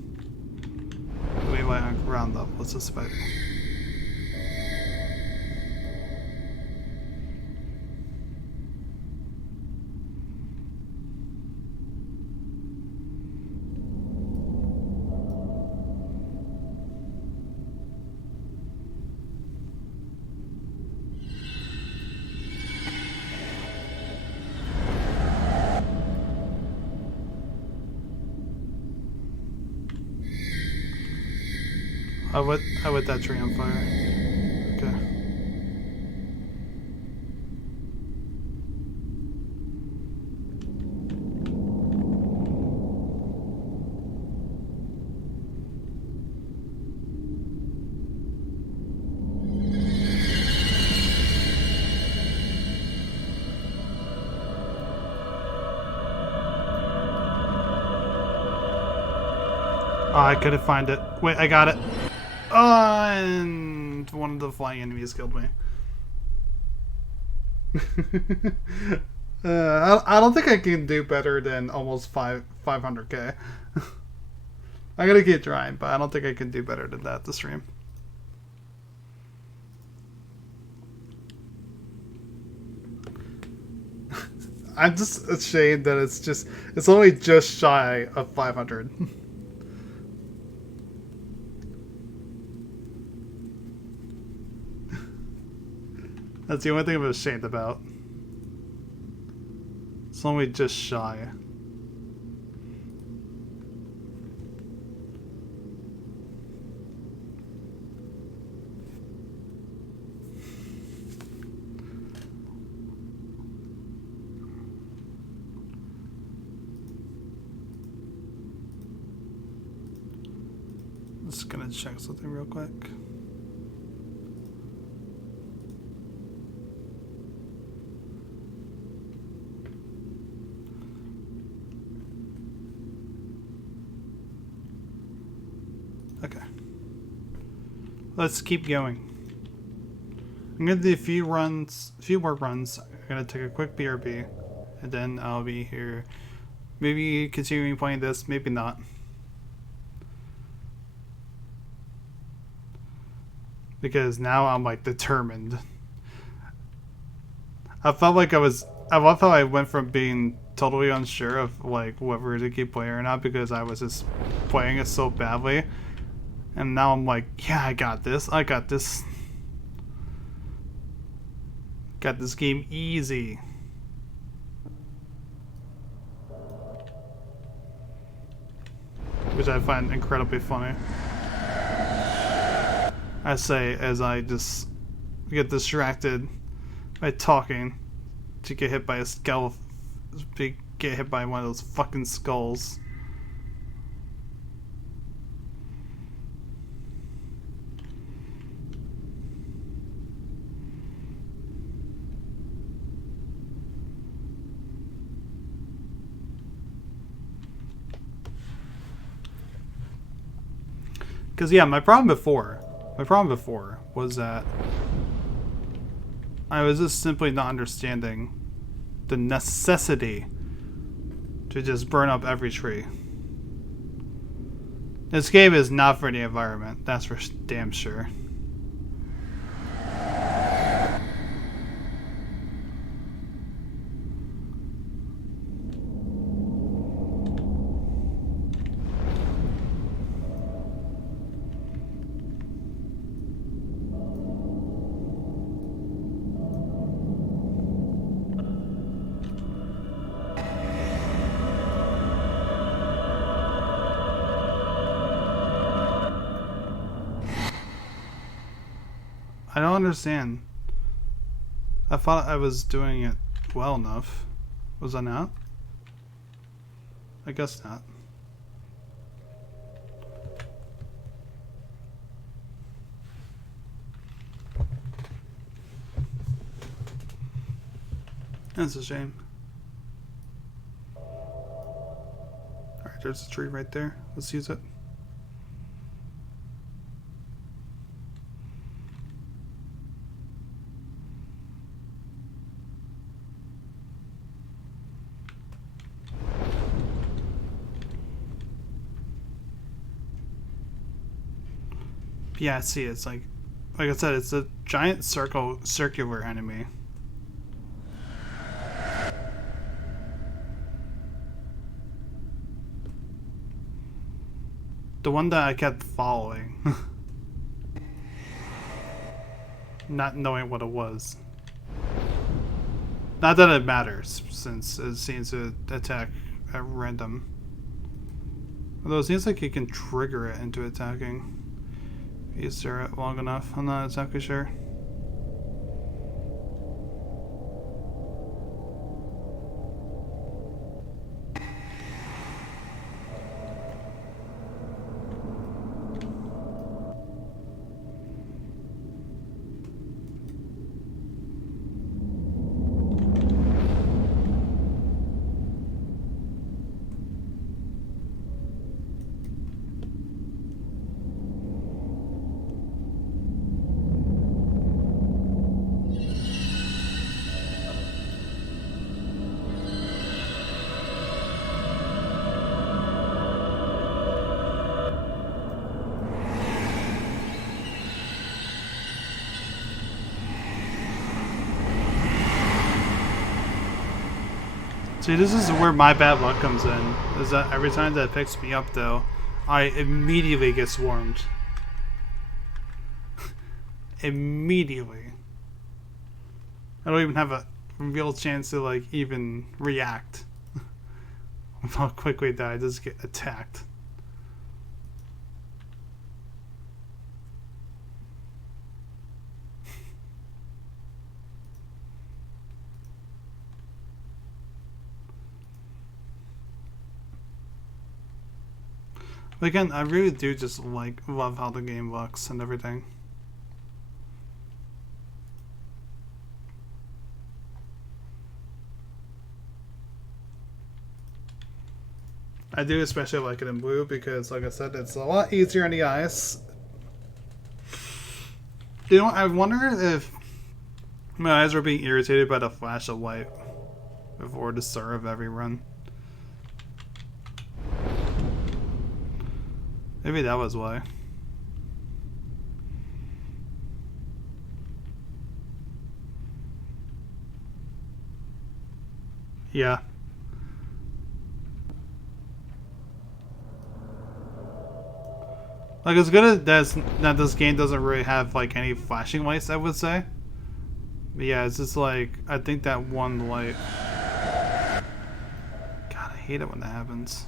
Moving light on ground level, it's a spider. I lit that tree on fire. Okay. Oh, I couldn't find it. Wait, I got it. Oh, and one of the flying enemies killed me. I don't think I can do better than almost 500k. I gotta keep trying, but I don't think I can do better than that this stream. I'm just ashamed that it's only just shy of 500. That's the only thing I'm ashamed about. It's only just shy. Just gonna check something real quick. Okay. Let's keep going. I'm gonna do a few more runs. I'm gonna take a quick BRB, and then I'll be here. Maybe continuing playing this, maybe not. Because now I'm like determined. I felt like I love how I went from being totally unsure of like whether to keep playing or not because I was just playing it so badly. And now I'm like, yeah, I got this. I got this. Got this game easy. Which I find incredibly funny. I say as I just get distracted by talking to get hit by a skull, get hit by one of those fucking skulls. Because yeah, my problem before was that I was just simply not understanding the necessity to just burn up every tree. This game is not for the environment, that's for damn sure. I don't understand. I thought I was doing it well enough. Was I not? I guess not. That's a shame. Alright, there's a tree right there. Let's use it. Yeah, see, it's like I said, it's a giant circular enemy. The one that I kept following. Not knowing what it was. Not that it matters, since it seems to attack at random. Although it seems like you can trigger it into attacking. If you stare it long enough, I'm not exactly sure. See, this is where my bad luck comes in. Is that every time that it picks me up, though, I immediately get swarmed. Immediately. I don't even have a real chance to, like, even react. How quickly that I just get attacked. But again, I really do just love how the game looks and everything. I do especially like it in blue because, like I said, it's a lot easier on the eyes. You know, I wonder if my eyes were being irritated by the flash of light before the start of every run. Maybe that was why. Yeah. Like, as good as that this game doesn't really have, like, any flashing lights, I would say. But yeah, it's just like, I think that one light... God, I hate it when that happens.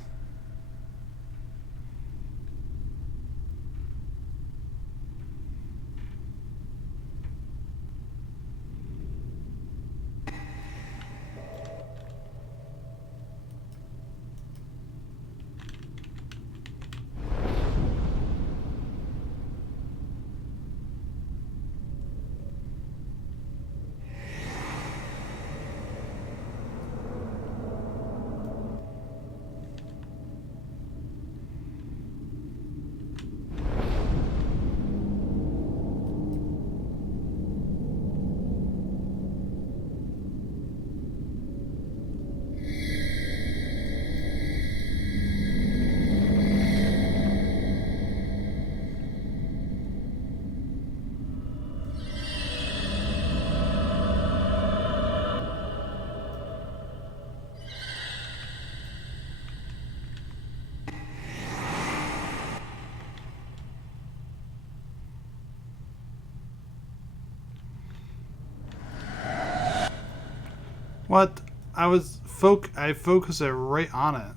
What? I focused it right on it.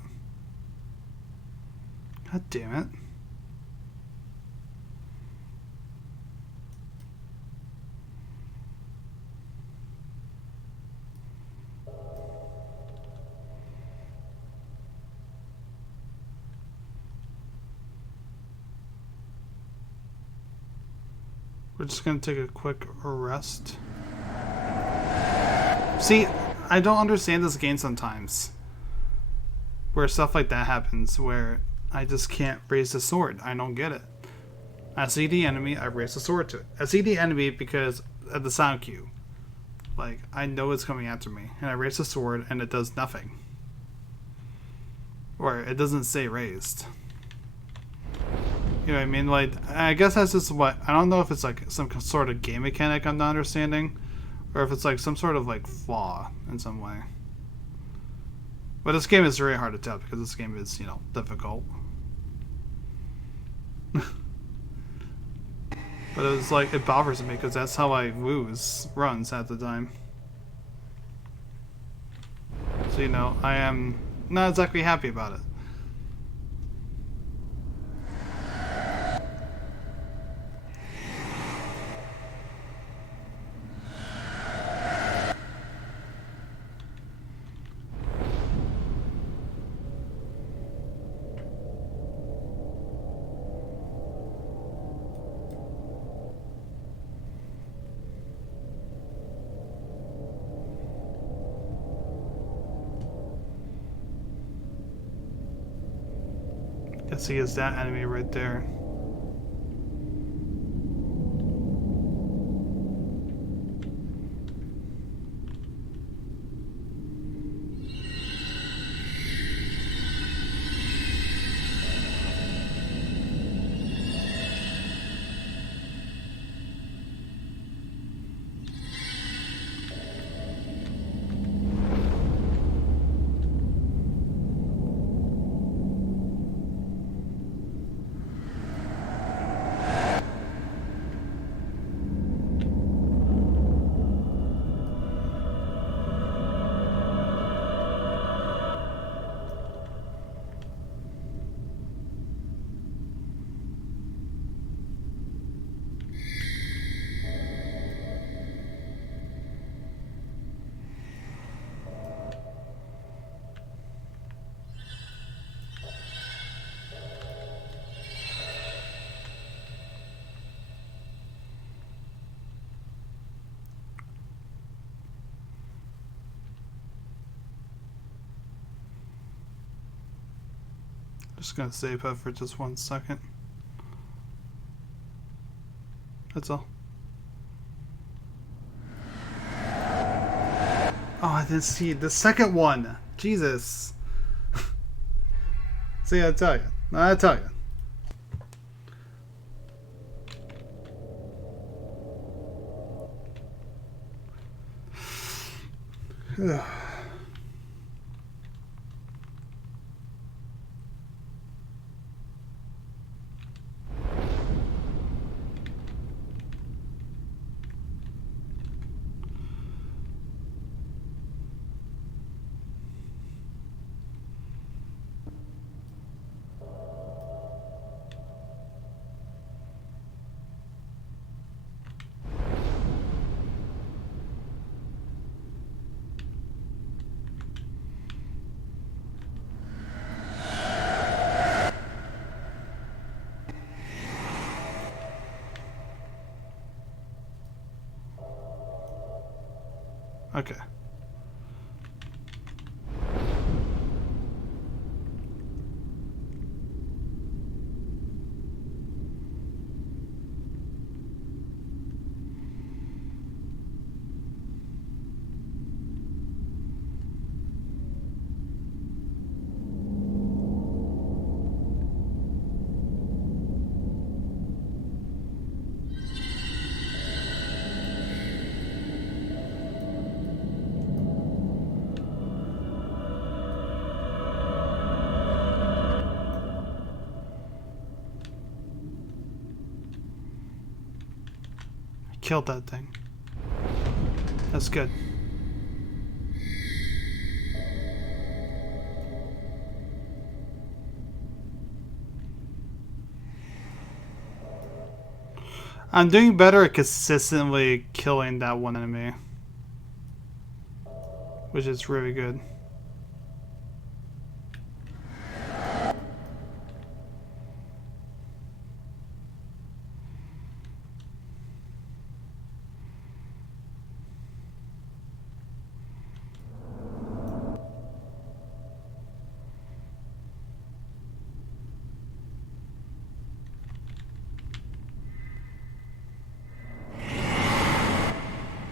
God damn it. We're just gonna take a quick rest. See, I don't understand this game sometimes. Where stuff like that happens, where I just can't raise the sword. I don't get it. I see the enemy, I raise the sword to it. I see the enemy because of the sound cue. Like, I know it's coming after me. And I raise the sword and it does nothing. Or it doesn't say raised. You know what I mean? Like, I guess that's just what... I don't know if it's like some sort of game mechanic I'm not understanding. Or if it's like some sort of like flaw in some way. But this game is very hard to tell because this game is, you know, difficult. But it's like, it bothers me because that's how I lose runs at the time. So, you know, I am not exactly happy about it. See, is that enemy right there. Just gonna save her for just 1 second. That's all. Oh, I didn't see the second one. Jesus. See, I tell you. I tell you. Okay. Killed that thing. That's good. I'm doing better at consistently killing that one enemy, which is really good.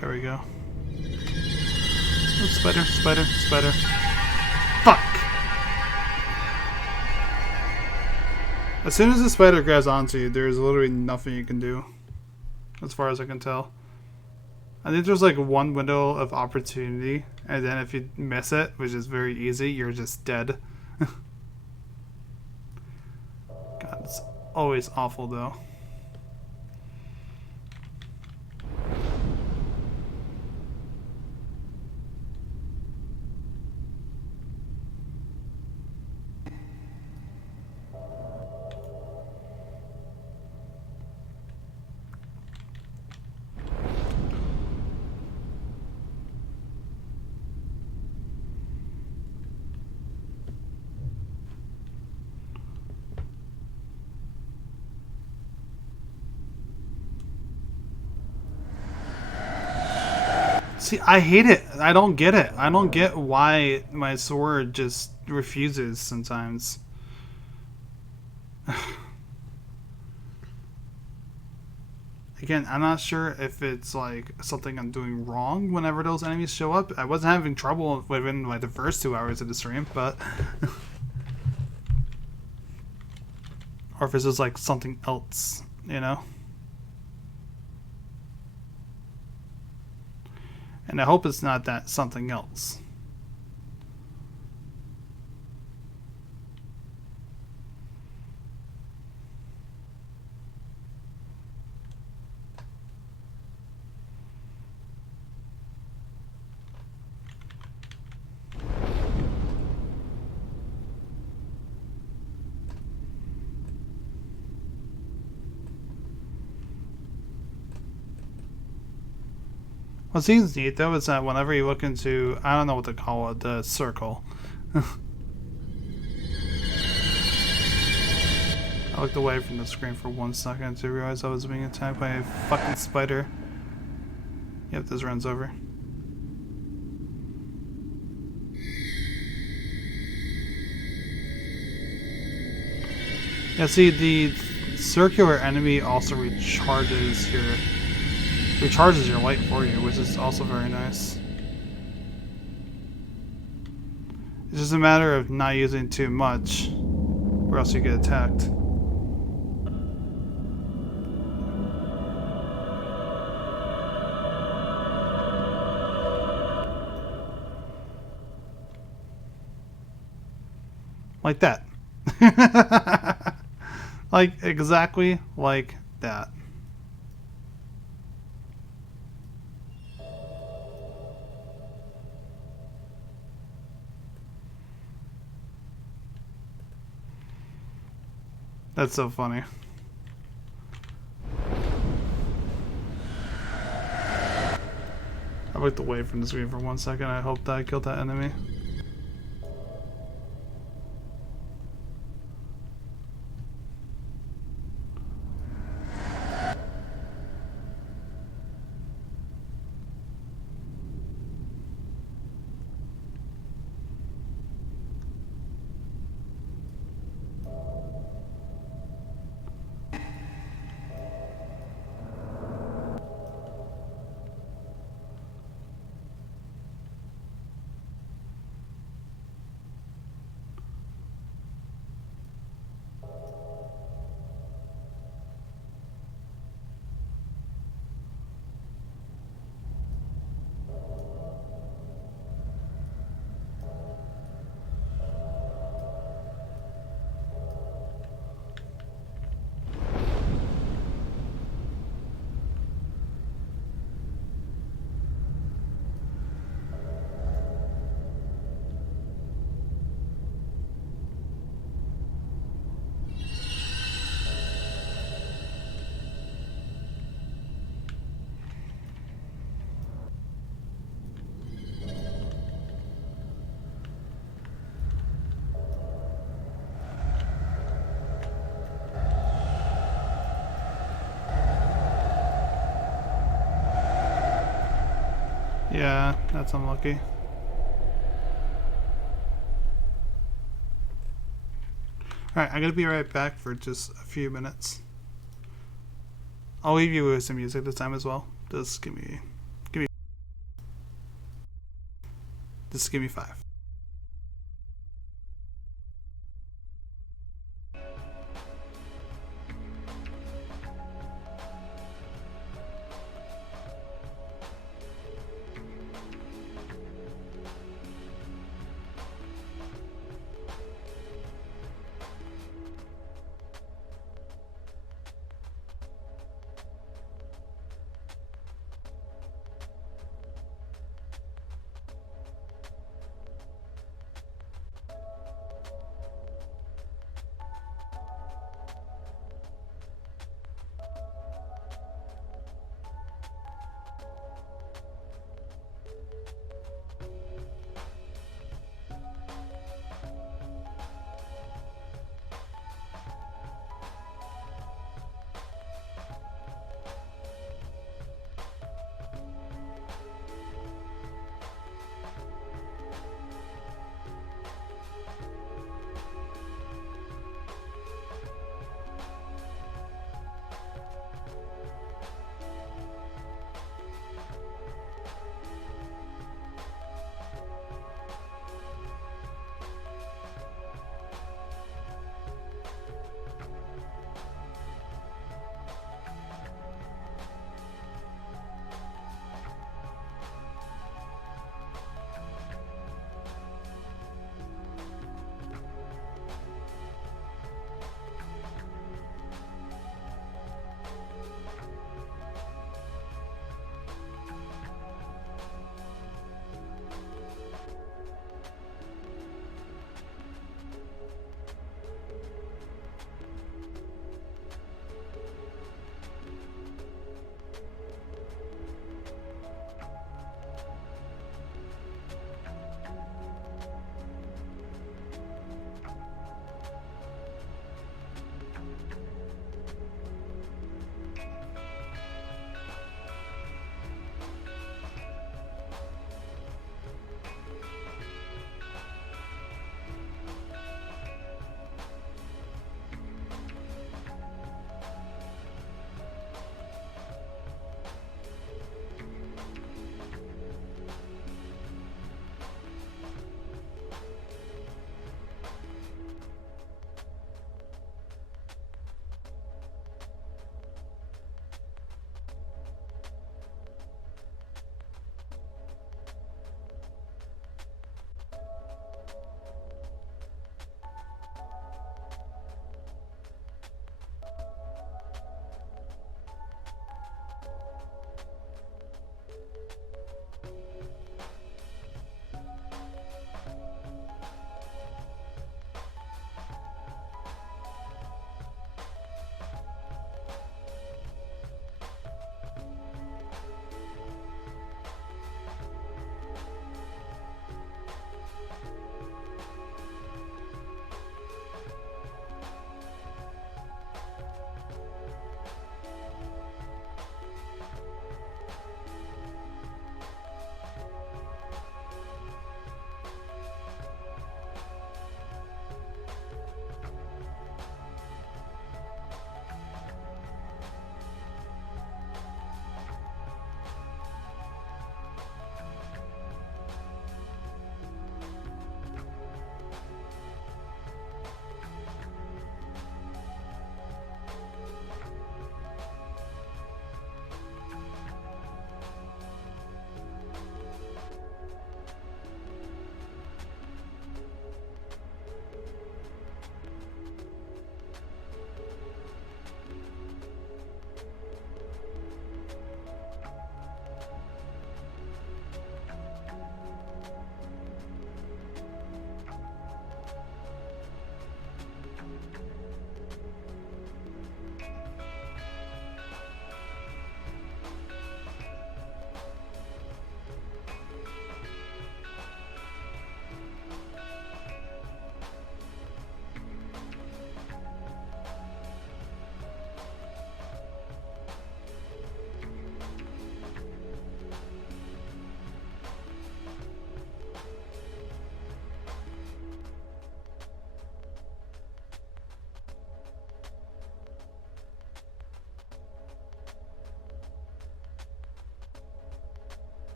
There we go. Oh, spider, spider, spider. Fuck! As soon as the spider grabs onto you, there's literally nothing you can do. As far as I can tell. I think there's like one window of opportunity, and then if you miss it, which is very easy, you're just dead. God, it's always awful though. See, I hate it. I don't get it. I don't get why my sword just refuses sometimes. Again, I'm not sure if it's like something I'm doing wrong whenever those enemies show up. I wasn't having trouble within like the first 2 hours of the stream, but or if this is like something else, you know? And I hope it's not that something else. What seems neat though is that whenever you look into, I don't know what to call it, the circle. I looked away from the screen for 1 second to realize I was being attacked by a fucking spider. Yep, this runs over. Yeah, see, the circular enemy also recharges your light for you, which is also very nice. It's just a matter of not using too much, or else you get attacked. Like that. Like, exactly like that. That's so funny. I looked away from the screen for 1 second. I hope that I killed that enemy. Yeah, that's unlucky. Alright, I'm gonna be right back for just a few minutes. I'll leave you with some music this time as well. Just give me 5.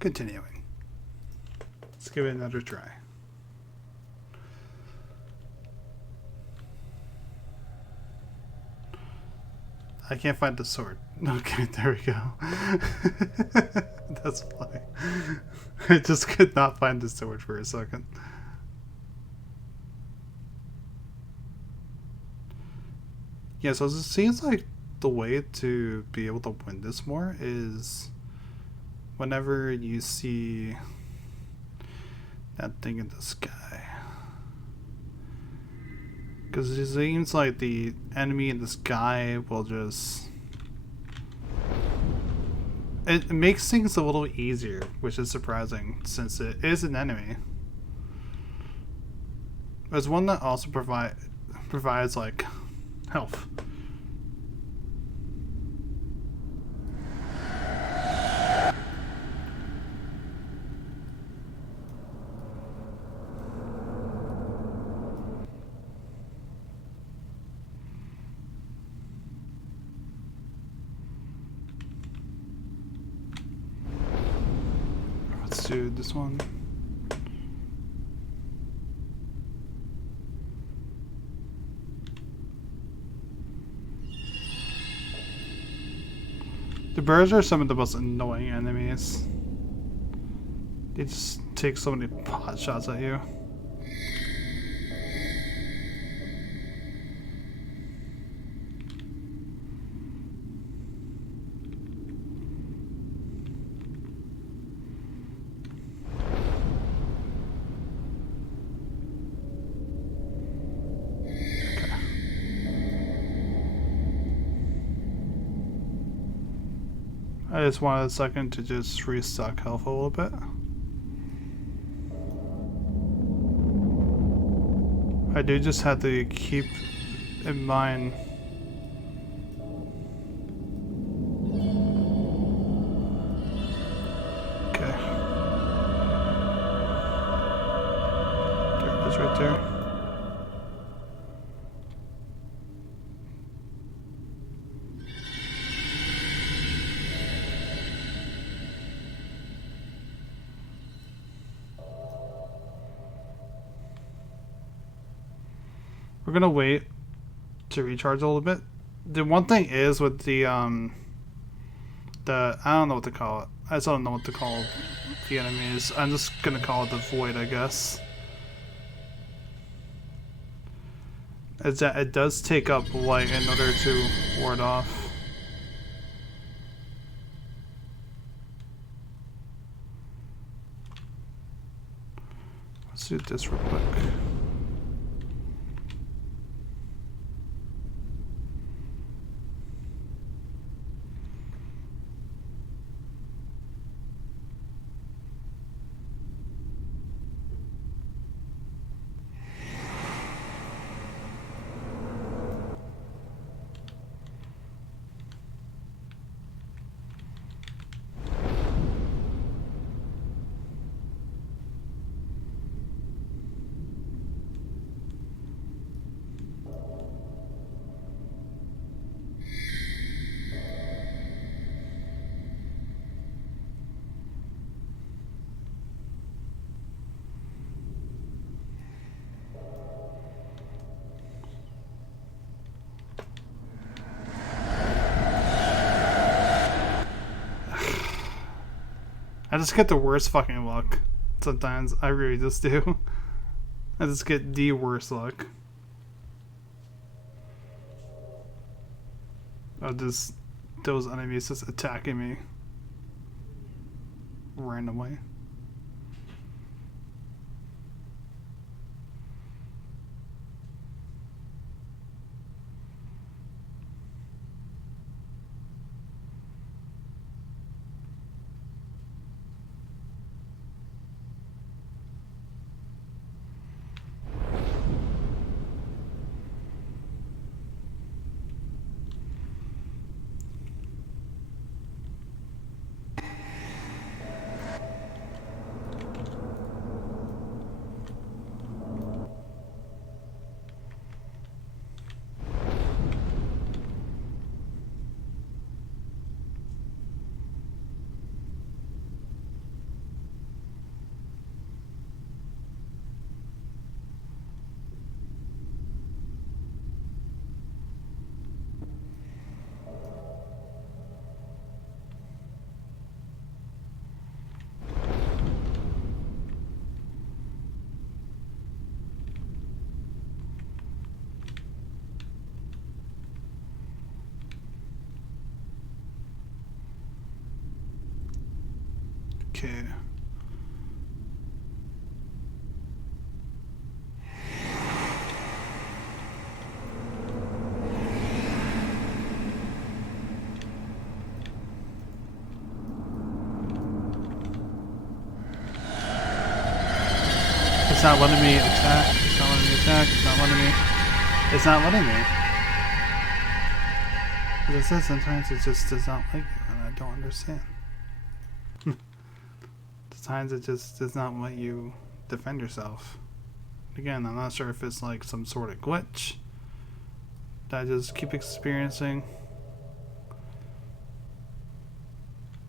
Continuing. Let's give it another try. I can't find the sword. Okay, there we go. That's funny. I just could not find the sword for a second. Yeah, so it seems like the way to be able to win this more is whenever you see that thing in the sky. Because it seems like the enemy in the sky will just... It makes things a little easier, which is surprising since it is an enemy. There's one that also provides like health. Let's do this one. The birds are some of the most annoying enemies. They just take so many pot shots at you. I just wanted a second to just restock health a little bit. I do just have to keep in mind okay. There it is right there. We're gonna wait to recharge a little bit. The one thing is with the I don't know what to call it. I just don't know what to call the enemies. I'm just gonna call it the void, I guess. Is that it does take up light in order to ward off. Let's do this real quick. I just get the worst fucking luck. Sometimes I really just do. I just get the worst luck. Of just those enemies just attacking me randomly. Okay. It's not letting me attack. It's not letting me attack. It's not letting me. It's not letting me. As I said, sometimes it just does not like you, and I don't understand. Sometimes it just does not let you defend yourself. Again, I'm not sure if it's like some sort of glitch that I just keep experiencing,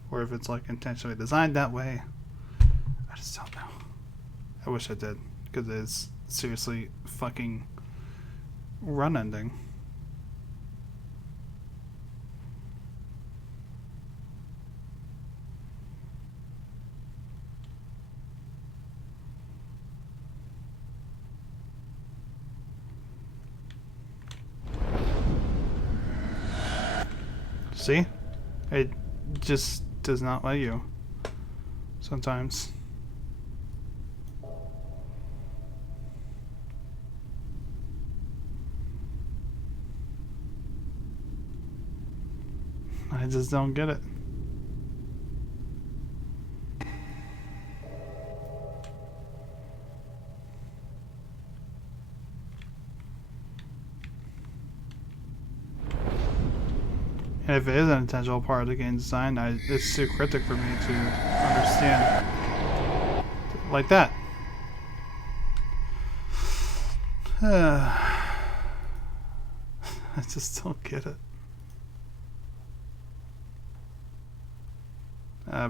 or if it's like intentionally designed that way. I just don't know. I wish I did, because it's seriously fucking run ending. See? It just does not let you. Sometimes. I just don't get it. And if it is an intentional part of the game design, it's too cryptic for me to understand. Like that. I just don't get it.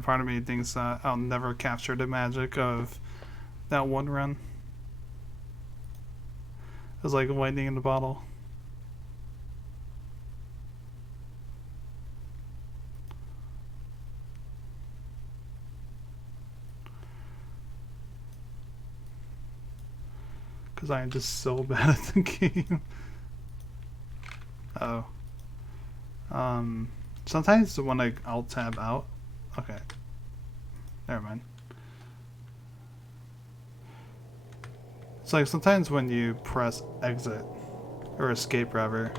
Part of me thinks I'll never capture the magic of that one run. It was like lightning in the bottle. Because I am just so bad at the game. Oh. Sometimes when I alt tab out. Okay. Never mind. It's like sometimes when you press exit or escape rather,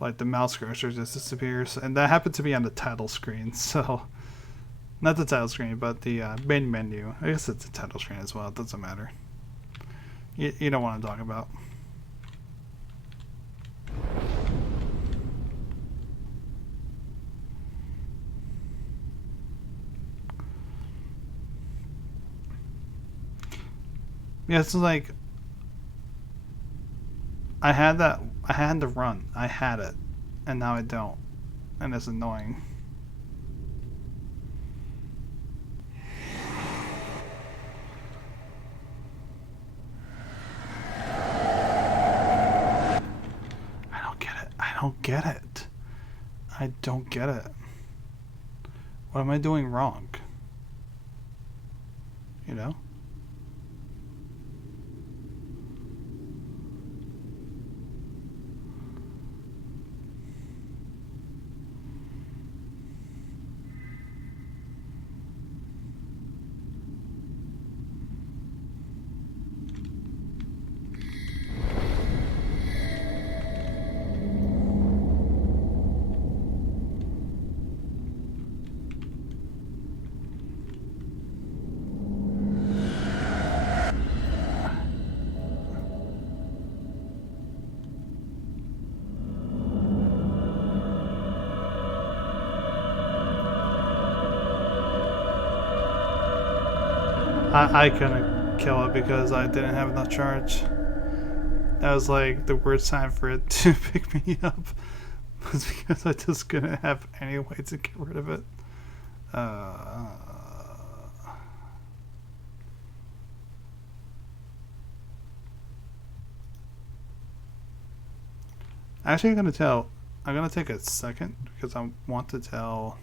like the mouse cursor just disappears, and that happened to me on the title screen. So not the title screen, but the main menu. I guess it's the title screen as well. It doesn't matter. You know what I'm talking about. Yeah, it's like I had the run. I had it, and now I don't, and it's annoying. I don't get it. I don't get it. What am I doing wrong? You know? I couldn't kill it because I didn't have enough charge. That was like the worst time for it to pick me up. Was because I just couldn't have any way to get rid of it. Actually, I'm gonna take a second because I want to tell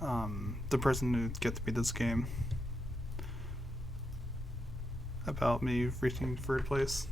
the person who gets me this game about me reaching third place.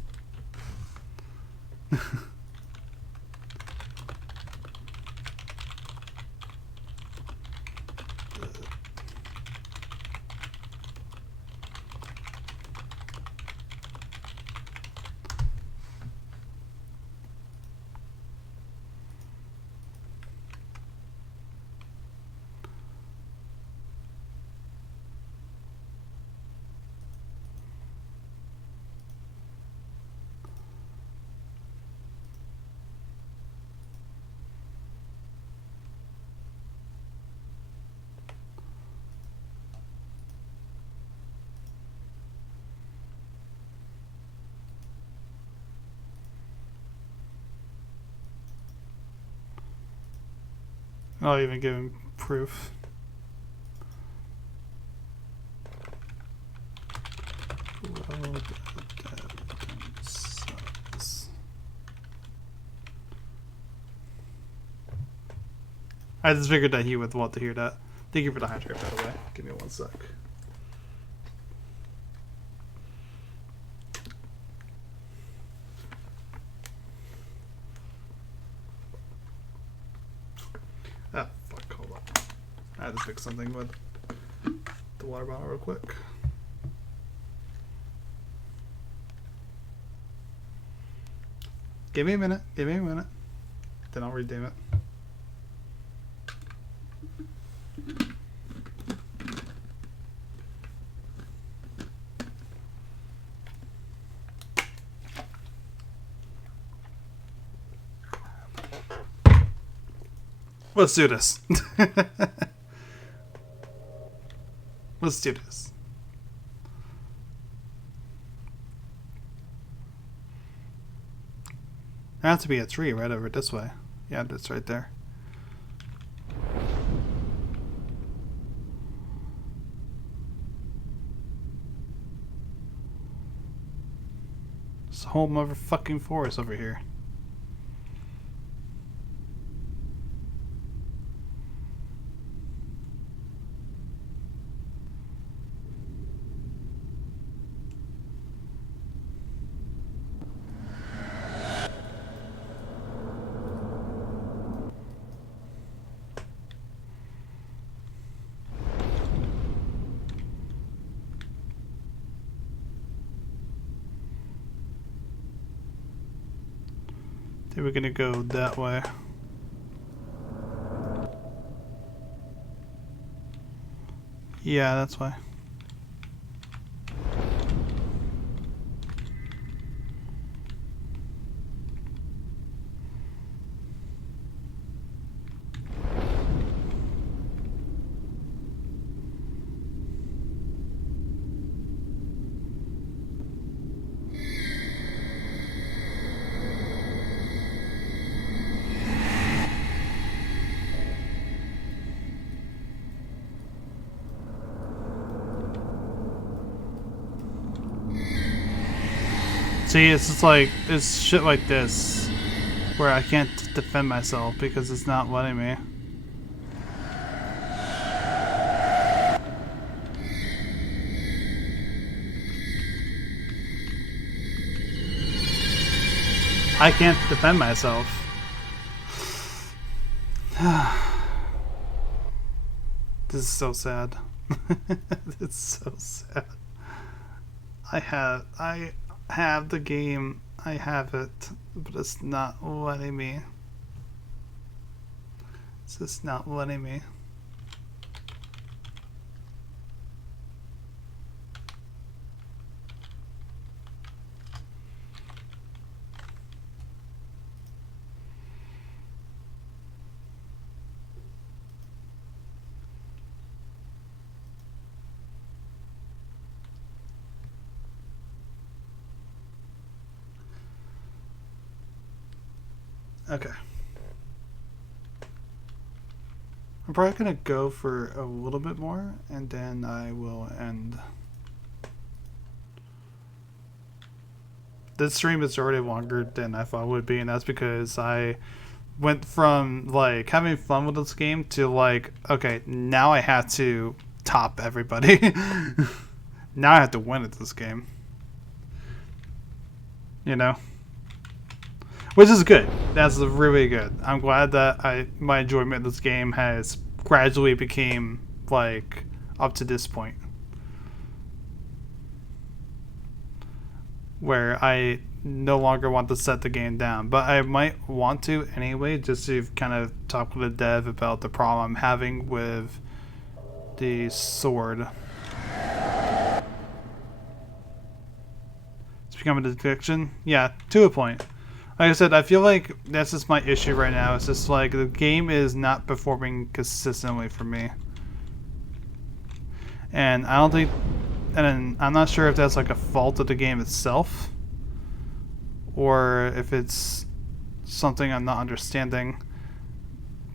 I'll even give him proof. I just figured that he would want to hear that. Thank you for the hydrate, by the way. Give me 1 sec. Ah, fuck, hold on. I had to fix something with the water bottle real quick. Give me a minute. Give me a minute. Then I'll redeem it. Let's do this. Let's do this. There has to be a tree right over this way. Yeah, that's right there. There's a whole motherfucking forest over here. I think we're gonna go that way. Yeah, that's why. See, it's just like, it's shit like this where I can't defend myself because it's not letting me. I can't defend myself. This is so sad. It's so sad. I have the game. I have it, but it's not letting me. It's just not letting me. Okay. I'm probably gonna go for a little bit more and then I will end. This stream is already longer than I thought it would be, and that's because I went from like having fun with this game to like, okay, now I have to top everybody. Now I have to win at this game. You know? Which is good. That's really good. I'm glad that my enjoyment of this game has gradually became like up to this point, where I no longer want to set the game down, but I might want to anyway, just to kind of talk with the dev about the problem I'm having with the sword. It's becoming an addiction. Yeah, to a point. Like I said, I feel like that's just my issue right now. It's just like the game is not performing consistently for me. And I don't think, and I'm not sure if that's like a fault of the game itself, or if it's something I'm not understanding.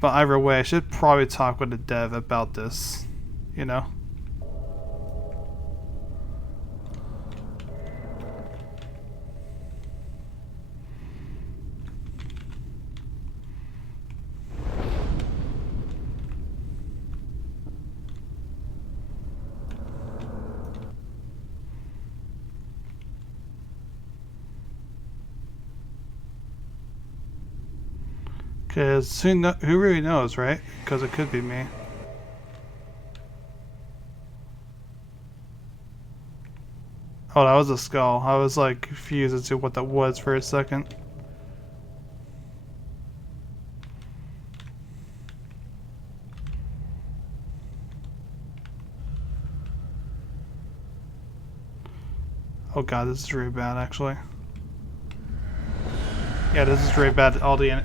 But either way, I should probably talk with the dev about this, you know? Because who really knows, right? Because it could be me. Oh, that was a skull. I was like confused as to what that was for a second. Oh god, this is really bad actually. Yeah, this is really bad. All the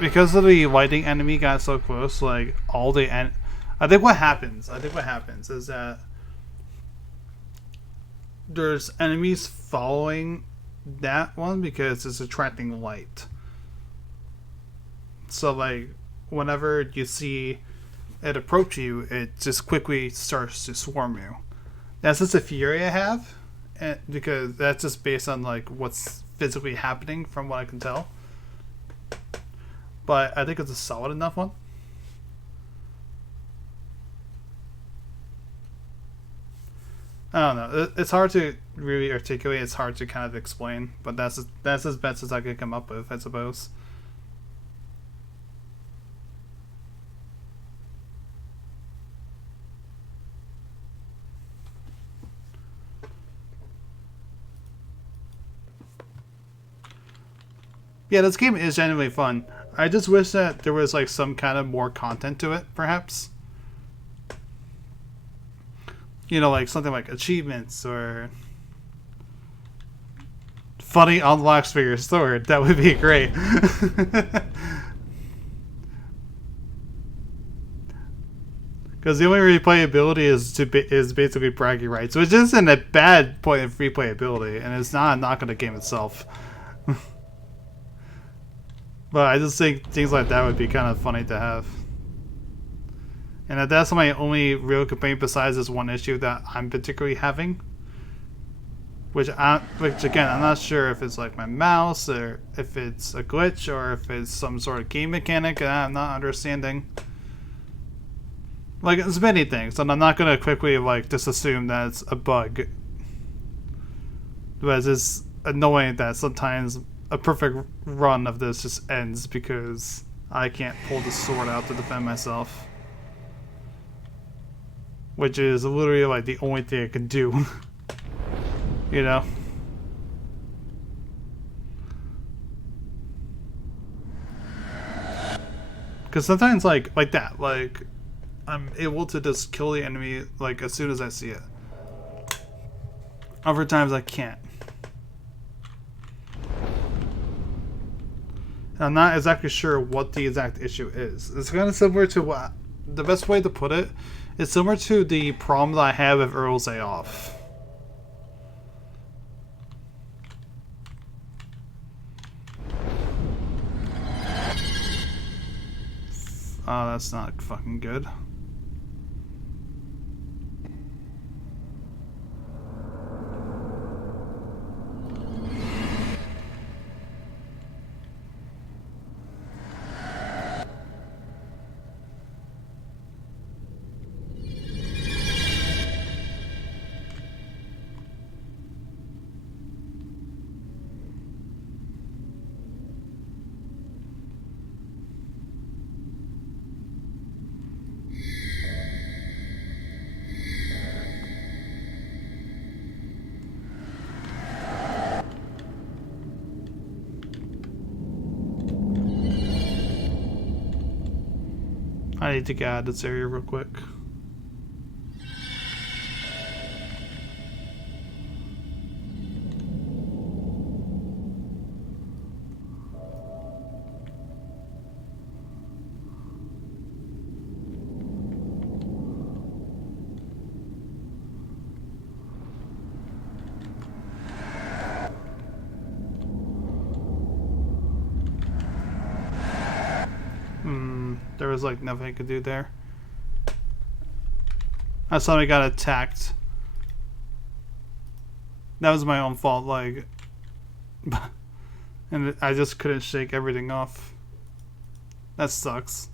because of the lightning enemy got so close, like all the I think what happens is that there's enemies following that one because it's attracting light. So like whenever you see it approach you, it just quickly starts to swarm you. That's just a theory I have, and because that's just based on like what's physically happening from what I can tell. But I think it's a solid enough one. I don't know. It's hard to really articulate. It's hard to kind of explain. But that's as best as I could come up with, I suppose. Yeah, this game is genuinely fun. I just wish that there was like some kind of more content to it, perhaps. You know, like something like achievements or funny unlocks for your sword. That would be great. Because the only replayability is basically bragging rights, which isn't a bad point of replayability, and it's not a knock on the game itself. But I just think things like that would be kind of funny to have. And that's my only real complaint besides this one issue that I'm particularly having. Which again, I'm not sure if it's like my mouse or if it's a glitch or if it's some sort of game mechanic that I'm not understanding. Like, it's many things, and I'm not gonna quickly like just assume that it's a bug. But it's annoying that sometimes a perfect run of this just ends because I can't pull the sword out to defend myself. Which is literally like the only thing I can do. You know? Because sometimes like that, like I'm able to just kill the enemy like as soon as I see it. Other times I can't. I'm not exactly sure what the exact issue is. It's kind of similar to what the best way to put it is similar to the problem that I have with Earl's Day Off. Oh, that's not fucking good. I need to get out of this area real quick. There was like nothing I could do there. I saw I got attacked. That was my own fault, like... and I just couldn't shake everything off. That sucks.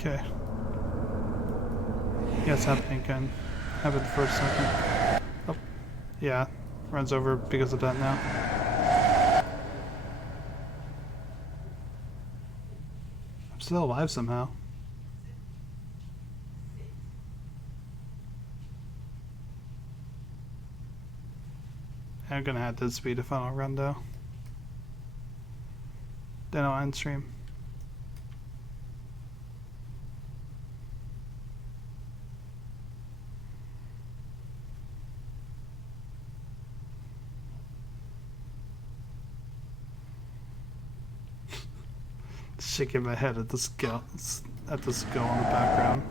Okay. Yeah, it's happening again. Happened for a second. Oh, yeah. Runs over because of that now. I'm still alive somehow. I'm gonna have to speed the final run though. Then I'll end stream. Shaking my head at the skull in the background.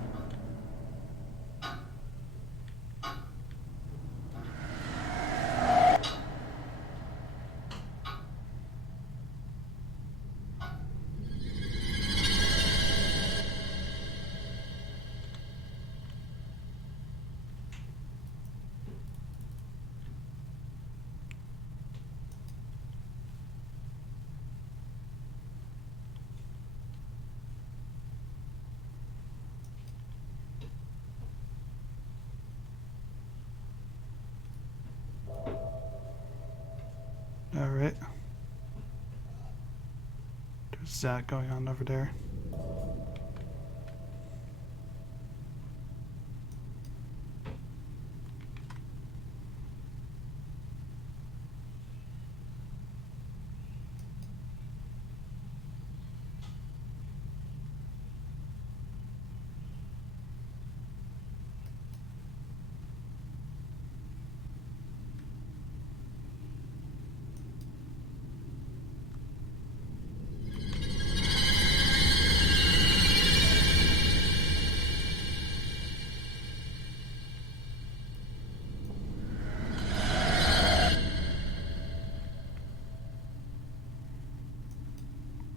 Alright. There's that going on over there.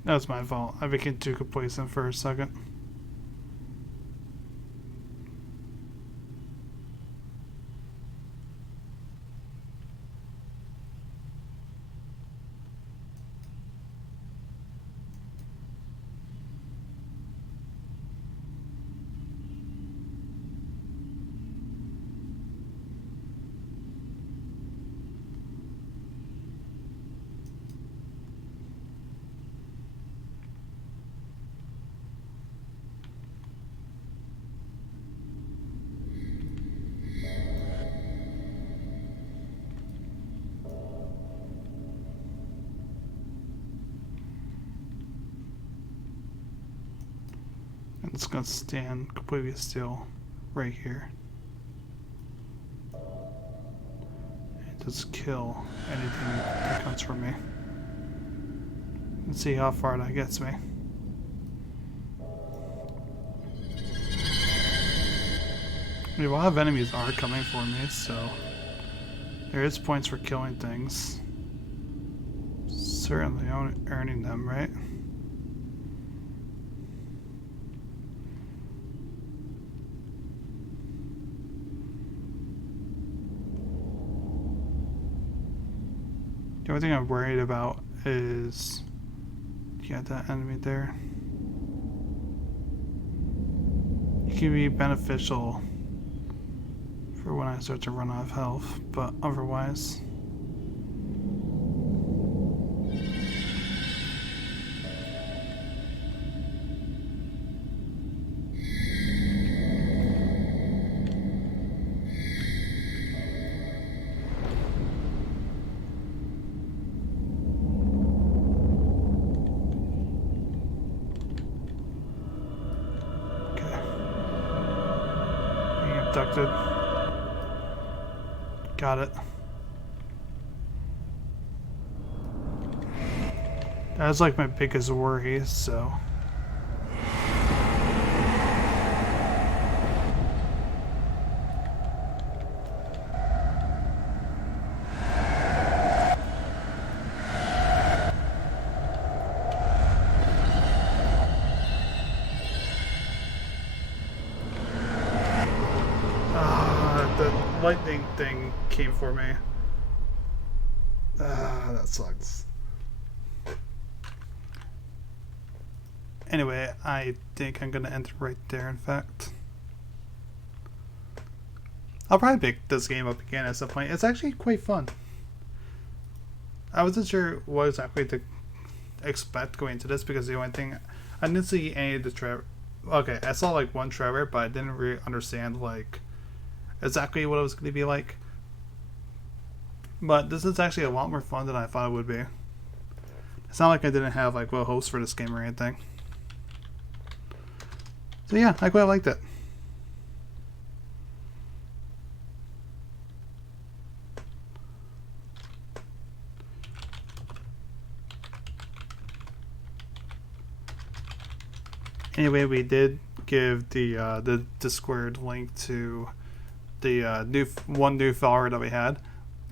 That was my fault. I became too complacent for a second. And it's gonna stand completely still right here. And just kill anything that comes from me. Let's see how far that gets me. I mean, a lot of enemies are coming for me, so there is points for killing things. Certainly earning them, right? The only thing I'm worried about is that enemy there. It can be beneficial for when I start to run out of health, but otherwise. Abducted. Got it. That's like my biggest worry, so. Lightning thing came for me. That sucks. Anyway, I think I'm gonna end it right there, in fact. I'll probably pick this game up again at some point. It's actually quite fun. I wasn't sure what exactly to expect going into this because the only thing... I didn't see any of the Trevor... Okay, I saw like one Trevor, but I didn't really understand like exactly what it was going to be like. But this is actually a lot more fun than I thought it would be. It's not like I didn't have like a host for this game or anything. So yeah, I quite liked it. Anyway, we did give the Discord link to the new follower that we had,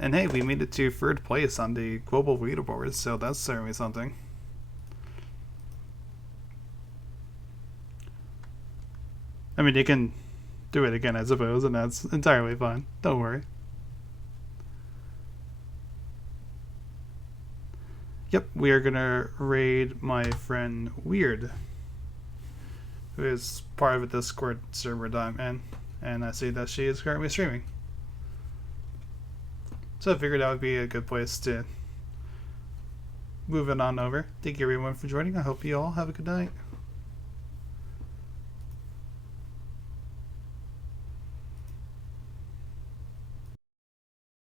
and hey, we made it to 3rd place on the global leaderboard, so that's certainly something. I mean, you can do it again, I suppose, and that's entirely fine. Don't worry. Yep, we are gonna raid my friend Weird, who is part of the Discord server that I'm in, and I see that she is currently streaming. So I figured that would be a good place to move it on over. Thank you everyone for joining. I hope you all have a good night.